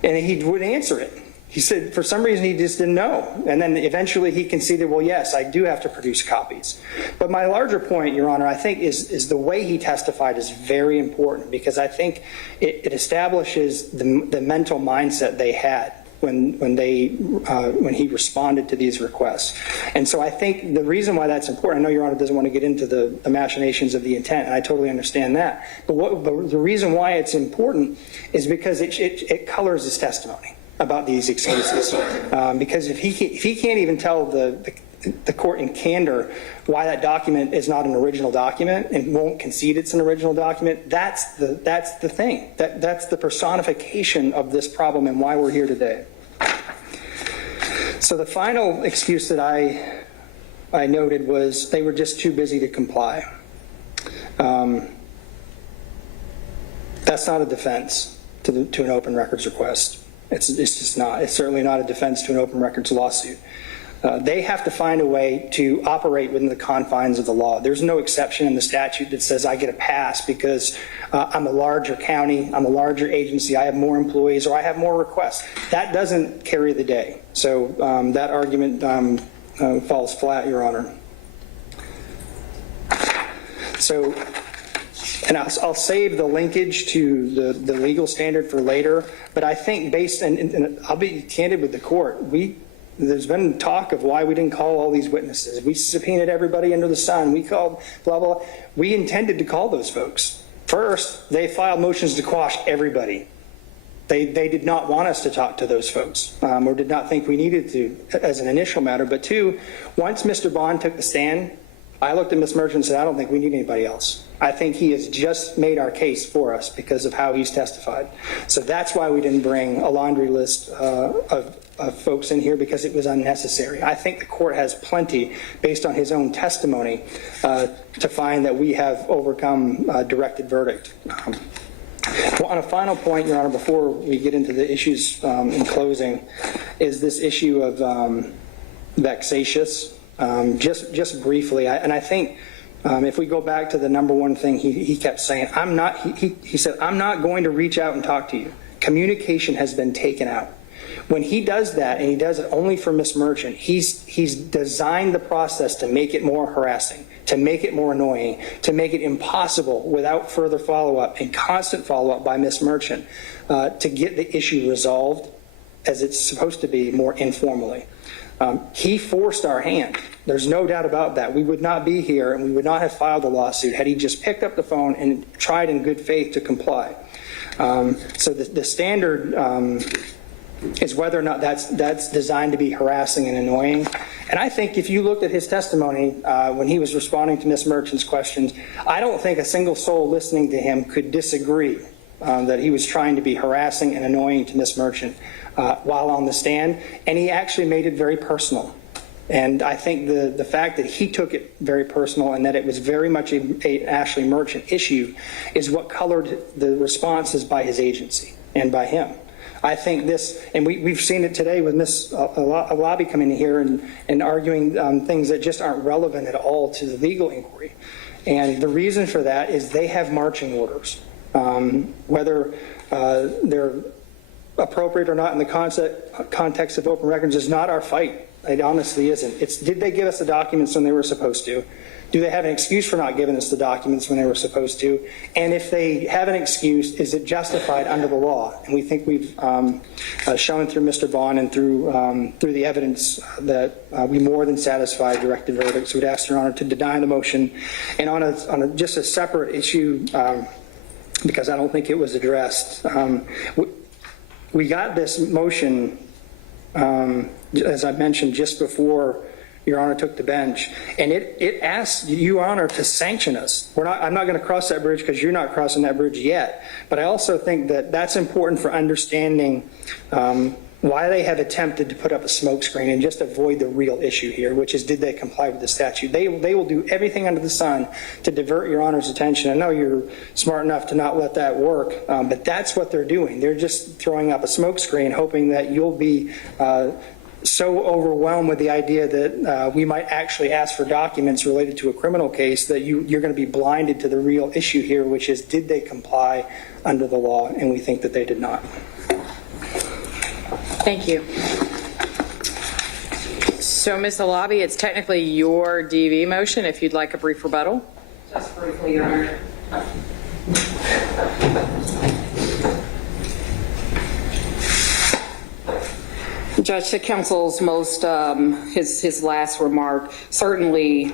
And he wouldn't answer it. He said for some reason he just didn't know. And then eventually he conceded, well, yes, I do have to produce copies. But my larger point, Your Honor, I think is the way he testified is very important, because I think it establishes the mental mindset they had when he responded to these requests. And so I think the reason why that's important, I know Your Honor doesn't want to get into the machinations of the intent, and I totally understand that. But the reason why it's important is because it colors his testimony about these excuses. Because if he can't even tell the court in candor why that document is not an original document and won't concede it's an original document, that's the thing. That's the personification of this problem and why we're here today. So the final excuse that I noted was they were just too busy to comply. That's not a defense to an open records request. It's just not. It's certainly not a defense to an open records lawsuit. They have to find a way to operate within the confines of the law. There's no exception in the statute that says I get a pass because I'm a larger county, I'm a larger agency, I have more employees, or I have more requests. That doesn't carry the day. So that argument falls flat, Your Honor. So, and I'll save the linkage to the legal standard for later, but I think based, and I'll be candid with the court, there's been talk of why we didn't call all these witnesses. We subpoenaed everybody under the sun. We called blah, blah. We intended to call those folks. First, they filed motions to quash everybody. They did not want us to talk to those folks, or did not think we needed to as an initial matter. But two, once Mr. Bond took the stand, I looked at Ms. Merchant and said, I don't think we need anybody else. I think he has just made our case for us because of how he's testified. So that's why we didn't bring a laundry list of folks in here, because it was unnecessary. I think the court has plenty, based on his own testimony, to find that we have overcome a directed verdict. Well, on a final point, Your Honor, before we get into the issues in closing, is this issue of vexatious. Just briefly, and I think if we go back to the number one thing he kept saying, he said, I'm not going to reach out and talk to you. Communication has been taken out. When he does that, and he does it only for Ms. Merchant, he's designed the process to make it more harassing, to make it more annoying, to make it impossible without further follow-up and constant follow-up by Ms. Merchant to get the issue resolved as it's supposed to be, more informally. He forced our hand. There's no doubt about that. We would not be here and we would not have filed a lawsuit had he just picked up the phone and tried in good faith to comply. So the standard is whether or not that's designed to be harassing and annoying. And I think if you looked at his testimony when he was responding to Ms. Merchant's questions, I don't think a single soul listening to him could disagree that he was trying to be harassing and annoying to Ms. Merchant while on the stand, and he actually made it very personal. And I think the fact that he took it very personal and that it was very much a Ashley Merchant issue is what colored the responses by his agency and by him. I think this, and we've seen it today with Ms. Lobby coming in here and arguing things that just aren't relevant at all to the legal inquiry. And the reason for that is they have marching orders. Whether they're appropriate or not in the context of open records is not our fight. It honestly isn't. It's, did they give us the documents when they were supposed to? Do they have an excuse for not giving us the documents when they were supposed to? And if they have an excuse, is it justified under the law? And we think we've shown through Mr. Bond and through the evidence that we more than satisfy directed verdicts. We'd ask Your Honor to deny the motion. And on just a separate issue, because I don't think it was addressed, we got this motion, as I mentioned, just before Your Honor took the bench, and it asked you, Honor, to sanction us. I'm not going to cross that bridge because you're not crossing that bridge yet. But I also think that that's important for understanding why they have attempted to put up a smokescreen and just avoid the real issue here, which is, did they comply with the statute? They will do everything under the sun to divert Your Honor's attention. I know you're smart enough to not let that work, but that's what they're doing. They're just throwing up a smokescreen, hoping that you'll be so overwhelmed with the idea that we might actually ask for documents related to a criminal case that you're going to be blinded to the real issue here, which is, did they comply under the law? And we think that they did not. Thank you. So, Ms. Alabi, it's technically your DV motion if you'd like a brief rebuttal. Just briefly, Your Honor. Judge, to counsel's his last remark, certainly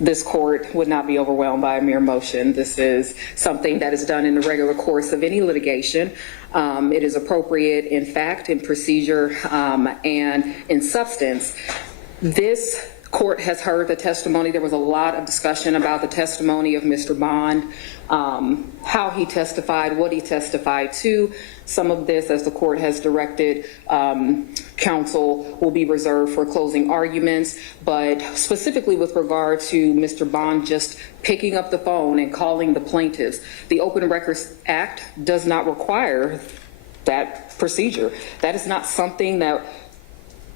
this court would not be overwhelmed by a mere motion. This is something that is done in the regular course of any litigation. It is appropriate in fact, in procedure, and in substance. This court has heard the testimony. There was a lot of discussion about the testimony of Mr. Bond, how he testified, what he testified to. Some of this, as the court has directed, counsel will be reserved for closing arguments, but specifically with regard to Mr. Bond just picking up the phone and calling the plaintiffs, the Open Records Act does not require that procedure. That is not something that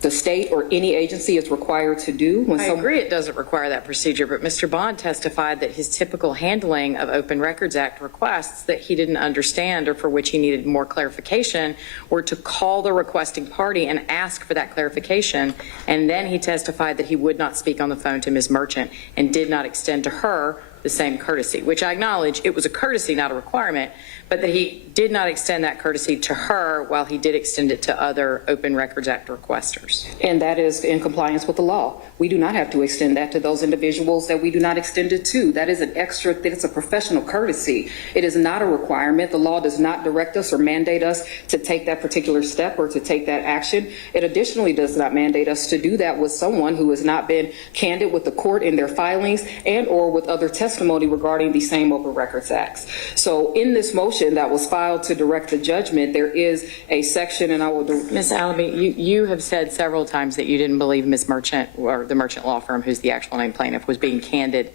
the state or any agency is required to do. I agree it doesn't require that procedure, but Mr. Bond testified that his typical handling of Open Records Act requests that he didn't understand or for which he needed more clarification were to call the requesting party and ask for that clarification. And then he testified that he would not speak on the phone to Ms. Merchant and did not extend to her the same courtesy, which I acknowledge it was a courtesy, not a requirement, but that he did not extend that courtesy to her while he did extend it to other Open Records Act requesters. And that is in compliance with the law. We do not have to extend that to those individuals that we do not extend it to. That is an extra, it's a professional courtesy. It is not a requirement. The law does not direct us or mandate us to take that particular step or to take that action. It additionally does not mandate us to do that with someone who has not been candid with the court in their filings and or with other testimony regarding the same Open Records Acts. So in this motion that was filed to direct the judgment, there is a section, and I will... Ms. Alabi, you have said several times that you didn't believe Ms. Merchant or the Merchant Law Firm, who's the actual named plaintiff, was being candid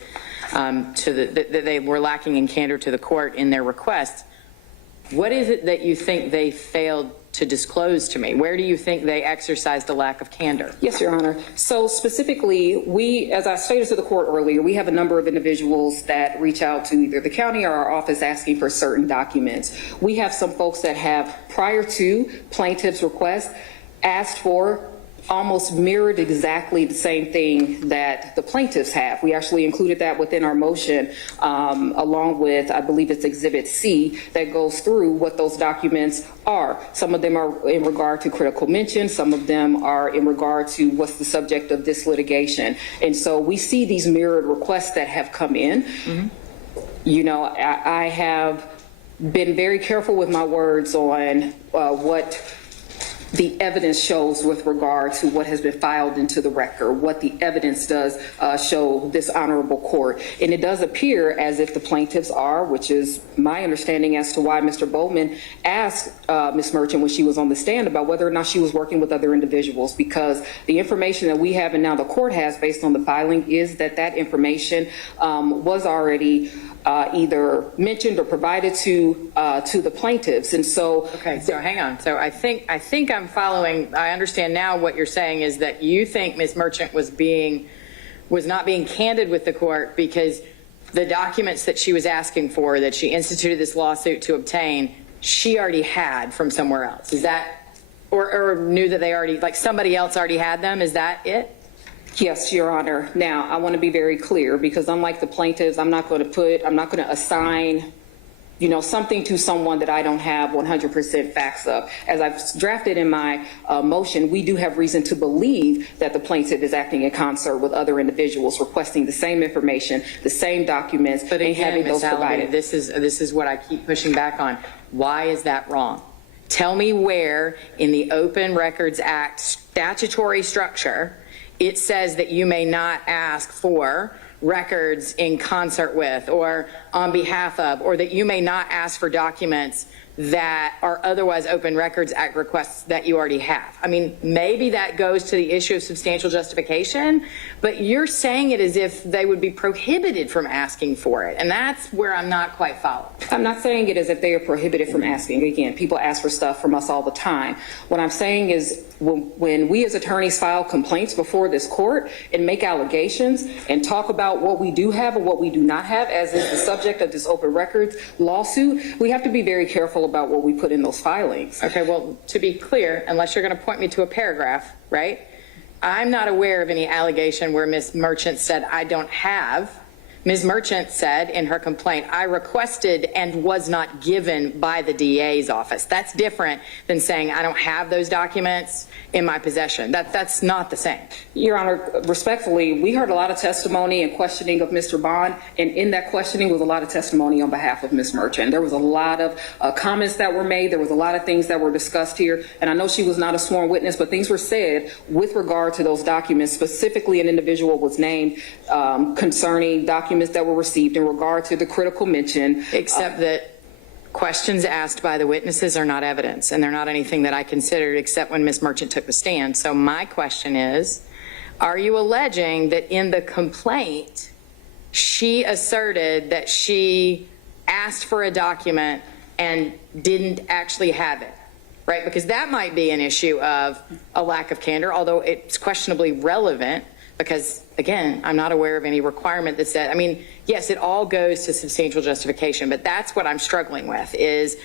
that they were lacking in candor to the court in their requests. What is it that you think they failed to disclose to me? Where do you think they exercised a lack of candor? Yes, Your Honor. So specifically, we, as I stated to the court earlier, we have a number of individuals that reach out to either the county or our office asking for certain documents. We have some folks that have, prior to plaintiff's request, asked for almost mirrored exactly the same thing that the plaintiffs have. We actually included that within our motion, along with, I believe it's Exhibit C, that goes through what those documents are. Some of them are in regard to critical mention. Some of them are in regard to what's the subject of this litigation. And so we see these mirrored requests that have come in. Mm-hmm. You know, I have been very careful with my words on what the evidence shows with regard to what has been filed into the record, what the evidence does show this honorable court. And it does appear as if the plaintiffs are, which is my understanding as to why Mr. Bowman asked Ms. Merchant when she was on the stand about whether or not she was working with other individuals, because the information that we have and now the court has based on the filing is that that information was already either mentioned or provided to the plaintiffs. And so okay, so hang on. So I think I'm following. I understand now what you're saying is that you think Ms. Merchant was not being candid with the court because the documents that she was asking for, that she instituted this lawsuit to obtain, she already had from somewhere else. Is that, or knew that they already, like somebody else already had them? Is that it? Yes, Your Honor. Now, I want to be very clear because unlike the plaintiffs, I'm not going to assign, you know, something to someone that I don't have 100% facts of. As I've drafted in my motion, we do have reason to believe that the plaintiff is acting in concert with other individuals requesting the same information, the same documents, but and again, having those provided. This is what I keep pushing back on. Why is that wrong? Tell me where in the Open Records Act statutory structure it says that you may not ask for records in concert with or on behalf of, or that you may not ask for documents that are otherwise Open Records Act requests that you already have. I mean, maybe that goes to the issue of substantial justification, but you're saying it as if they would be prohibited from asking for it, and that's where I'm not quite following. I'm not saying it as if they are prohibited from asking. Again, people ask for stuff from us all the time. What I'm saying is when we as attorneys file complaints before this court and make allegations and talk about what we do have and what we do not have, as is the subject of this Open Records lawsuit, we have to be very careful about what we put in those filings. Okay, well, to be clear, unless you're going to point me to a paragraph, right? I'm not aware of any allegation where Ms. Merchant said, I don't have. Ms. Merchant said in her complaint, I requested and was not given by the DA's office. That's different than saying I don't have those documents in my possession. That's not the same. Your Honor, respectfully, we heard a lot of testimony and questioning of Mr. Bond, and in that questioning was a lot of testimony on behalf of Ms. Merchant. There was a lot of comments that were made. There was a lot of things that were discussed here, and I know she was not a sworn witness, but things were said with regard to those documents. Specifically, an individual was named concerning documents that were received in regard to the critical mention. Except that questions asked by the witnesses are not evidence, and they're not anything that I considered except when Ms. Merchant took the stand. So my question is, are you alleging that in the complaint, she asserted that she asked for a document and didn't actually have it? Right? Because that might be an issue of a lack of candor, although it's questionably relevant because, again, I'm not aware of any requirement that said, I mean, yes, it all goes to substantial justification, but that's what I'm struggling with is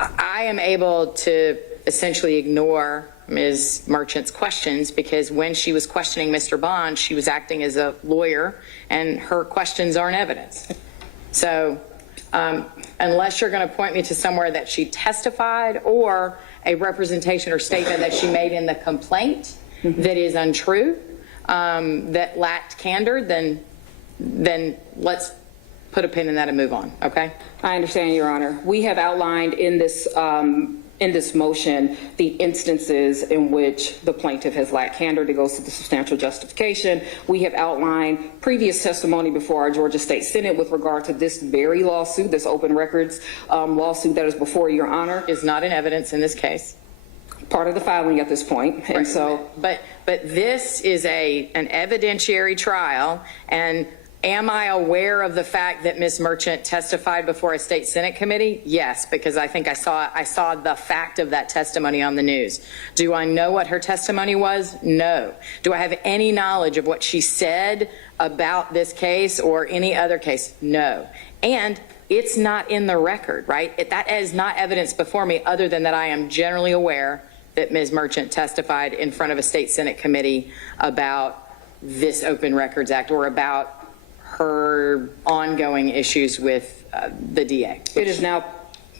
I am able to essentially ignore Ms. Merchant's questions because when she was questioning Mr. Bond, she was acting as a lawyer and her questions aren't evidence. So unless you're going to point me to somewhere that she testified or a representation or statement that she made in the complaint that is untrue, that lacked candor, then let's put a pin in that and move on, okay? I understand, Your Honor. We have outlined in this motion the instances in which the plaintiff has lacked candor that goes to the substantial justification. We have outlined previous testimony before our Georgia State Senate with regard to this very lawsuit, this Open Records lawsuit that is before Your Honor. Is not in evidence in this case. Part of the filing at this point, and so. But this is an evidentiary trial, and am I aware of the fact that Ms. Merchant testified before a state Senate committee? Yes, because I think I saw the fact of that testimony on the news. Do I know what her testimony was? No. Do I have any knowledge of what she said about this case or any other case? No. And it's not in the record, right? That is not evidence before me other than that I am generally aware that Ms. Merchant testified in front of a state Senate committee about this Open Records Act or about her ongoing issues with the DA. It is now,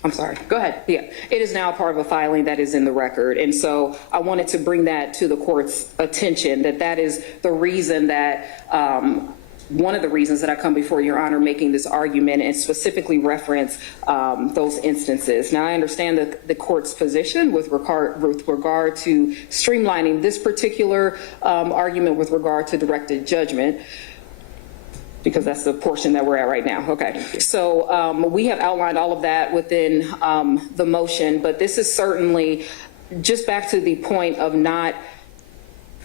I'm sorry. Go ahead. Yeah, it is now part of a filing that is in the record. And so I wanted to bring that to the court's attention, that is the reason that, one of the reasons that I come before Your Honor making this argument and specifically reference those instances. Now, I understand the court's position with regard to streamlining this particular argument with regard to directed judgment, because that's the portion that we're at right now. Okay. So we have outlined all of that within the motion, but this is certainly just back to the point of not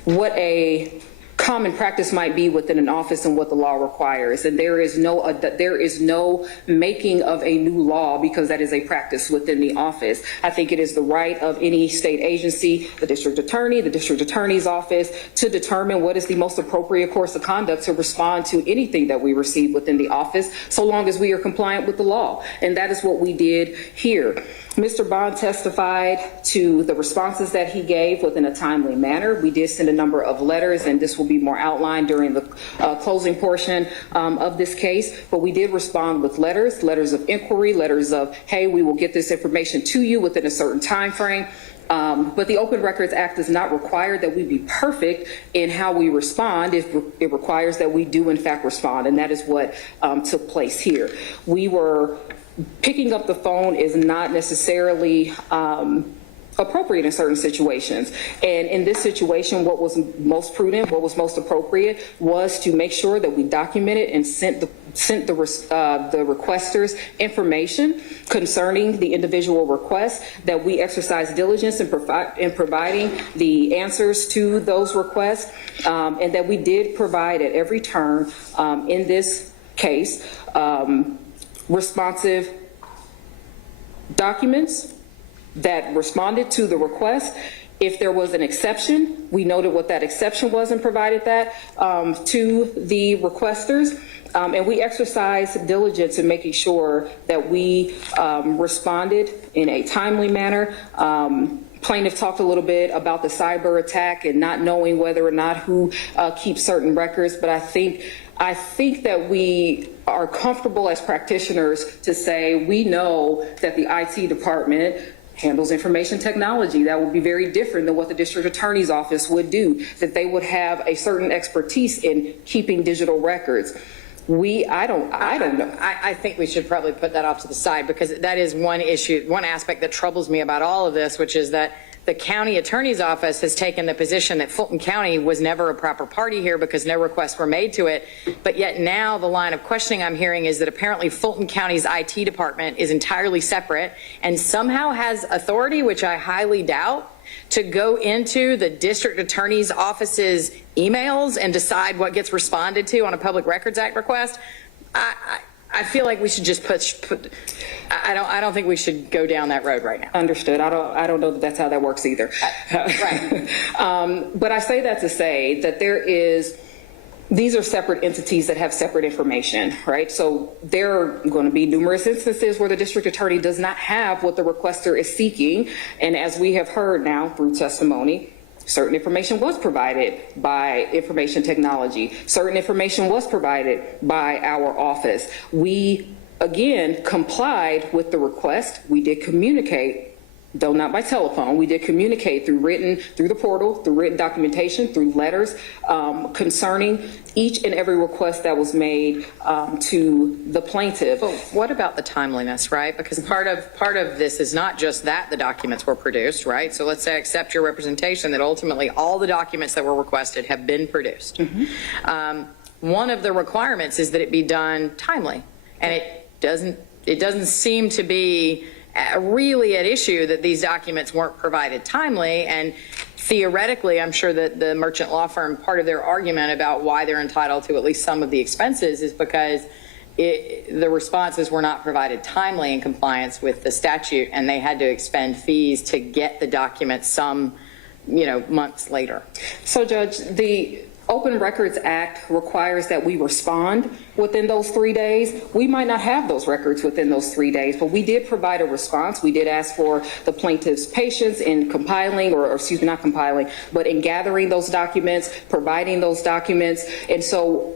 what a common practice might be within an office and what the law requires. And there is no making of a new law because that is a practice within the office. I think it is the right of any state agency, the district attorney, the district attorney's office, to determine what is the most appropriate course of conduct to respond to anything that we receive within the office, so long as we are compliant with the law. And that is what we did here. Mr. Bond testified to the responses that he gave within a timely manner. We did send a number of letters, and this will be more outlined during the closing portion of this case. But we did respond with letters of inquiry, letters of, hey, we will get this information to you within a certain time frame. But the Open Records Act does not require that we be perfect in how we respond. It requires that we do, in fact, respond, and that is what took place here. We were picking up the phone is not necessarily appropriate in certain situations. And in this situation, what was most prudent, what was most appropriate was to make sure that we documented and sent the requesters information concerning the individual requests, that we exercise diligence in providing the answers to those requests, and that we did provide at every turn in this case responsive documents that responded to the request. If there was an exception, we noted what that exception was and provided that to the requesters. And we exercised diligence in making sure that we responded in a timely manner. Plaintiff talked a little bit about the cyber attack and not knowing whether or not who keeps certain records, but I think that we are comfortable as practitioners to say we know that the IT department handles information technology. That would be very different than what the district attorney's office would do, that they would have a certain expertise in keeping digital records. I don't know. I think we should probably put that off to the side, because that is one issue, one aspect that troubles me about all of this, which is that the county attorney's office has taken the position that Fulton County was never a proper party here because no requests were made to it. But yet now the line of questioning I'm hearing is that apparently Fulton County's IT department is entirely separate and somehow has authority, which I highly doubt, to go into the district attorney's office's emails and decide what gets responded to on a Public Records Act request. I feel like we should just I don't think we should go down that road right now. Understood. I don't know that that's how that works either. Right. But I say that to say that these are separate entities that have separate information, right? So there are going to be numerous instances where the district attorney does not have what the requester is seeking. And as we have heard now through testimony, certain information was provided by information technology. Certain information was provided by our office. We, again, complied with the request. We did communicate, though not by telephone. We did communicate through the portal, through written documentation, through letters concerning each and every request that was made to the plaintiff. But what about the timeliness, right? Because part of this is not just that the documents were produced, right? So let's say I accept your representation that ultimately all the documents that were requested have been produced. Mm-hmm. One of the requirements is that it be done timely, and it doesn't seem to be really at issue that these documents weren't provided timely. And theoretically, I'm sure that the merchant law firm, part of their argument about why they're entitled to at least some of the expenses is because the responses were not provided timely in compliance with the statute, and they had to expend fees to get the documents some, months later. So, Judge, the Open Records Act requires that we respond within those 3 days. We might not have those records within those 3 days, but we did provide a response. We did ask for the plaintiff's patience in compiling, or excuse me, not compiling, but in gathering those documents, providing those documents. And so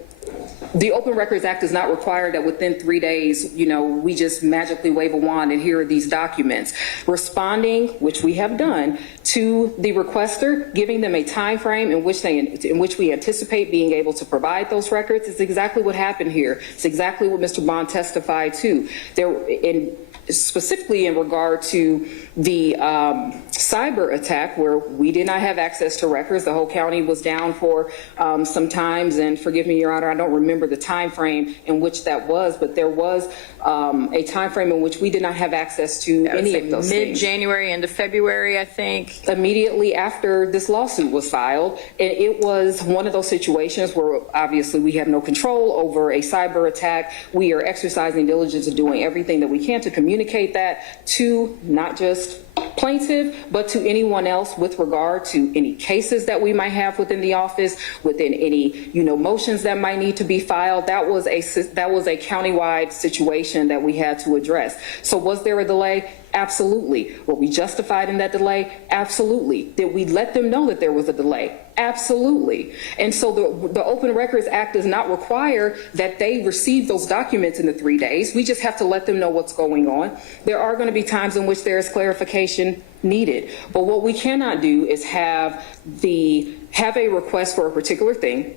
the Open Records Act does not require that within 3 days, we just magically wave a wand and here are these documents. Responding, which we have done, to the requester, giving them a time frame in which we anticipate being able to provide those records is exactly what happened here. It's exactly what Mr. Bond testified to. Specifically in regard to the cyber attack, where we did not have access to records. The whole county was down for some times, and forgive me, Your Honor, I don't remember the time frame in which that was, but there was a time frame in which we did not have access to any of those things. Mid-January, end of February, I think. Immediately after this lawsuit was filed, and it was one of those situations where obviously we have no control over a cyber attack. We are exercising diligence and doing everything that we can to communicate that to not just plaintiff, but to anyone else with regard to any cases that we might have within the office, within any, motions that might need to be filed. That was a countywide situation that we had to address. So was there a delay? Absolutely. Were we justified in that delay? Absolutely. Did we let them know that there was a delay? Absolutely. And so the Open Records Act does not require that they receive those documents in the 3 days. We just have to let them know what's going on. There are going to be times in which there is clarification needed. But what we cannot do is have a request for a particular thing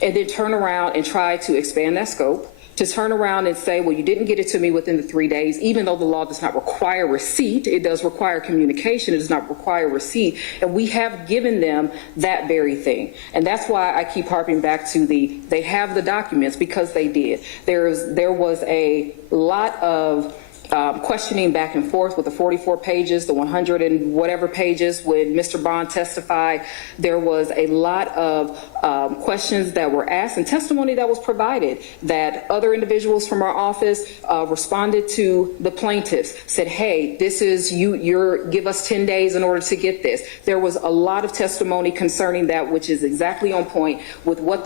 and then turn around and try to expand that scope, to turn around and say, well, you didn't get it to me within the 3 days, even though the law does not require receipt. It does require communication. It does not require receipt. And we have given them that very thing. And that's why I keep harping back to they have the documents, because they did. There was a lot of questioning back and forth with the 44 pages, the 100 and whatever pages when Mr. Bond testified. There was a lot of questions that were asked and testimony that was provided that other individuals from our office responded to the plaintiffs, said, hey, this is give us 10 days in order to get this. There was a lot of testimony concerning that, which is exactly on point with what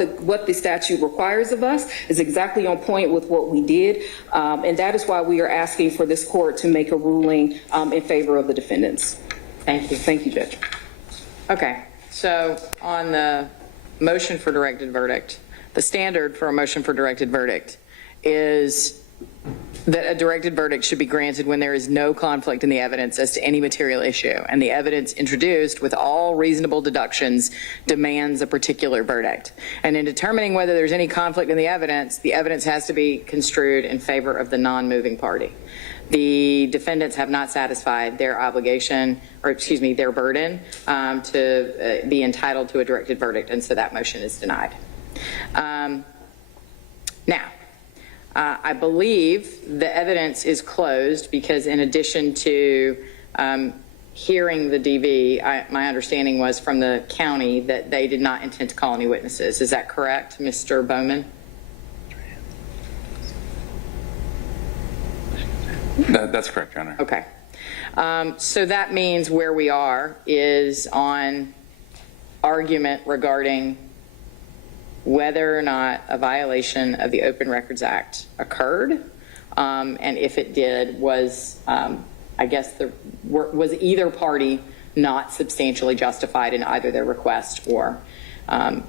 the statute requires of us, is exactly on point with what we did. And that is why we are asking for this court to make a ruling in favor of the defendants. Thank you. Thank you, Judge. Okay, so on the motion for directed verdict, the standard for a motion for directed verdict is that a directed verdict should be granted when there is no conflict in the evidence as to any material issue, and the evidence introduced with all reasonable deductions demands a particular verdict. And in determining whether there's any conflict in the evidence has to be construed in favor of the non-moving party. The defendants have not satisfied their obligation, or excuse me, their burden to be entitled to a directed verdict, and so that motion is denied. Now, I believe the evidence is closed because in addition to hearing the DV, my understanding was from the county that they did not intend to call any witnesses. Is that correct, Mr. Bowman? That's correct, Your Honor. Okay. So that means where we are is on argument regarding whether or not a violation of the Open Records Act occurred, and if it did, was was either party not substantially justified in either their request or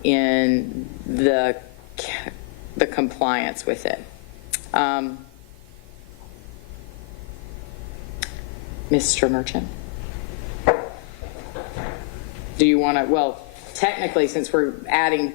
in the compliance with it. Mr. Merchant, do you want to, well, technically, since we're adding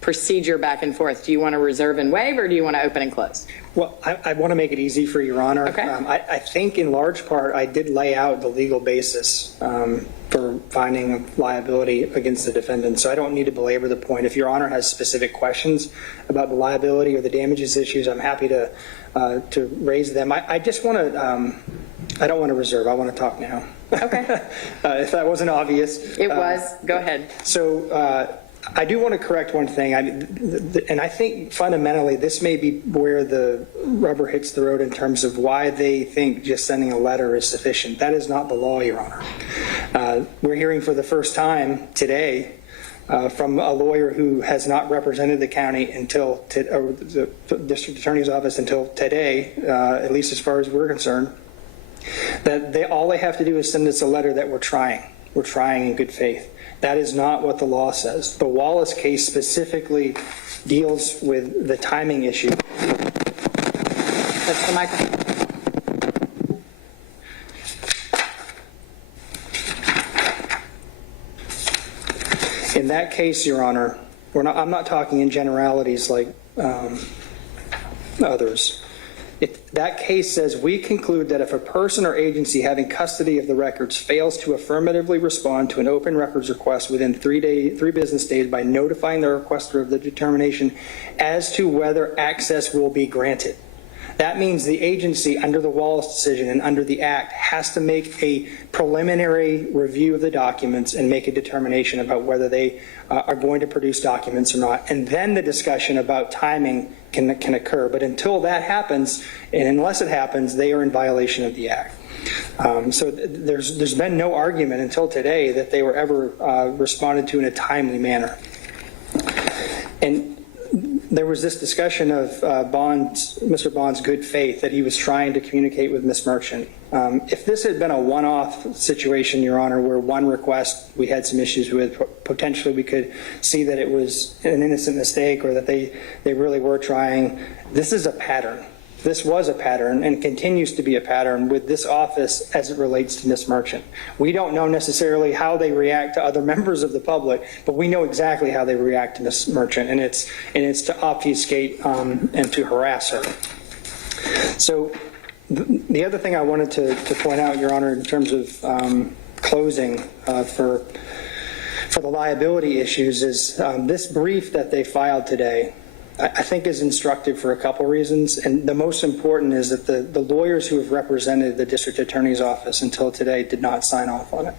procedure back and forth, do you want to reserve and waive, or do you want to open and close? Well, I want to make it easy for Your Honor. Okay. I think in large part I did lay out the legal basis for finding liability against the defendant, so I don't need to belabor the point. If Your Honor has specific questions about the liability or the damages issues, I'm happy to raise them. I just want to, I don't want to reserve. I want to talk now. Okay. If that wasn't obvious. It was. Go ahead. So I do want to correct one thing, and I think fundamentally this may be where the rubber hits the road in terms of why they think just sending a letter is sufficient. That is not the law, Your Honor. We're hearing for the first time today from a lawyer who has not represented the county or the district attorney's office until today, at least as far as we're concerned, that all they have to do is send us a letter that we're trying in good faith. That is not what the law says. The Wallace case specifically deals with the timing issue. That's the microphone. In that case, Your Honor, I'm not talking in generalities like others. That case says, we conclude that if a person or agency having custody of the records fails to affirmatively respond to an open records request within 3 business days by notifying the requester of the determination as to whether access will be granted. That means the agency, under the Wallace decision and under the Act, has to make a preliminary review of the documents and make a determination about whether they are going to produce documents or not. And then the discussion about timing can occur. But until that happens, and unless it happens, they are in violation of the Act. So there's been no argument until today that they were ever responded to in a timely manner. And there was this discussion of Mr. Bond's good faith, that he was trying to communicate with Ms. Merchant. If this had been a one-off situation, Your Honor, where one request we had some issues with, potentially we could see that it was an innocent mistake or that they really were trying. This is a pattern. This was a pattern and continues to be a pattern with this office as it relates to Ms. Merchant. We don't know necessarily how they react to other members of the public, but we know exactly how they react to Ms. Merchant, and it's to obfuscate and to harass her. So the other thing I wanted to point out, Your Honor, in terms of closing for the liability issues is this brief that they filed today, I think is instructive for a couple reasons. And the most important is that the lawyers who have represented the district attorney's office until today did not sign off on it.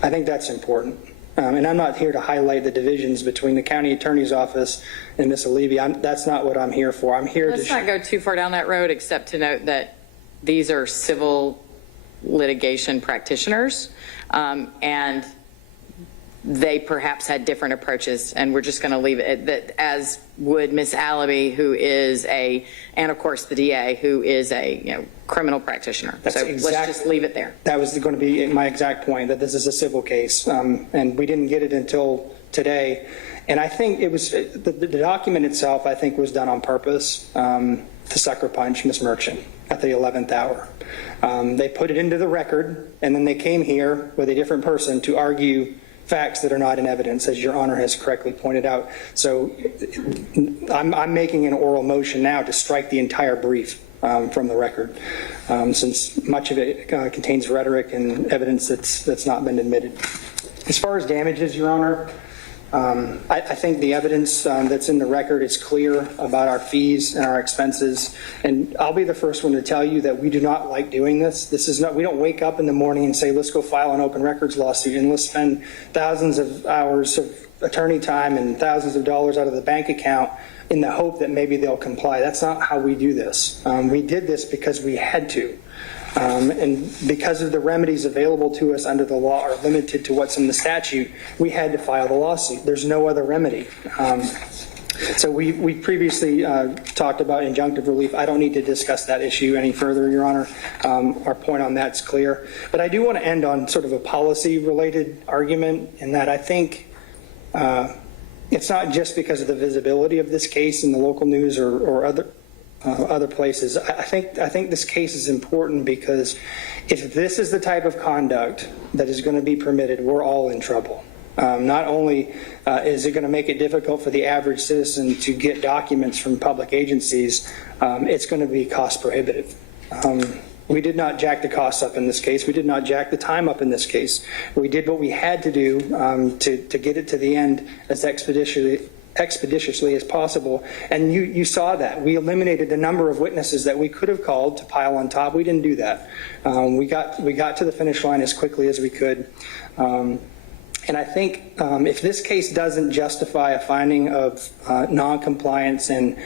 I think that's important. And I'm not here to highlight the divisions between the county attorney's office and Ms. Levy. That's not what I'm here for. I'm here Let's to... not go too far down that road, except to note that these are civil litigation practitioners, and they perhaps had different approaches, and we're just going to leave it at that, as would Ms. Allaby, who is and of course the DA, who is a criminal practitioner. So let's just leave it there. That was going to be my exact point, that this is a civil case, and we didn't get it until today. And I think it was the document itself, I think, was done on purpose to sucker punch Ms. Merchant at the 11th hour. They put it into the record, and then they came here with a different person to argue facts that are not in evidence, as Your Honor has correctly pointed out. So I'm making an oral motion now to strike the entire brief from the record, since much of it contains rhetoric and evidence that's not been admitted. As far as damages, Your Honor, I think the evidence that's in the record is clear about our fees and our expenses, and I'll be the first one to tell you that we do not like doing this. This is not, we don't wake up in the morning and say, let's go file an open records lawsuit and let's spend thousands of hours of attorney time and thousands of dollars out of the bank account in the hope that maybe they'll comply. That's not how we do this. We did this because we had to. And because of the remedies available to us under the law are limited to what's in the statute, we had to file the lawsuit. There's no other remedy. So we previously talked about injunctive relief. I don't need to discuss that issue any further, Your Honor. Our point on that's clear. But I do want to end on sort of a policy-related argument, in that I think it's not just because of the visibility of this case in the local news or other places. I think this case is important because if this is the type of conduct that is going to be permitted, we're all in trouble. Not only is it going to make it difficult for the average citizen to get documents from public agencies, it's going to be cost prohibitive. We did not jack the costs up in this case. We did not jack the time up in this case. We did what we had to do to get it to the end as expeditiously as possible, and you saw that. We eliminated the number of witnesses that we could have called to pile on top. We didn't do that. We got to the finish line as quickly as we could. And I think if this case doesn't justify a finding of non-compliance and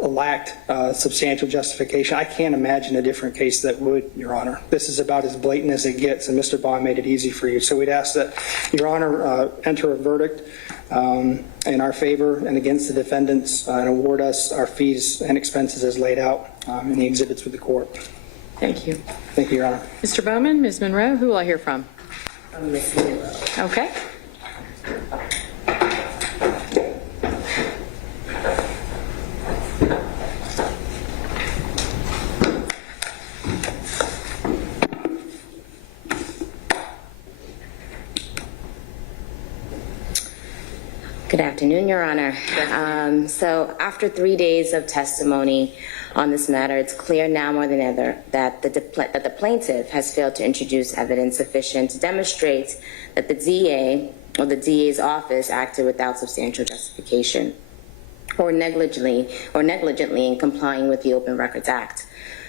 lacked substantial justification, I can't imagine a different case that would, Your Honor. This is about as blatant as it gets, and Mr. Bond made it easy for you. So we'd ask that Your Honor enter a verdict in our favor and against the defendants and award us our fees and expenses as laid out in the exhibits with the court. Thank you. Thank you, Your Honor. Mr. Bowman, Ms. Monroe, who will I hear from? Ms. Monroe. Okay. Good afternoon, Your Honor. So after 3 days of testimony on this matter, it's clear now more than ever that the plaintiff has failed to introduce evidence sufficient to demonstrate that the DA or the DA's office acted without substantial justification or negligently in complying with the Open Records Act.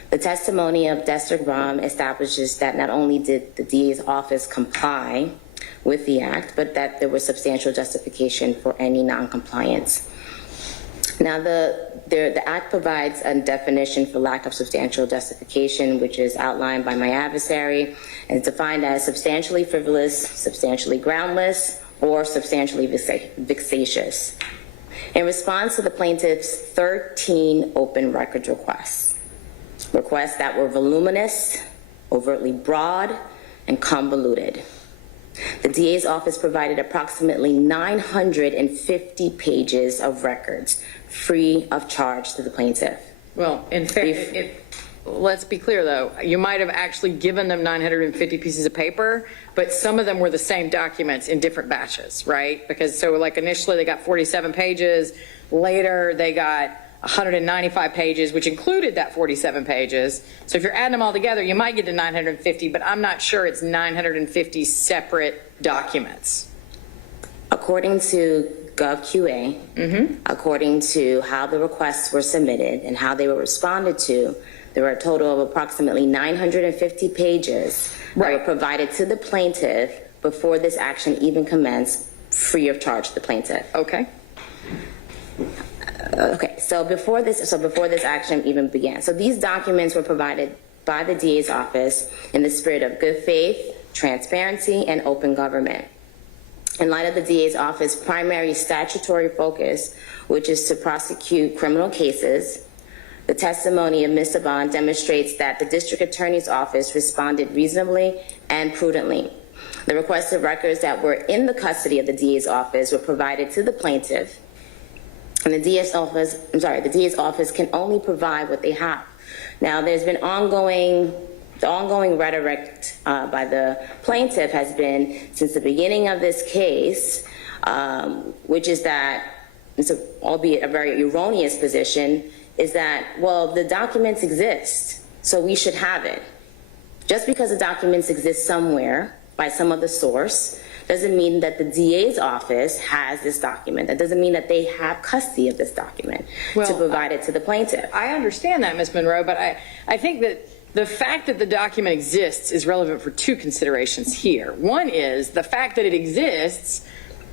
The testimony of District Rom establishes that not only did the DA's office comply with the act, but that there was substantial justification for any non-compliance. Now, the act provides a definition for lack of substantial justification, which is outlined by my adversary, and it's defined as substantially frivolous, substantially groundless, or substantially vexatious. In response to the plaintiff's 13 open records requests that were voluminous, overtly broad, and convoluted, the DA's office provided approximately 950 pages of records free of charge to the plaintiff. Well, in fact, let's be clear though, you might have actually given them 950 pieces of paper, but some of them were the same documents in different batches, right? Because so like initially they got 47 pages, later they got 195 pages, which included that 47 pages. So if you're adding them all together, you might get to 950, but I'm not sure it's 950 separate documents. According to GovQA, according to how the requests were submitted and how they were responded to, there were a total of approximately 950 pages that were provided to the plaintiff before this action even commenced, free of charge to the plaintiff. Okay. Okay, so before this action even began. So these documents were provided by the DA's office in the spirit of good faith, transparency, and open government. In light of the DA's office primary statutory focus, which is to prosecute criminal cases, the testimony of Mr. Bond demonstrates that the district attorney's office responded reasonably and prudently. The requested records that were in the custody of the DA's office were provided to the plaintiff, and the DA's office can only provide what they have. Now, there's been ongoing rhetoric by the plaintiff has been since the beginning of this case, which is that, albeit a very erroneous position, is that, well, the documents exist, so we should have it. Just because the documents exist somewhere by some other source doesn't mean that the DA's office has this document. That doesn't mean that they have custody of this document to provide it to the plaintiff. I understand that, Ms. Monroe, but I think that the fact that the document exists is relevant for two considerations here. One is the fact that it exists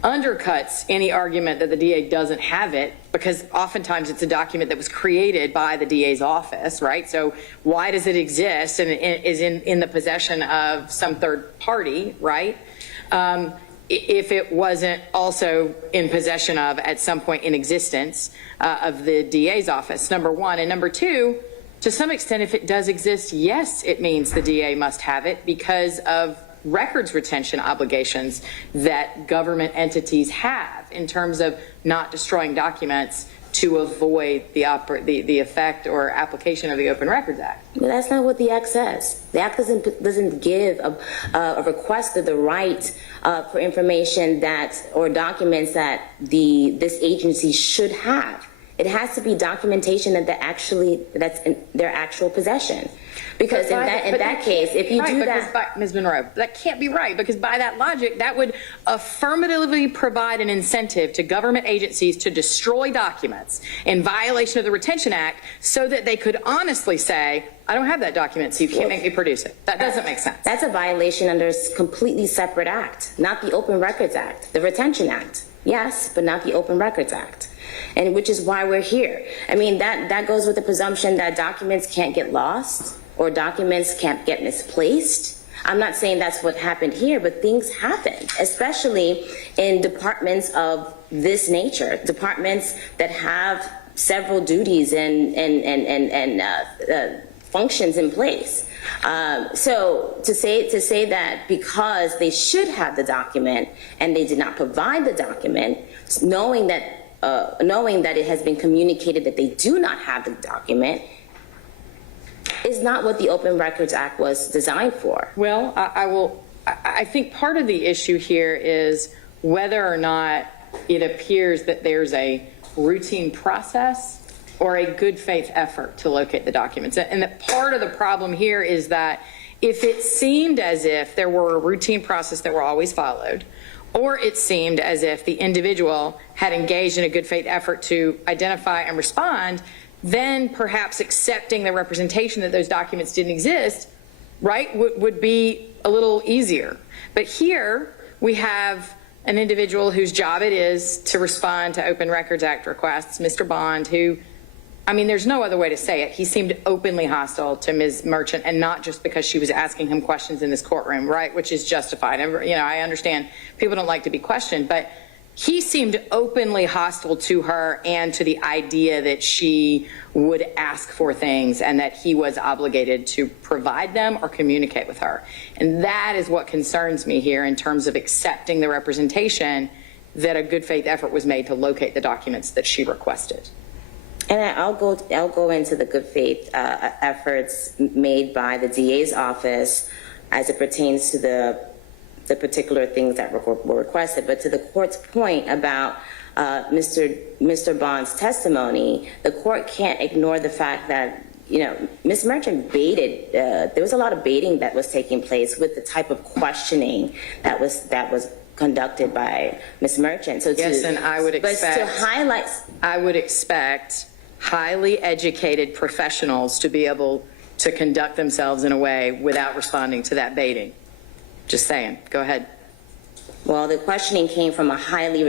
undercuts any argument that the DA doesn't have it, because oftentimes it's a document that was created by the DA's office, right? So why does it exist and is in the possession of some third party, right? If it wasn't also in possession of, at some point in existence, of the DA's office, number one. And number two, to some extent, if it does exist, yes, it means the DA must have it because of records retention obligations that government entities have in terms of not destroying documents to avoid the effect or application of the Open Records Act. But that's not what the Act says. The Act doesn't give a requester the right for information or documents that this agency should have. It has to be documentation that's in their actual possession. Because in that case, if you do that... Ms. Monroe, that can't be right, because by that logic, that would affirmatively provide an incentive to government agencies to destroy documents in violation of the Retention Act so that they could honestly say, I don't have that document, so you can't make me produce it. That doesn't make sense. That's a violation under a completely separate act, not the Open Records Act, the Retention Act. Yes, but not the Open Records Act. And which is why we're here. I mean, that goes with the presumption that documents can't get lost or documents can't get misplaced. I'm not saying that's what happened here, but things happen, especially in departments of this nature, departments that have several duties and functions in place. So to say that because they should have the document and they did not provide the document, knowing that it has been communicated that they do not have the document, is not what the Open Records Act was designed for. Well, I think part of the issue here is whether or not it appears that there's a routine process or a good faith effort to locate the documents. And that part of the problem here is that if it seemed as if there were a routine process that were always followed, or it seemed as if the individual had engaged in a good faith effort to identify and respond, then perhaps accepting the representation that those documents didn't exist, right, would be a little easier. But here we have an individual whose job it is to respond to Open Records Act requests, Mr. Bond, who, I mean, there's no other way to say it. He seemed openly hostile to Ms. Merchant, and not just because she was asking him questions in this courtroom, right, which is justified. And, you know, I understand people don't like to be questioned, but he seemed openly hostile to her and to the idea that she would ask for things and that he was obligated to provide them or communicate with her. And that is what concerns me here in terms of accepting the representation that a good faith effort was made to locate the documents that she requested. And I'll go into the good faith efforts made by the DA's office as it pertains to the particular things that were requested. But to the court's point about Mr. Bond's testimony, the court can't ignore the fact that, you know, Ms. Merchant baited, there was a lot of baiting that was taking place with the type of questioning that was conducted by Ms. Merchant. So Yes, and I would expect, but to highlight, I would expect highly educated professionals to be able to conduct themselves in a way without responding to that baiting. Just saying. Go ahead. well, the questioning came from a highly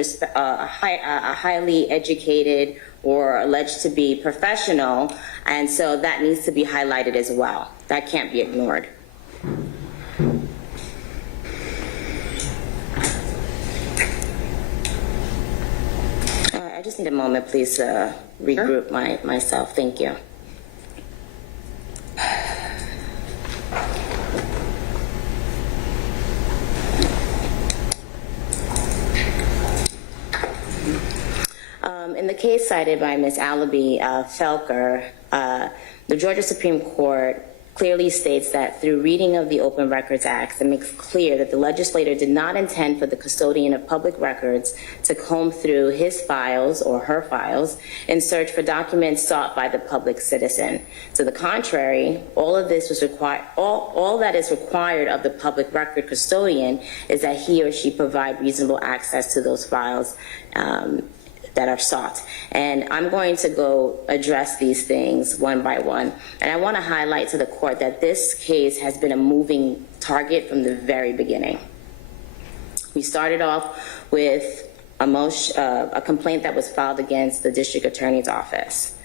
educated or alleged to be professional, and so that needs to be highlighted as well. That can't be ignored. I just need a moment, please, to regroup myself. Thank you. In the case cited by Ms. Allaby Felker, the Georgia Supreme Court clearly states that through reading of the Open Records Act, it makes clear that the legislator did not intend for the custodian of public records to comb through his files or her files in search for documents sought by the public citizen. To the contrary, all of this was required. All that is required of the public record custodian is that he or she provide reasonable access to those files that are sought. And I'm going to go address these things one by one. And I want to highlight to the court that this case has been a moving target from the very beginning. We started off with a complaint that was filed against the district attorney's office.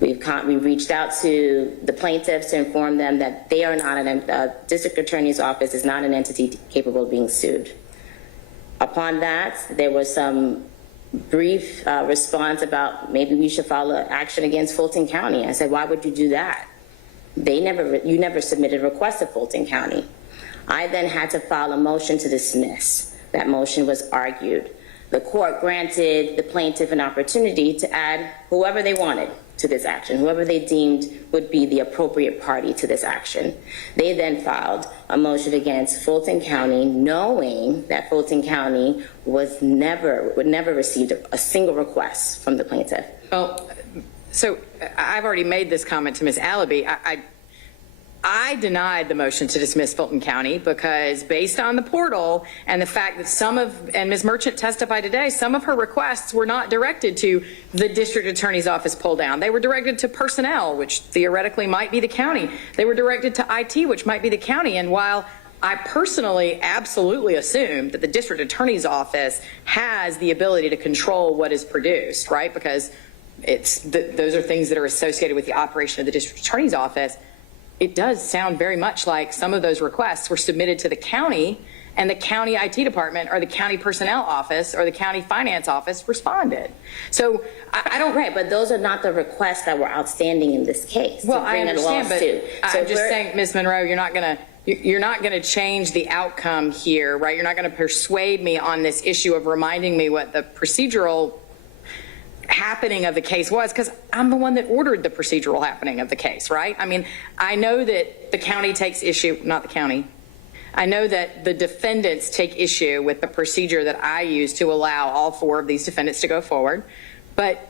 We reached out to the plaintiffs to inform them that they are not district attorney's office is not an entity capable of being sued. Upon that, there was some brief response about maybe we should file an action against Fulton County. I said, why would you do that? You never submitted a request to Fulton County. I then had to file a motion to dismiss. That motion was argued. The court granted the plaintiff an opportunity to add whoever they wanted to this action, whoever they deemed would be the appropriate party to this action. They then filed a motion against Fulton County, knowing that Fulton County would never receive a single request from the plaintiff. Well, so I've already made this comment to Ms. Allaby. I denied the motion to dismiss Fulton County because based on the portal and the fact that and Ms. Merchant testified today, some of her requests were not directed to the district attorney's office pull down. They were directed to personnel, which theoretically might be the county. They were directed to IT, which might be the county. And while I personally absolutely assume that the district attorney's office has the ability to control what is produced, right? Because those are things that are associated with the operation of the district attorney's office. It does sound very much like some of those requests were submitted to the county, and the county IT department or the county personnel office or the county finance office responded. So I don't. Right, but those are not the requests that were outstanding in this case. Well, I understand, but I'm just saying, Ms. Monroe, you're not going to change the outcome here, right? You're not going to persuade me on this issue of reminding me what the procedural happening of the case was, because I'm the one that ordered the procedural happening of the case, right? I mean, I know that the county takes issue, not the county. I know that the defendants take issue with the procedure that I use to allow all 4 of these defendants to go forward, but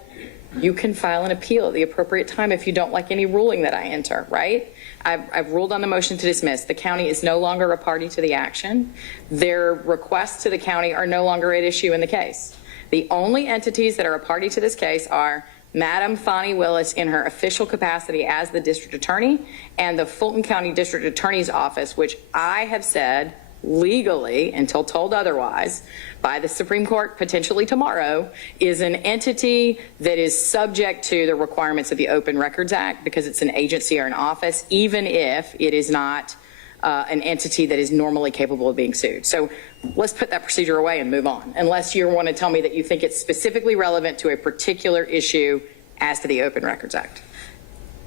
you can file an appeal at the appropriate time if you don't like any ruling that I enter, right? I've ruled on the motion to dismiss. The county is no longer a party to the action. Their requests to the county are no longer at issue in the case. The only entities that are a party to this case are Madam Fani Willis in her official capacity as the district attorney and the Fulton County District Attorney's Office, which I have said legally, until told otherwise, by the Supreme Court potentially tomorrow, is an entity that is subject to the requirements of the Open Records Act because it's an agency or an office, even if it is not an entity that is normally capable of being sued. So let's put that procedure away and move on, unless you want to tell me that you think it's specifically relevant to a particular issue as to the Open Records Act.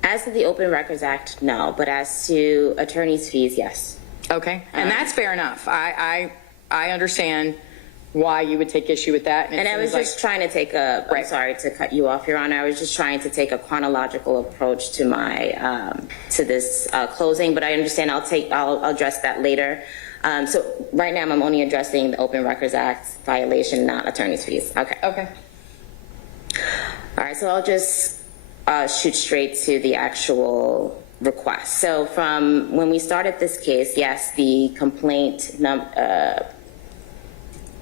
As to the Open Records Act, no, but as to attorney's fees, yes. Okay, and that's fair enough. I understand why you would take issue with that. And I was just trying to take a, I'm sorry to cut you off, Your Honor. I was just trying to take a chronological approach to my, to this closing, but I understand I'll address that later. So right now I'm only addressing the Open Records Act violation, not attorney's fees. Okay. Okay. All right, so I'll just shoot straight to the actual request. So from when we started this case, yes, the complaint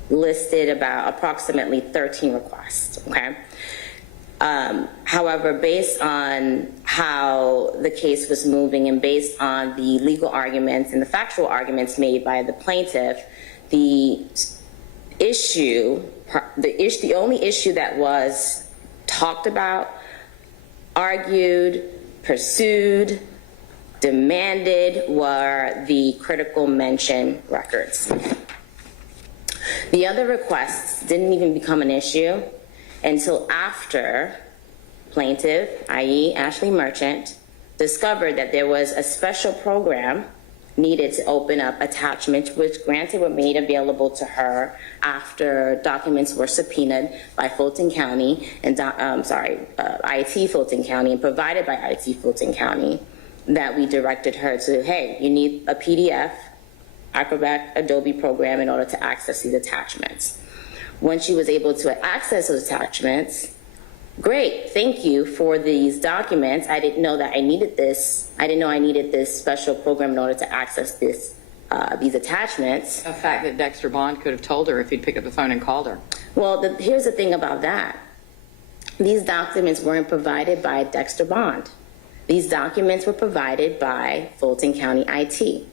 listed about approximately 13 requests, okay? However, based on how the case was moving and based on the legal arguments and the factual arguments made by the plaintiff, the only issue that was talked about, argued, pursued, demanded were the critical mention records. The other requests didn't even become an issue until after plaintiff, i.e. Ashley Merchant, discovered that there was a special program needed to open up attachments, which granted were made available to her after documents were subpoenaed by Fulton County and IT Fulton County and provided by IT Fulton County, that we directed her to, hey, you need a PDF, Acrobat Adobe program in order to access these attachments. When she was able to access those attachments, great, thank you for these documents. I didn't know that I needed this. I didn't know I needed this special program in order to access this, these attachments. The fact that Dexter Bond could have told her if he'd picked up the phone and called her. Well, here's the thing about that. These documents weren't provided by Dexter Bond. These documents were provided by Fulton County IT.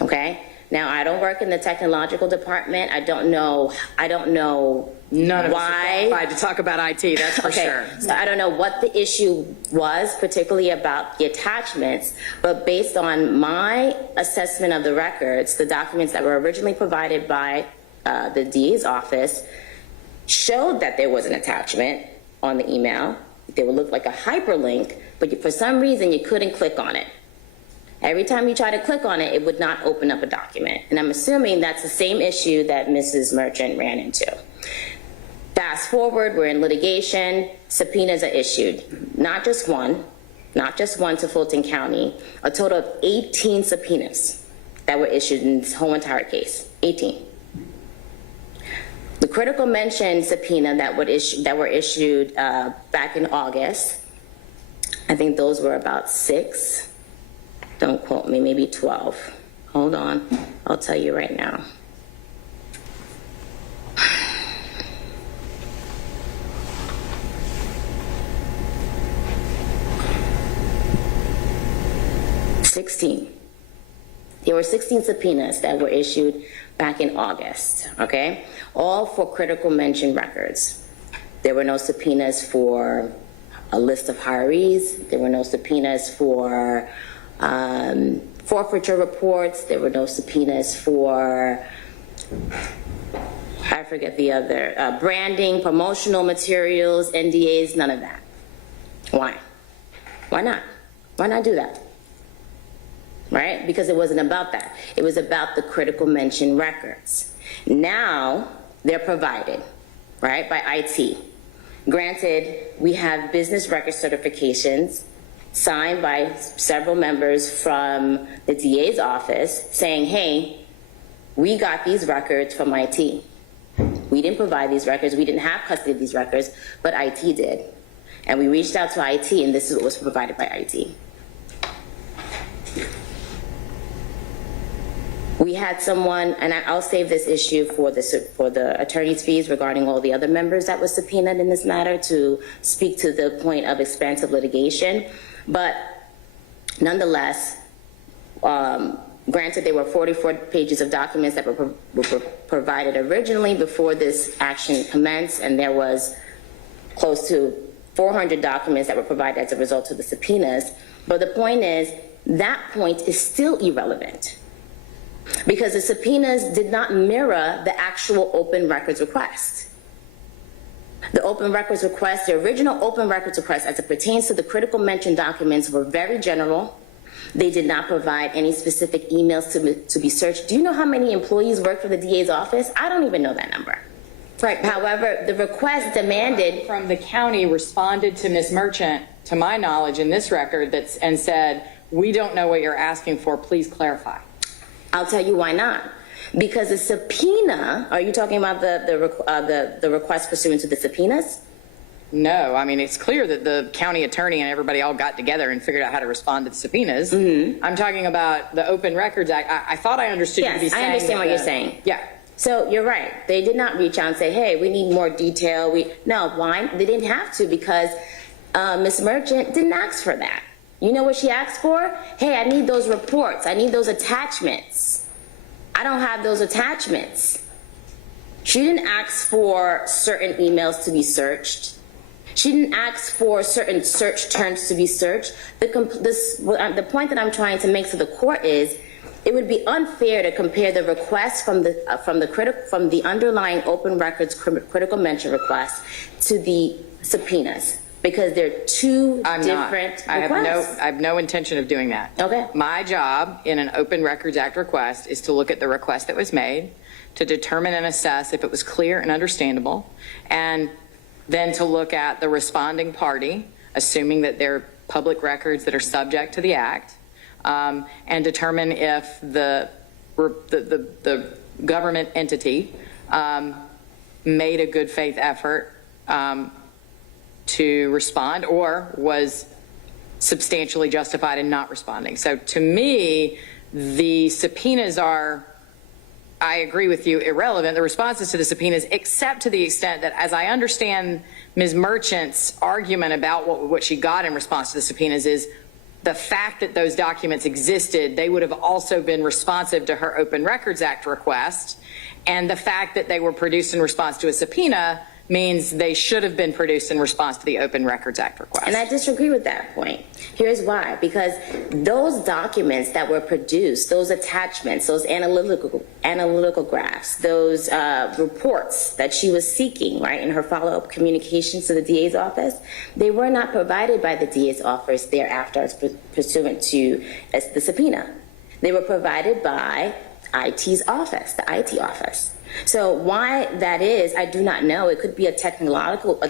Okay? Now, I don't work in the technological department. I don't know None of us why. are qualified to talk about IT, that's for Okay, sure. so I don't know what the issue was, particularly about the attachments, but based on my assessment of the records, the documents that were originally provided by the DA's office showed that there was an attachment on the email. They would look like a hyperlink, but for some reason you couldn't click on it. Every time you try to click on it, it would not open up a document. And I'm assuming that's the same issue that Mrs. Merchant ran into. Fast forward, we're in litigation, subpoenas are issued. Not just one to Fulton County, a total of 18 subpoenas that were issued in this whole entire case, 18. The critical mention subpoena that were issued back in August, I think those were about 6. Don't quote me, maybe 12. Hold on, I'll tell you right now. There were 16 subpoenas that were issued back in August, okay? All for critical mention records. There were no subpoenas for a list of hirees. There were no subpoenas for forfeiture reports. There were no subpoenas for, I forget the other, branding, promotional materials, NDAs, none of that. Why? Why not? Why not do that? Right? Because it wasn't about that. It was about the critical mention records. Now they're provided, right, by IT. Granted, we have business record certifications signed by several members from the DA's office saying, hey, we got these records from IT. We didn't provide these records. We didn't have custody of these records, but IT did. And we reached out to IT, and this is what was provided by IT. We had someone, and I'll save this issue for the attorney's fees regarding all the other members that were subpoenaed in this matter to speak to the point of expansive litigation. But nonetheless, granted there were 44 pages of documents that were provided originally before this action commenced, and there was close to 400 documents that were provided as a result of the subpoenas. But the point is, that point is still irrelevant, because the subpoenas did not mirror the actual open records request. The open records request, the original open records request as it pertains to the critical mention documents, were very general. They did not provide any specific emails to be searched. Do you know how many employees work for the DA's office? I don't even know that number. Right. However, the request demanded from the county responded to Ms. Merchant, to my knowledge in this record, and said, we don't know what you're asking for, please clarify. I'll tell you why not. Because the subpoena, are you talking about the request pursuant to the subpoenas? No, I mean, it's clear that the county attorney and everybody all got together and figured out how to respond to the subpoenas. I'm talking about the Open Records Act. I thought I understood you to be saying. I understand what you're saying. Yeah. So you're right. They did not reach out and say, hey, we need more detail. No, why? They didn't have to because Ms. Merchant didn't ask for that. You know what she asked for? Hey, I need those reports. I need those attachments. I don't have those attachments. She didn't ask for certain emails to be searched. She didn't ask for certain search terms to be searched. The point that I'm trying to make to the court is it would be unfair to compare the request from the underlying open records critical mention request to the subpoenas because they're two different requests. I have no intention of doing that. Okay. My job in an Open Records Act request is to look at the request that was made, to determine and assess if it was clear and understandable, and then to look at the responding party, assuming that they're public records that are subject to the Act, and determine if the government entity made a good faith effort to respond or was substantially justified in not responding. So to me, the subpoenas are, I agree with you, irrelevant, the responses to the subpoenas, except to the extent that, as I understand Ms. Merchant's argument about what she got in response to the subpoenas is the fact that those documents existed, they would have also been responsive to her Open Records Act request, and the fact that they were produced in response to a subpoena means they should have been produced in response to the Open Records Act request. And I disagree with that point. Here's why. Because those documents that were produced, those attachments, those analytical graphs, those reports that she was seeking, right, in her follow-up communications to the DA's office, they were not provided by the DA's office thereafter pursuant to the subpoena. They were provided by IT's office, the IT office. So why that is, I do not know. It could be a technological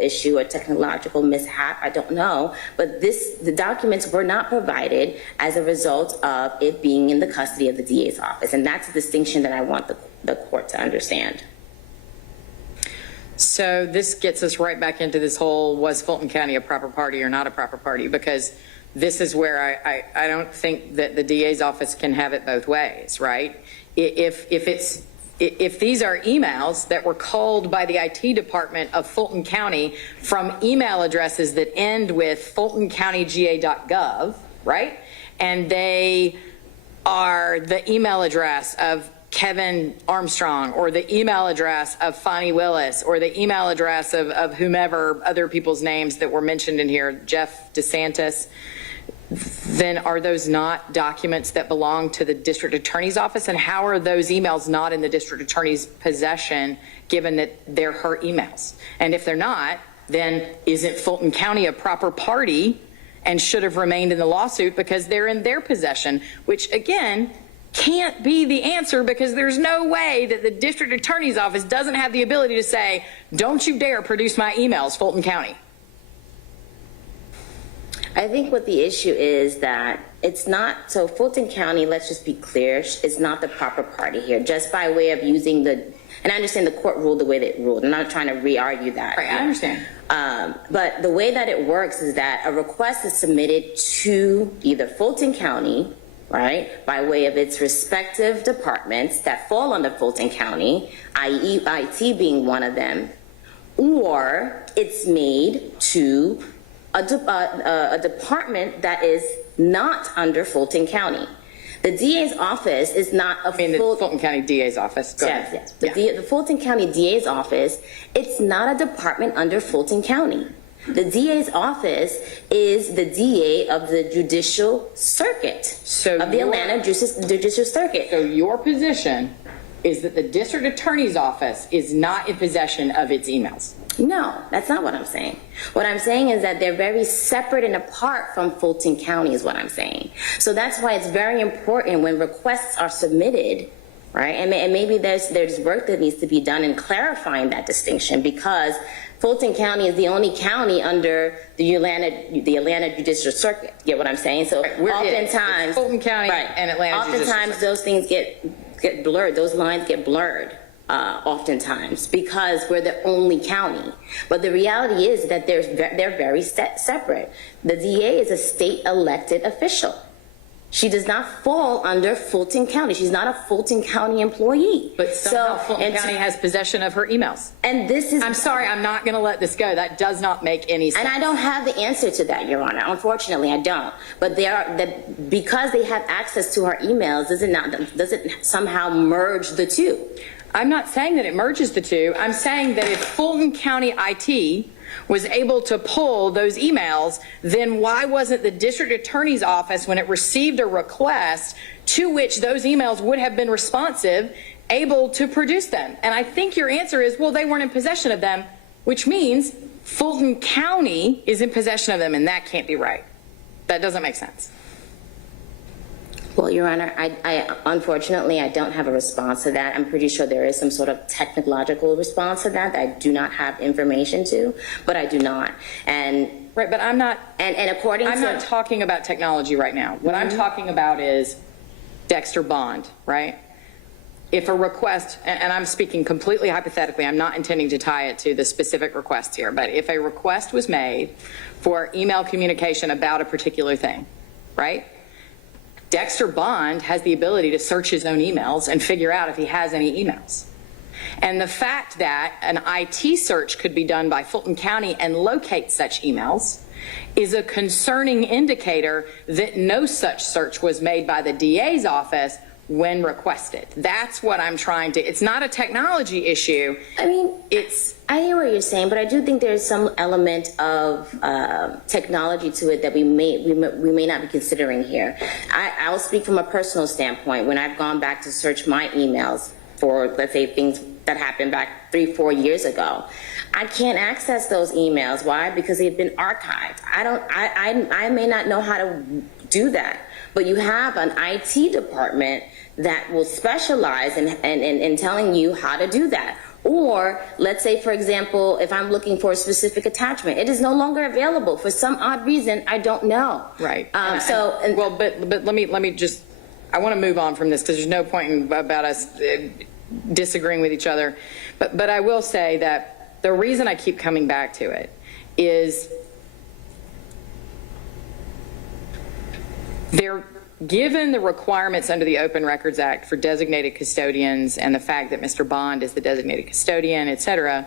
issue, a technological mishap. I don't know. But the documents were not provided as a result of it being in the custody of the DA's office. And that's a distinction that I want the court to understand. So this gets us right back into this whole, was Fulton County a proper party or not a proper party? Because this is where I don't think that the DA's office can have it both ways, right? If these are emails that were called by the IT department of Fulton County from email addresses that end with fultoncountyga.gov, right? And they are the email address of Kevin Armstrong or the email address of Fani Willis or the email address of whomever, other people's names that were mentioned in here, Jeff DeSantis, then are those not documents that belong to the district attorney's office? And how are those emails not in the district attorney's possession, given that they're her emails? And if they're not, then isn't Fulton County a proper party and should have remained in the lawsuit because they're in their possession, which again, can't be the answer because there's no way that the district attorney's office doesn't have the ability to say, don't you dare produce my emails, Fulton County. I think what the issue is that it's not, so Fulton County, let's just be clear, is not the proper party here, just by way of using the, and I understand the court ruled the way that it ruled. I'm not trying to re-argue that. Right, I understand. But the way that it works is that a request is submitted to either Fulton County, right, by way of its respective departments that fall under Fulton County, i.e. IT being one of them, or it's made to a department that is not under Fulton County. The DA's office is not a the Fulton County DA's office. Go ahead. Yes. The Fulton County DA's office, it's not a department under Fulton County. The DA's office is the DA of the Judicial Circuit, of the Atlanta Judicial Circuit. So your position is that the district attorney's office is not in possession of its emails? No, that's not what I'm saying. What I'm saying is that they're very separate and apart from Fulton County is what I'm saying. So that's why it's very important when requests are submitted, right? And maybe there's work that needs to be done in clarifying that distinction, because Fulton County is the only county under the Atlanta Judicial Circuit. Get what I'm saying? So oftentimes, Fulton County and Atlanta Judicial oftentimes Circuit. those things get blurred. Those lines get blurred. Oftentimes, because we're the only county. But the reality is that they're very separate. The DA is a state elected official. She does not fall under Fulton County. She's not a Fulton County employee. But somehow Fulton County has possession of her emails. And this is... I'm sorry, I'm not going to let this go. That does not make any sense. And I don't have the answer to that, Your Honor. Unfortunately, I don't. But because they have access to her emails, does it somehow merge the two? I'm not saying that it merges the two. I'm saying that if Fulton County IT was able to pull those emails, then why wasn't the district attorney's office, when it received a request to which those emails would have been responsive, able to produce them? And I think your answer is, well, they weren't in possession of them, which means Fulton County is in possession of them, and that can't be right. That doesn't make sense. Well, Your Honor, unfortunately, I don't have a response to that. I'm pretty sure there is some sort of technological response to that I do not have information to, but I do not. And right, but I'm not. And according I'm to, not talking about technology right now. What I'm talking about is Dexter Bond, right? If a request, and I'm speaking completely hypothetically, I'm not intending to tie it to the specific request here, but if a request was made for email communication about a particular thing, right? Dexter Bond has the ability to search his own emails and figure out if he has any emails. And the fact that an IT search could be done by Fulton County and locate such emails is a concerning indicator that no such search was made by the DA's office when requested. That's what I'm trying to, it's not a technology issue. I mean, it's, I hear what you're saying, but I do think there's some element of technology to it that we may not be considering here. I'll speak from a personal standpoint. When I've gone back to search my emails for, let's say, things that happened back 3-4 years ago, I can't access those emails. Why? Because they've been archived. I may not know how to do that, but you have an IT department that will specialize in telling you how to do that. Or let's say, for example, if I'm looking for a specific attachment, it is no longer available for some odd reason. I don't know. right. But let me just, I want to move on from this because there's no point about us disagreeing with each other. But I will say that the reason I keep coming back to it is given the requirements under the Open Records Act for designated custodians and the fact that Mr. Bond is the designated custodian, et cetera,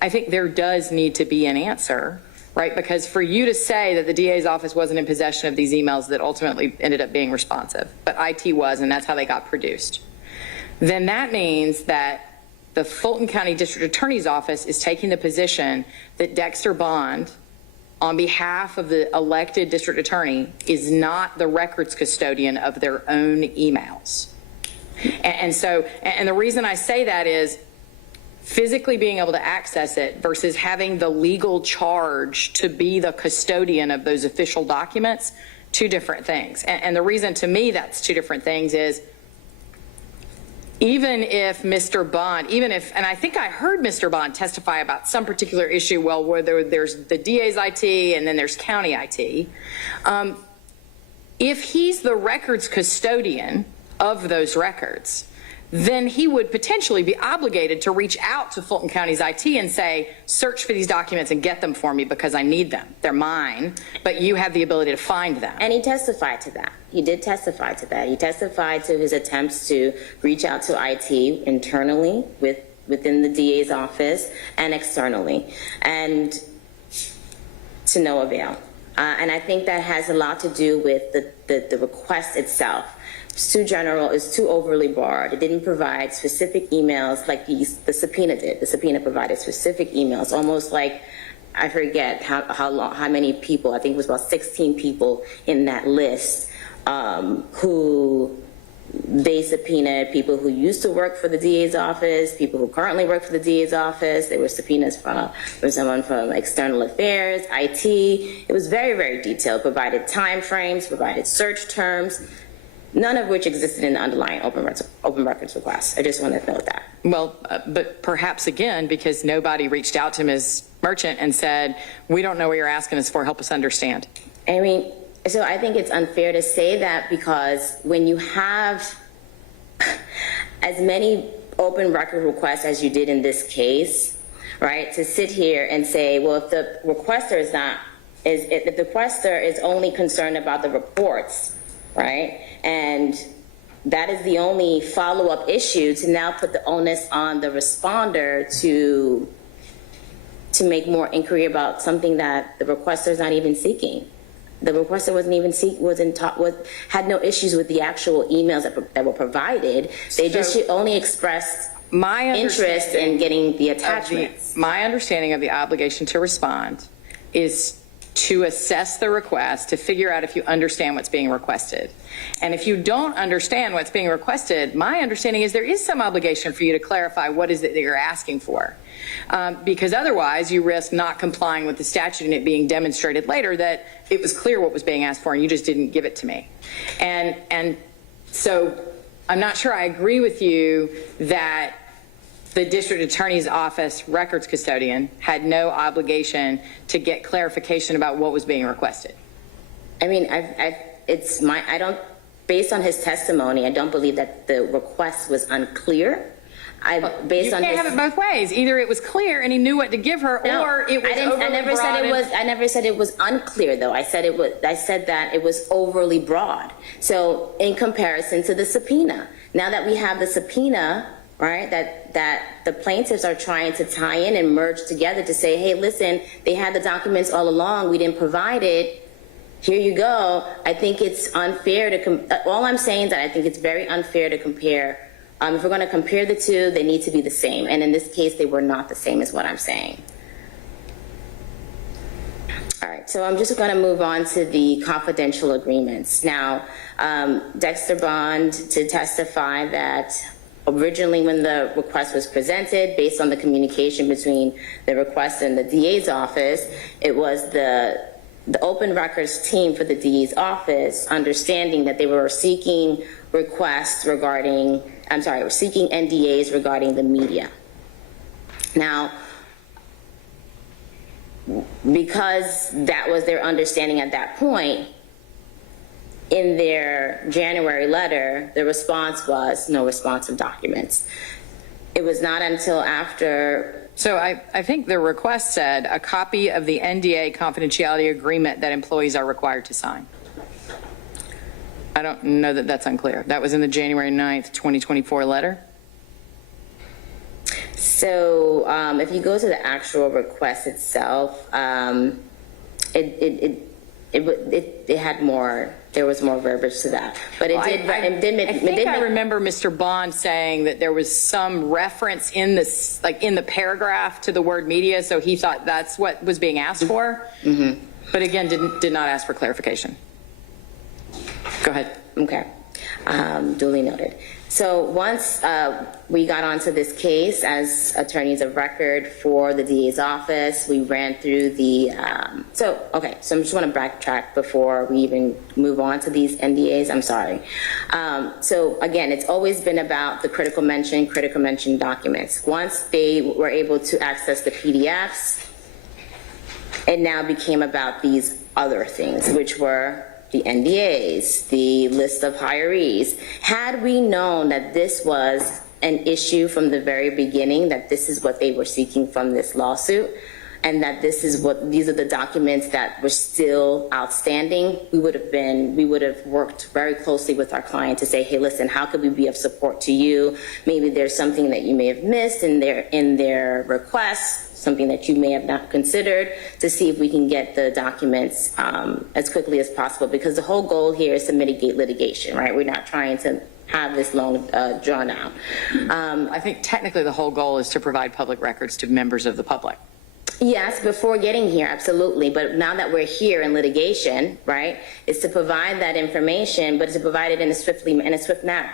I think there does need to be an answer, right? Because for you to say that the DA's office wasn't in possession of these emails that ultimately ended up being responsive, but IT was, and that's how they got produced, then that means that the Fulton County District Attorney's Office is taking the position that Dexter Bond, on behalf of the elected district attorney, is not the records custodian of their own emails. And the reason I say that is physically being able to access it versus having the legal charge to be the custodian of those official documents, two different things. And the reason to me that's two different things is even if Mr. Bond, and I think I heard Mr. Bond testify about some particular issue, well, where there's the DA's IT and then there's county IT. If he's the records custodian of those records, then he would potentially be obligated to reach out to Fulton County's IT and say, search for these documents and get them for me because I need them. They're mine, but you have the ability to find them. And he testified to that. He did testify to that. He testified to his attempts to reach out to IT internally within the DA's office and externally, and to no avail. And I think that has a lot to do with the request itself. It's too general, it's too overly broad. It didn't provide specific emails like the subpoena did. The subpoena provided specific emails, almost like, I forget how many people, I think it was about 16 people in that list who they subpoenaed people who used to work for the DA's office, people who currently work for the DA's office. There were subpoenas from someone from external affairs, IT. It was very, very detailed, provided timeframes, provided search terms, none of which existed in the underlying open records request. I just want to note that. Well, but perhaps again, because nobody reached out to Ms. Merchant and said, we don't know what you're asking us for, help us understand. I mean, so I think it's unfair to say that, because when you have as many open record requests as you did in this case, right, to sit here and say, well, if the requester if the requester is only concerned about the reports, right, and that is the only follow-up issue, to now put the onus on the responder to make more inquiry about something that the requester is not even seeking. The requester had no issues with the actual emails that were provided. They just only expressed interest in getting the attachments. My understanding of the obligation to respond is to assess the request, to figure out if you understand what's being requested. And if you don't understand what's being requested, my understanding is there is some obligation for you to clarify what is it that you're asking for. Because otherwise you risk not complying with the statute and it being demonstrated later that it was clear what was being asked for and you just didn't give it to me. And so I'm not sure I agree with you that the district attorney's office records custodian had no obligation to get clarification about what was being requested. I mean, based on his testimony, I don't believe that the request was unclear. You can't have it both ways. Either it was clear and he knew what to give her, or it was overly broad. I never said it was unclear, though. I said that it was overly broad. So in comparison to the subpoena, now that we have the subpoena, right, that the plaintiffs are trying to tie in and merge together to say, hey, listen, they had the documents all along, we didn't provide it, here you go. I think it's unfair to, all I'm saying is that I think it's very unfair to compare. If we're going to compare the two, they need to be the same. And in this case, they were not the same, is what I'm saying. All right, so I'm just going to move on to the confidential agreements. Now, Dexter Bond to testify that originally when the request was presented, based on the communication between the request and the DA's office, it was the open records team for the DA's office understanding that they were seeking requests regarding, seeking NDAs regarding the media. Now, because that was their understanding at that point, in their January letter, the response was no responsive documents. It was not until after. So I think the request said a copy of the NDA confidentiality agreement that employees are required to sign. I don't know that that's unclear. That was in the January 9th, 2024 letter. So if you go to the actual request itself, it had more. There was more verbiage to that, but I remember Mr. Bond saying that there was some reference in this, like in the paragraph, to the word media. So he thought that's what was being asked for. Mm-hmm. But again, did not ask for clarification. Go ahead. Okay. Duly noted. So once we got onto this case as attorneys of record for the DA's office, we ran through the, so I just want to backtrack before we even move on to these NDAs. I'm sorry. So again, it's always been about the critical mention documents. Once they were able to access the PDFs, it now became about these other things, which were the NDAs, the list of hirees. Had we known that this was an issue from the very beginning, that this is what they were seeking from this lawsuit, and that these are the documents that were still outstanding, we would have worked very closely with our client to say, hey, listen, how could we be of support to you? Maybe there's something that you may have missed in their requests, something that you may have not considered, to see if we can get the documents as quickly as possible, because the whole goal here is to mitigate litigation, right? We're not trying to have this long drawn out. I think technically the whole goal is to provide public records to members of the public. Yes, before getting here, absolutely. But now that we're here in litigation, right, is to provide that information, but to provide it in a swift manner,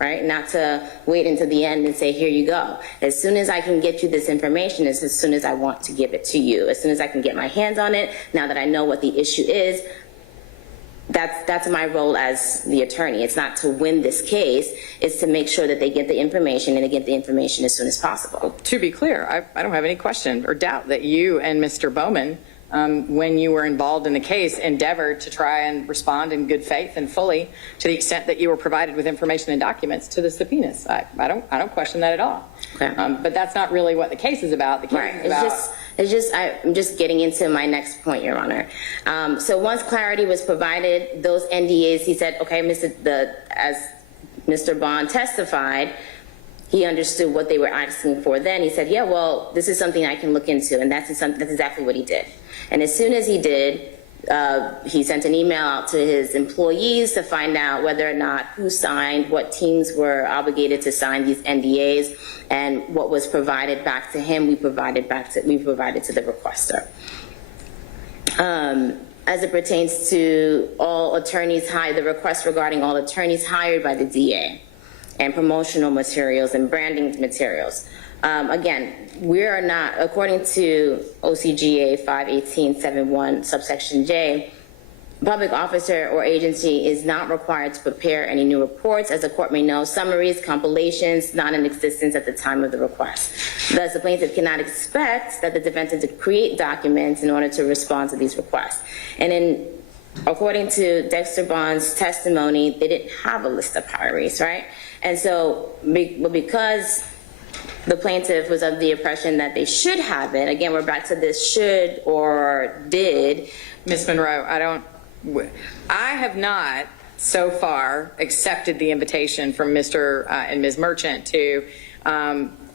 right? Not to wait until the end and say, here you go. As soon as I can get you this information is as soon as I want to give it to you. As soon as I can get my hands on it, now that I know what the issue is, that's my role as the attorney. It's not to win this case, it's to make sure that they get the information and they get the information as soon as possible. To be clear, I don't have any question or doubt that you and Mr. Bowman, when you were involved in the case, endeavored to try and respond in good faith and fully to the extent that you were provided with information and documents to the subpoenas. I don't question that at all. Okay. But that's not really what the case is about. The case Right. is about. I'm just getting into my next point, Your Honor. So once clarity was provided, those NDAs, he said, okay, as Mr. Bond testified, he understood what they were asking for. Then he said, yeah, well, this is something I can look into, and that's exactly what he did. And as soon as he did, he sent an email out to his employees to find out whether or not who signed, what teams were obligated to sign these NDAs, and what was provided back to him, we provided to the requester. As it pertains to all attorneys hired, the request regarding all attorneys hired by the DA and promotional materials and branding materials. Again, we are not, according to OCGA 518.71 subsection J, public officer or agency is not required to prepare any new reports. As the court may know, summaries, compilations, not in existence at the time of the request. Thus, the plaintiff cannot expect that the defendant to create documents in order to respond to these requests. And according to Dexter Bond's testimony, they didn't have a list of hiraries, right? And so, because the plaintiff was of the impression that they should have it, again, we're back to this should or did. Ms. Monroe, I have not so far accepted the invitation from Mr. And Ms. Merchant to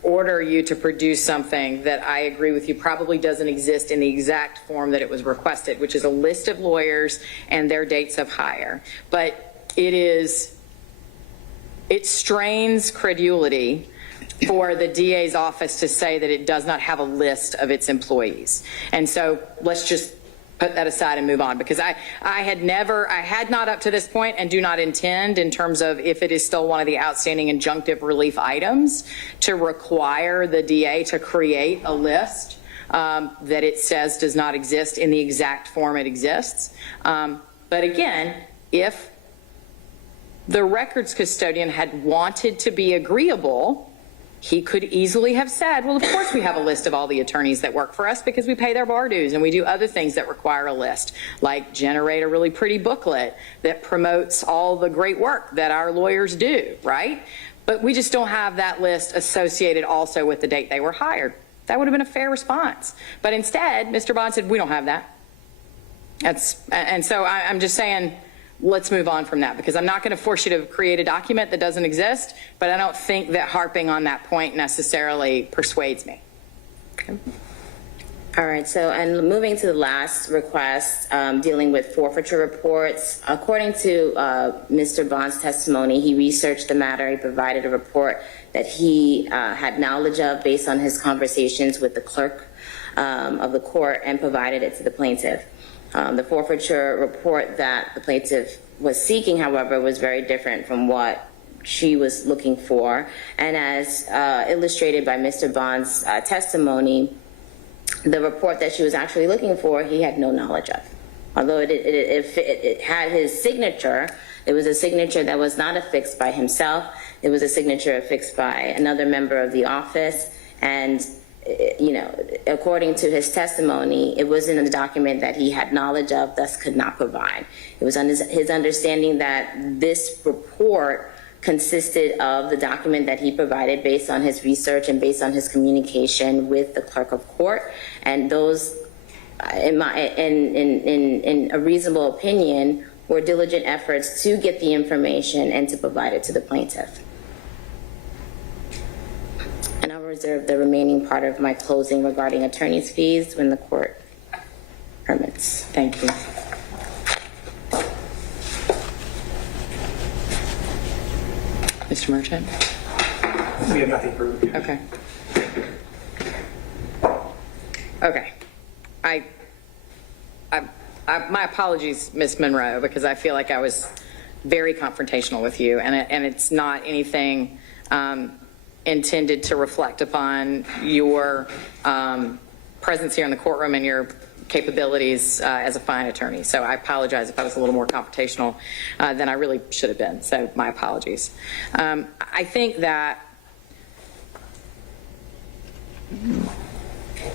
order you to produce something that I agree with you probably doesn't exist in the exact form that it was requested, which is a list of lawyers and their dates of hire. But it strains credulity for the DA's office to say that it does not have a list of its employees. And so let's just put that aside and move on, because I had not up to this point and do not intend, in terms of if it is still one of the outstanding injunctive relief items, to require the DA to create a list that it says does not exist in the exact form it exists. But again, if the records custodian had wanted to be agreeable, he could easily have said, well, of course we have a list of all the attorneys that work for us because we pay their bar dues and we do other things that require a list, like generate a really pretty booklet that promotes all the great work that our lawyers do, right? But we just don't have that list associated also with the date they were hired. That would have been a fair response. But instead, Mr. Bond said, we don't have that. And so I'm just saying, let's move on from that, because I'm not going to force you to create a document that doesn't exist, but I don't think that harping on that point necessarily persuades me. Okay. All right, so, and moving to the last request, dealing with forfeiture reports. According to Mr. Bond's testimony, he researched the matter. He provided a report that he had knowledge of based on his conversations with the clerk of the court, and provided it to the plaintiff. The forfeiture report that the plaintiff was seeking, however, was very different from what she was looking for. And as illustrated by Mr. Bond's testimony, the report that she was actually looking for, he had no knowledge of. Although it had his signature, it was a signature that was not affixed by himself. It was a signature affixed by another member of the office. And you know, according to his testimony, it wasn't a document that he had knowledge of, thus could not provide. It was his understanding that this report consisted of the document that he provided based on his research and based on his communication with the clerk of court. And those, in a reasonable opinion, were diligent efforts to get the information and to provide it to the plaintiff. And I'll reserve the remaining part of my closing regarding attorney's fees when the court permits. Thank you. Mr. Merchant? We have nothing for review. Okay. Okay. My apologies, Ms. Monroe, because I feel like I was very confrontational with you, and it's not anything intended to reflect upon your presence here in the courtroom and your capabilities as a fine attorney. So I apologize if I was a little more confrontational than I really should have been. So my apologies. I think that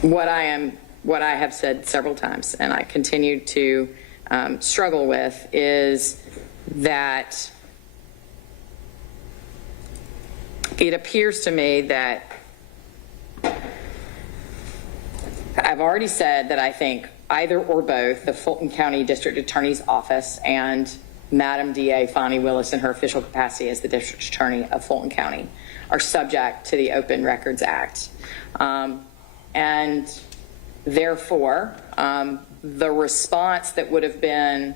what I have said several times, and I continue to struggle with, is that it appears to me that I've already said that I think either or both the Fulton County District Attorney's Office and Madam DA Fani Willis in her official capacity as the District Attorney of Fulton County are subject to the Open Records Act. And therefore, the response that would have been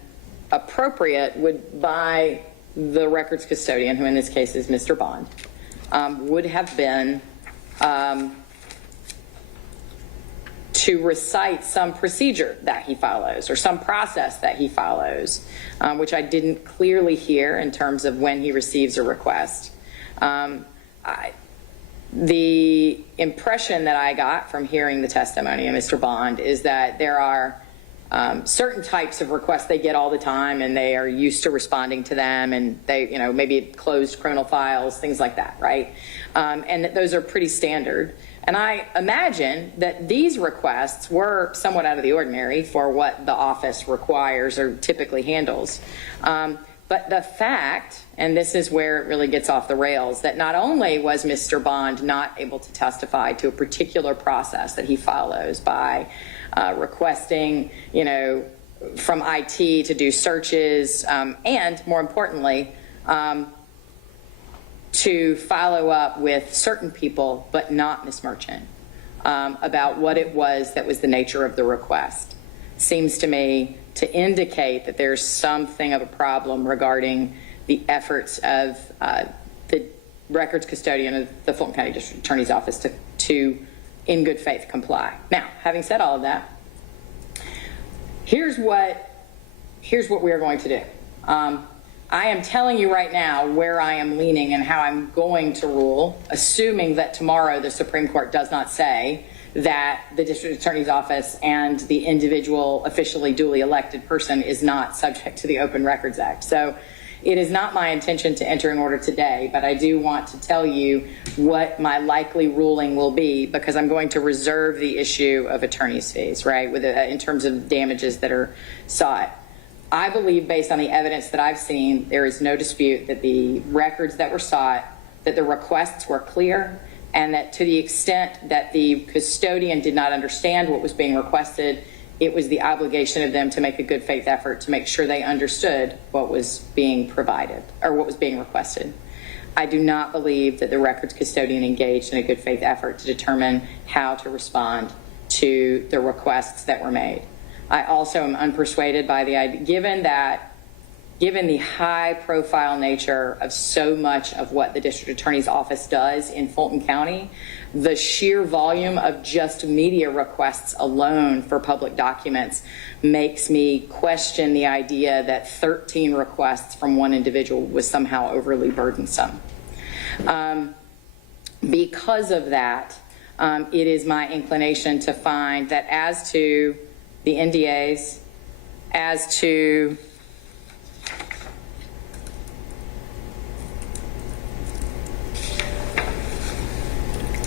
appropriate would, by the records custodian, who in this case is Mr. Bond, would have been to recite some procedure that he follows or some process that he follows, which I didn't clearly hear in terms of when he receives a request. The impression that I got from hearing the testimony of Mr. Bond is that there are certain types of requests they get all the time, and they are used to responding to them, and they, maybe closed criminal files, things like that, right? And that those are pretty standard. And I imagine that these requests were somewhat out of the ordinary for what the office requires or typically handles. But the fact, and this is where it really gets off the rails, that not only was Mr. Bond not able to testify to a particular process that he follows by requesting, from IT to do searches, and more importantly, to follow up with certain people, but not Ms. Merchant, about what it was that was the nature of the request. Seems to me to indicate that there's something of a problem regarding the efforts of the records custodian of the Fulton County District Attorney's Office to in good faith comply. Now, having said all of that, here's what we are going to do. I am telling you right now where I am leaning and how I'm going to rule, assuming that tomorrow the Supreme Court does not say that the District Attorney's Office and the individual officially duly elected person is not subject to the Open Records Act. So it is not my intention to enter an order today, but I do want to tell you what my likely ruling will be, because I'm going to reserve the issue of attorney's fees, right, in terms of damages that are sought. I believe, based on the evidence that I've seen, there is no dispute that the records that were sought, that the requests were clear, and that to the extent that the custodian did not understand what was being requested, it was the obligation of them to make a good faith effort to make sure they understood what was being provided or what was being requested. I do not believe that the records custodian engaged in a good faith effort to determine how to respond to the requests that were made. I also am unpersuaded by the idea, given the high profile nature of so much of what the District Attorney's Office does in Fulton County, the sheer volume of just media requests alone for public documents makes me question the idea that 13 requests from one individual was somehow overly burdensome. Because of that, it is my inclination to find that as to the NDAs, as to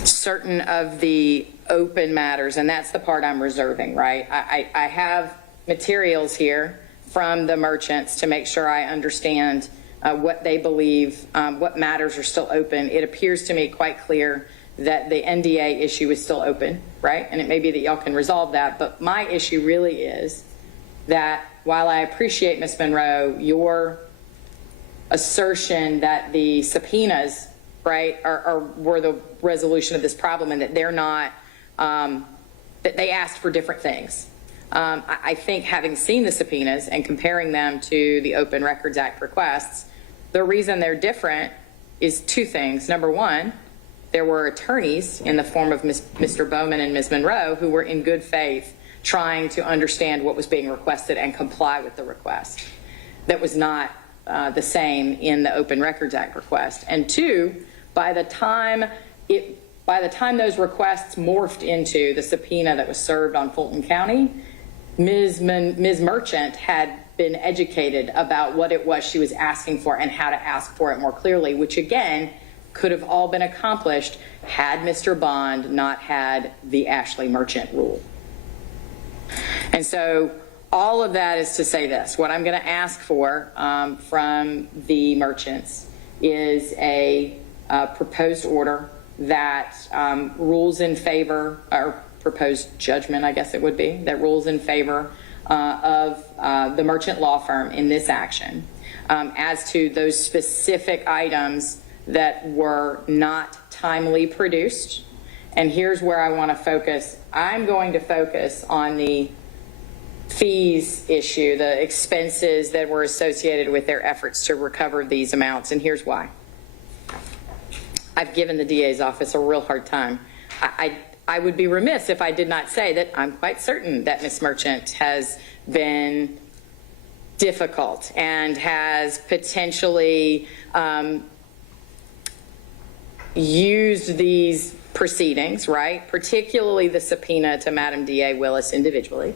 certain of the open matters, and that's the part I'm reserving, right? I have materials here from the merchants to make sure I understand what they believe, what matters are still open. It appears to me quite clear that the NDA issue is still open, right? And it may be that y'all can resolve that, but my issue really is that while I appreciate, Ms. Monroe, your assertion that the subpoenas, right, were the resolution of this problem and that they're not, that they asked for different things. I think having seen the subpoenas and comparing them to the Open Records Act requests, the reason they're different is two things. Number one, there were attorneys in the form of Mr. Bowman and Ms. Monroe who were in good faith trying to understand what was being requested and comply with the request. That was not the same in the Open Records Act request. And two, by the time those requests morphed into the subpoena that was served on Fulton County, Ms. Merchant had been educated about what it was she was asking for and how to ask for it more clearly, which again could have all been accomplished had Mr. Bond not had the Ashley Merchant rule. And so all of that is to say this: what I'm going to ask for from the merchants is a proposed order that rules in favor, or proposed judgment, I guess it would be, that rules in favor of the merchant law firm in this action as to those specific items that were not timely produced. And here's where I want to focus. I'm going to focus on the fees issue, the expenses that were associated with their efforts to recover these amounts, and here's why. I've given the DA's office a real hard time. I would be remiss if I did not say that I'm quite certain that Ms. Merchant has been difficult and has potentially used these proceedings, right, particularly the subpoena to Madam DA Willis individually,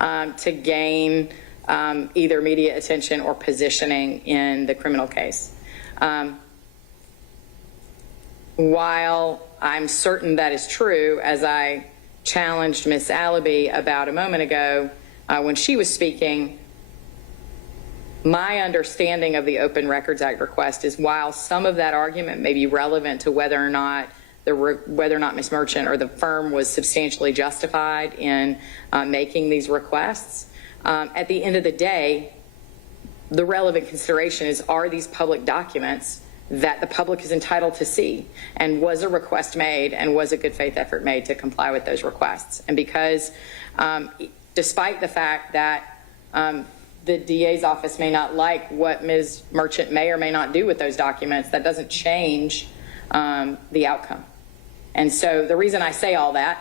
to gain either media attention or positioning in the criminal case. While I'm certain that is true, as I challenged Ms. Allaby about a moment ago when she was speaking, my understanding of the Open Records Act request is while some of that argument may be relevant to whether or not Ms. Merchant or the firm was substantially justified in making these requests, at the end of the day, the relevant consideration is, are these public documents that the public is entitled to see? And was a request made, and was a good faith effort made to comply with those requests? And because despite the fact that the DA's office may not like what Ms. Merchant may or may not do with those documents, that doesn't change the outcome. And so the reason I say all that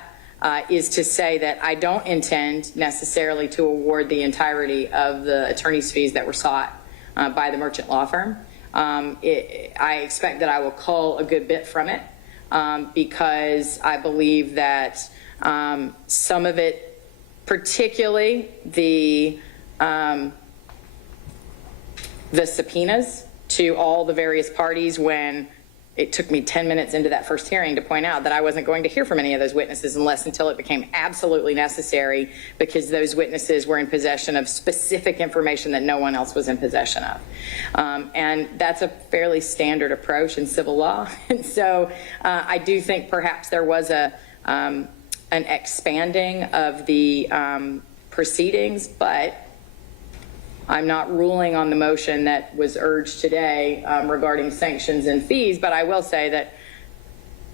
is to say that I don't intend necessarily to award the entirety of the attorney's fees that were sought by the Merchant law firm. I expect that I will cull a good bit from it because I believe that some of it, particularly the subpoenas to all the various parties, when it took me 10 minutes into that first hearing to point out that I wasn't going to hear from any of those witnesses until it became absolutely necessary, because those witnesses were in possession of specific information that no one else was in possession of. And that's a fairly standard approach in civil law. And so I do think perhaps there was an expanding of the proceedings, but I'm not ruling on the motion that was urged today regarding sanctions and fees, but I will say that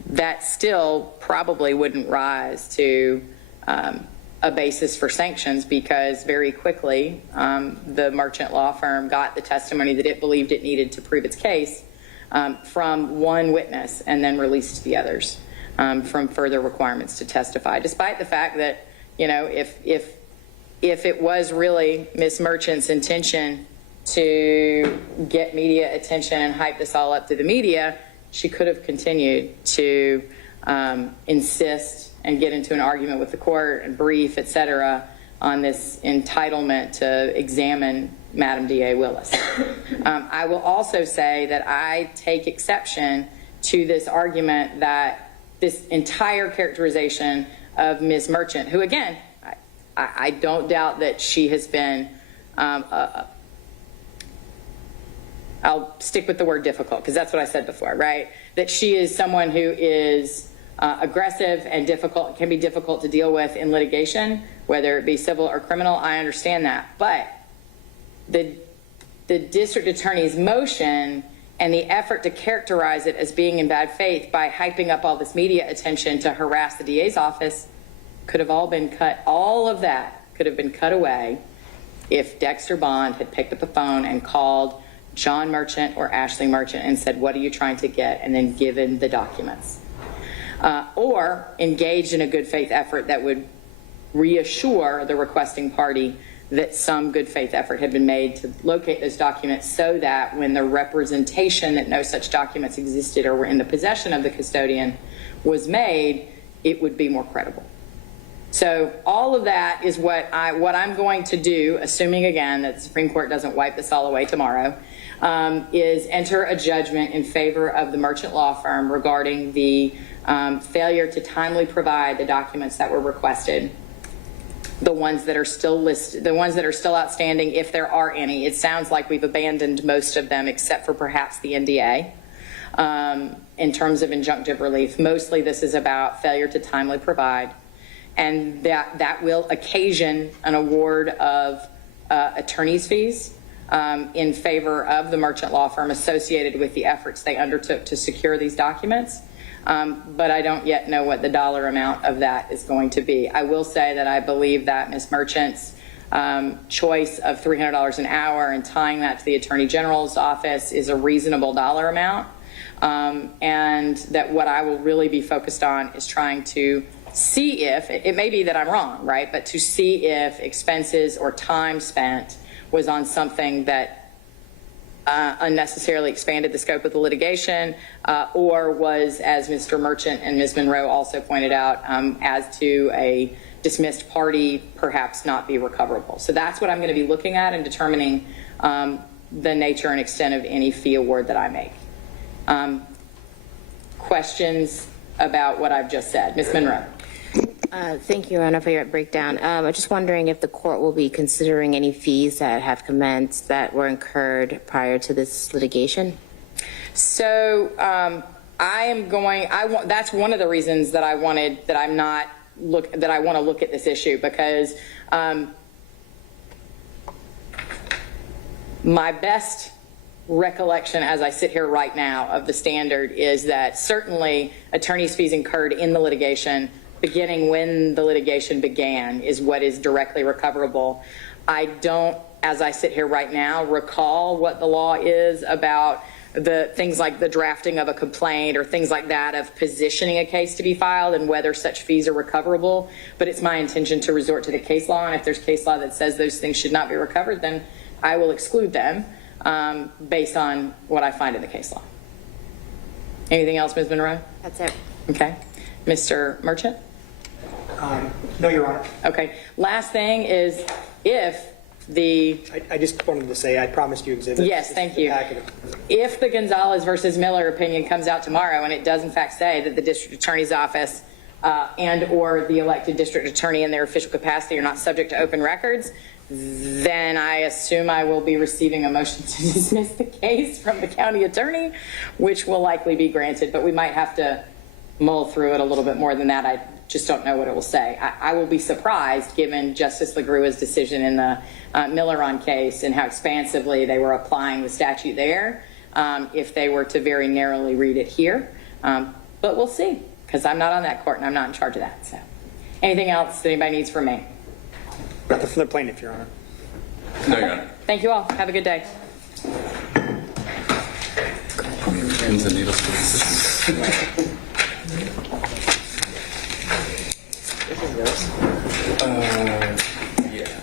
that still probably wouldn't rise to a basis for sanctions, because very quickly the Merchant law firm got the testimony that it believed it needed to prove its case from one witness, and then released the others from further requirements to testify, despite the fact that, you know, if it was really Ms. Merchant's intention to get media attention and hype this all up to the media, she could have continued to insist and get into an argument with the court and brief, et cetera, on this entitlement to examine Madam DA Willis. I will also say that I take exception to this argument that this entire characterization of Ms. Merchant, who again, I don't doubt that she has been, I'll stick with the word difficult, because that's what I said before, right? That she is someone who is aggressive and difficult, can be difficult to deal with in litigation, whether it be civil or criminal. I understand that. But the district attorney's motion and the effort to characterize it as being in bad faith by hyping up all this media attention to harass the DA's office could have all been cut. All of that could have been cut away if Dexter Bond had picked up the phone and called John Merchant or Ashley Merchant and said, "What are you trying to get?" and then given the documents. or engaged in a good faith effort that would reassure the requesting party that some good faith effort had been made to locate those documents, so that when the representation that no such documents existed or were in the possession of the custodian was made, it would be more credible. So all of that is what I'm going to do, assuming again that the Supreme Court doesn't wipe this all away tomorrow, is enter a judgment in favor of the merchant law firm regarding the failure to timely provide the documents that were requested, the ones that are still listed, the ones that are still outstanding, if there are any. It sounds like we've abandoned most of them except for perhaps the NDA. In terms of injunctive relief, mostly this is about failure to timely provide, and that will occasion an award of attorney's fees in favor of the merchant law firm associated with the efforts they undertook to secure these documents. But I don't yet know what the dollar amount of that is going to be. I will say that I believe that Ms. Merchant's choice of $300 an hour and tying that to the Attorney General's office is a reasonable dollar amount. And that what I will really be focused on is trying to see if, it may be that I'm wrong, right? But to see if expenses or time spent was on something that unnecessarily expanded the scope of the litigation, or was, as Mr. Merchant and Ms. Monroe also pointed out, as to a dismissed party, perhaps not be recoverable. So that's what I'm going to be looking at and determining the nature and extent of any fee award that I make. Questions about what I've just said? Ms. Monroe. Thank you, Your Honor, for your breakdown. I'm just wondering if the court will be considering any fees that have commenced that were incurred prior to this litigation. So that's one of the reasons that I want to look at this issue, because my best recollection as I sit here right now of the standard is that certainly attorney's fees incurred in the litigation beginning when the litigation began is what is directly recoverable. I don't, as I sit here right now, recall what the law is about the things like the drafting of a complaint or things like that of positioning a case to be filed and whether such fees are recoverable. But it's my intention to resort to the case law, and if there's case law that says those things should not be recovered, then I will exclude them based on what I find in the case law. Anything else, Ms. Monroe? That's it. Okay. Mr. Merchant? No, Your Honor. Okay. Last thing is if the... I just wanted to say I promised you exhibits. Yes, thank you. If the Gonzalez versus Miller opinion comes out tomorrow and it does in fact say that the district attorney's office and or the elected district attorney in their official capacity are not subject to open records, then I assume I will be receiving a motion to dismiss the case from the county attorney, which will likely be granted, but we might have to mull through it a little bit more than that. I just don't know what it will say. I will be surprised, given Justice LaGrua's decision in the Milleron case and how expansively they were applying the statute there, if they were to very narrowly read it here. But we'll see, because I'm not on that court and I'm not in charge of that. So, anything else that anybody needs from me? Nothing from the plaintiff, Your Honor. No, Your Honor. Thank you all. Have a good day. Pins and needles for the system. Yeah.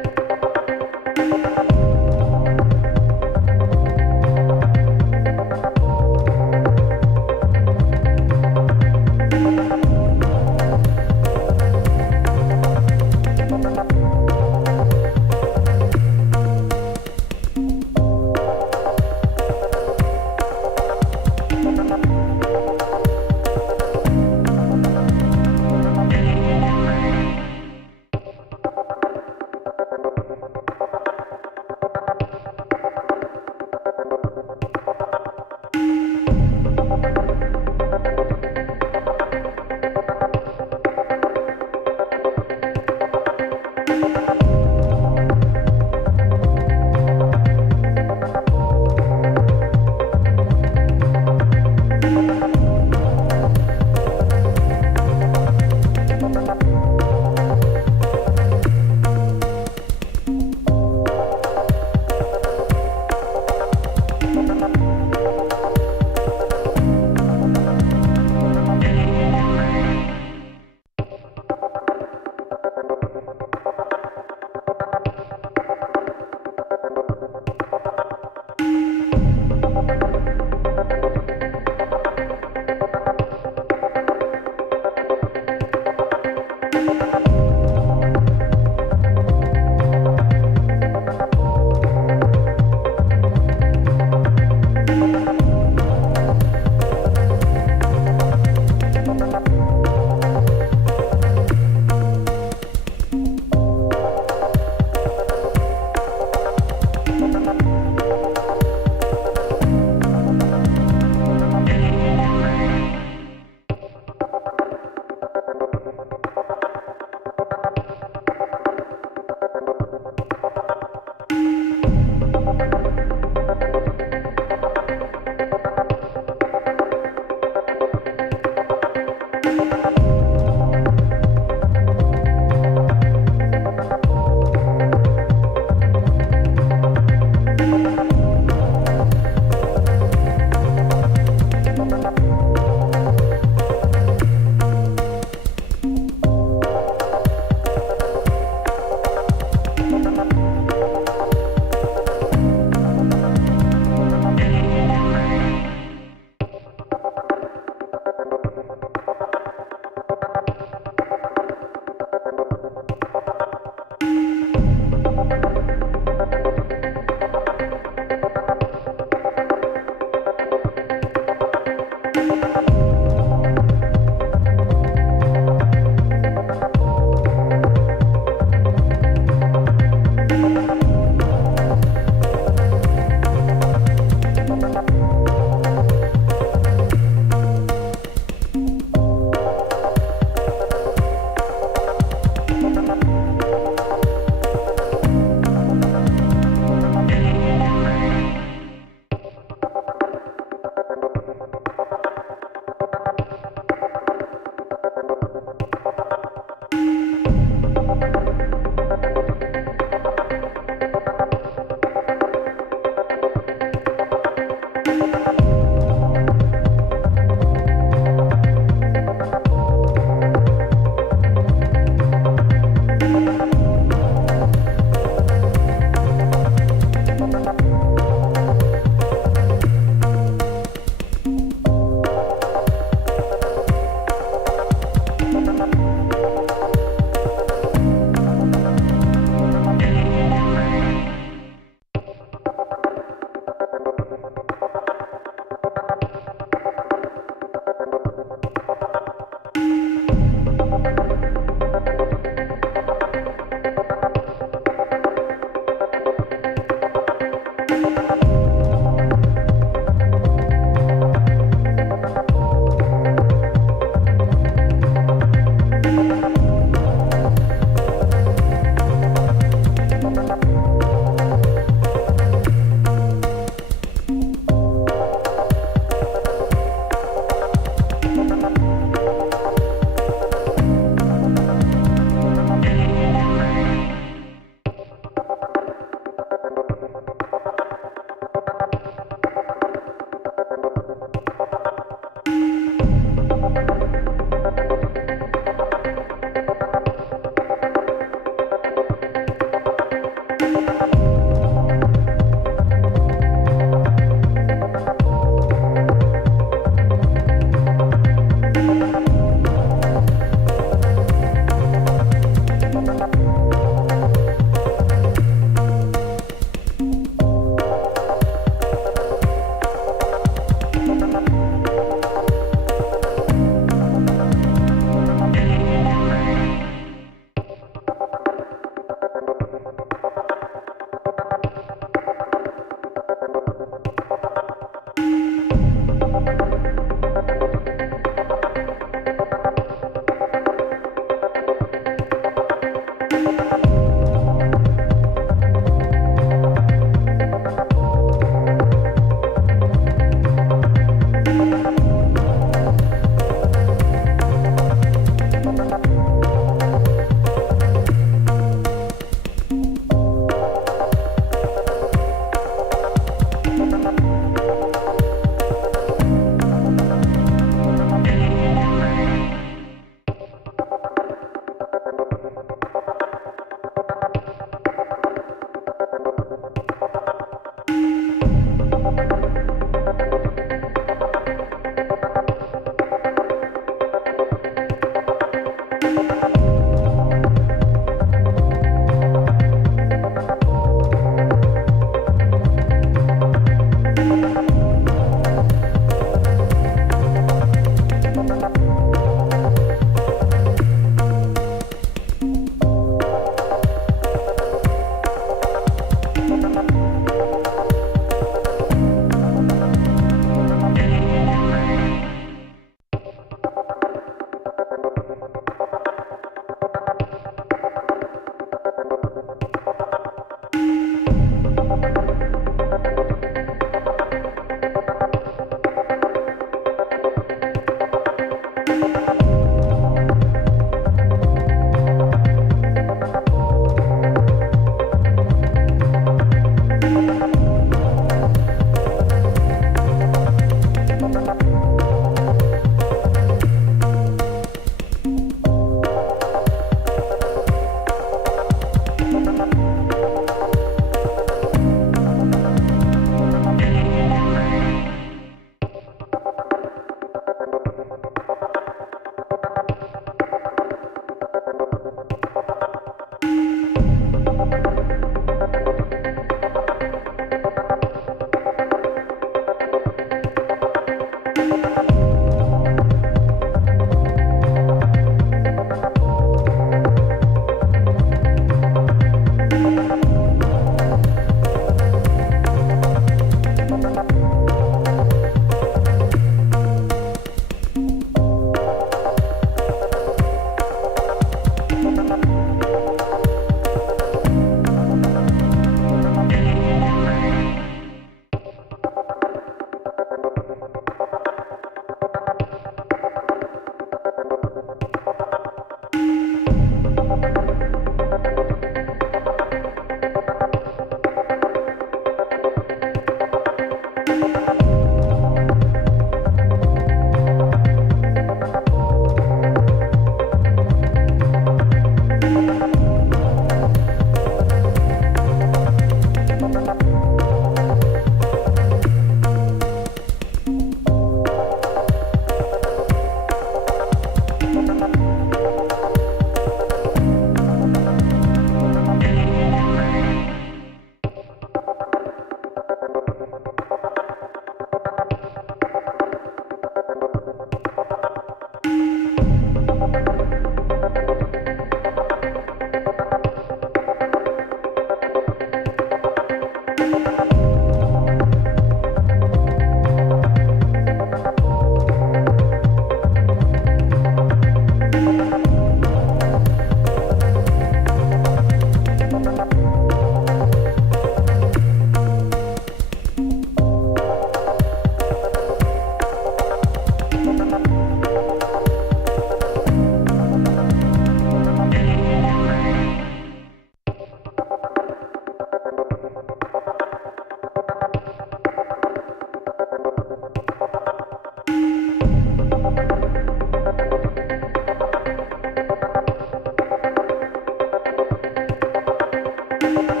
you.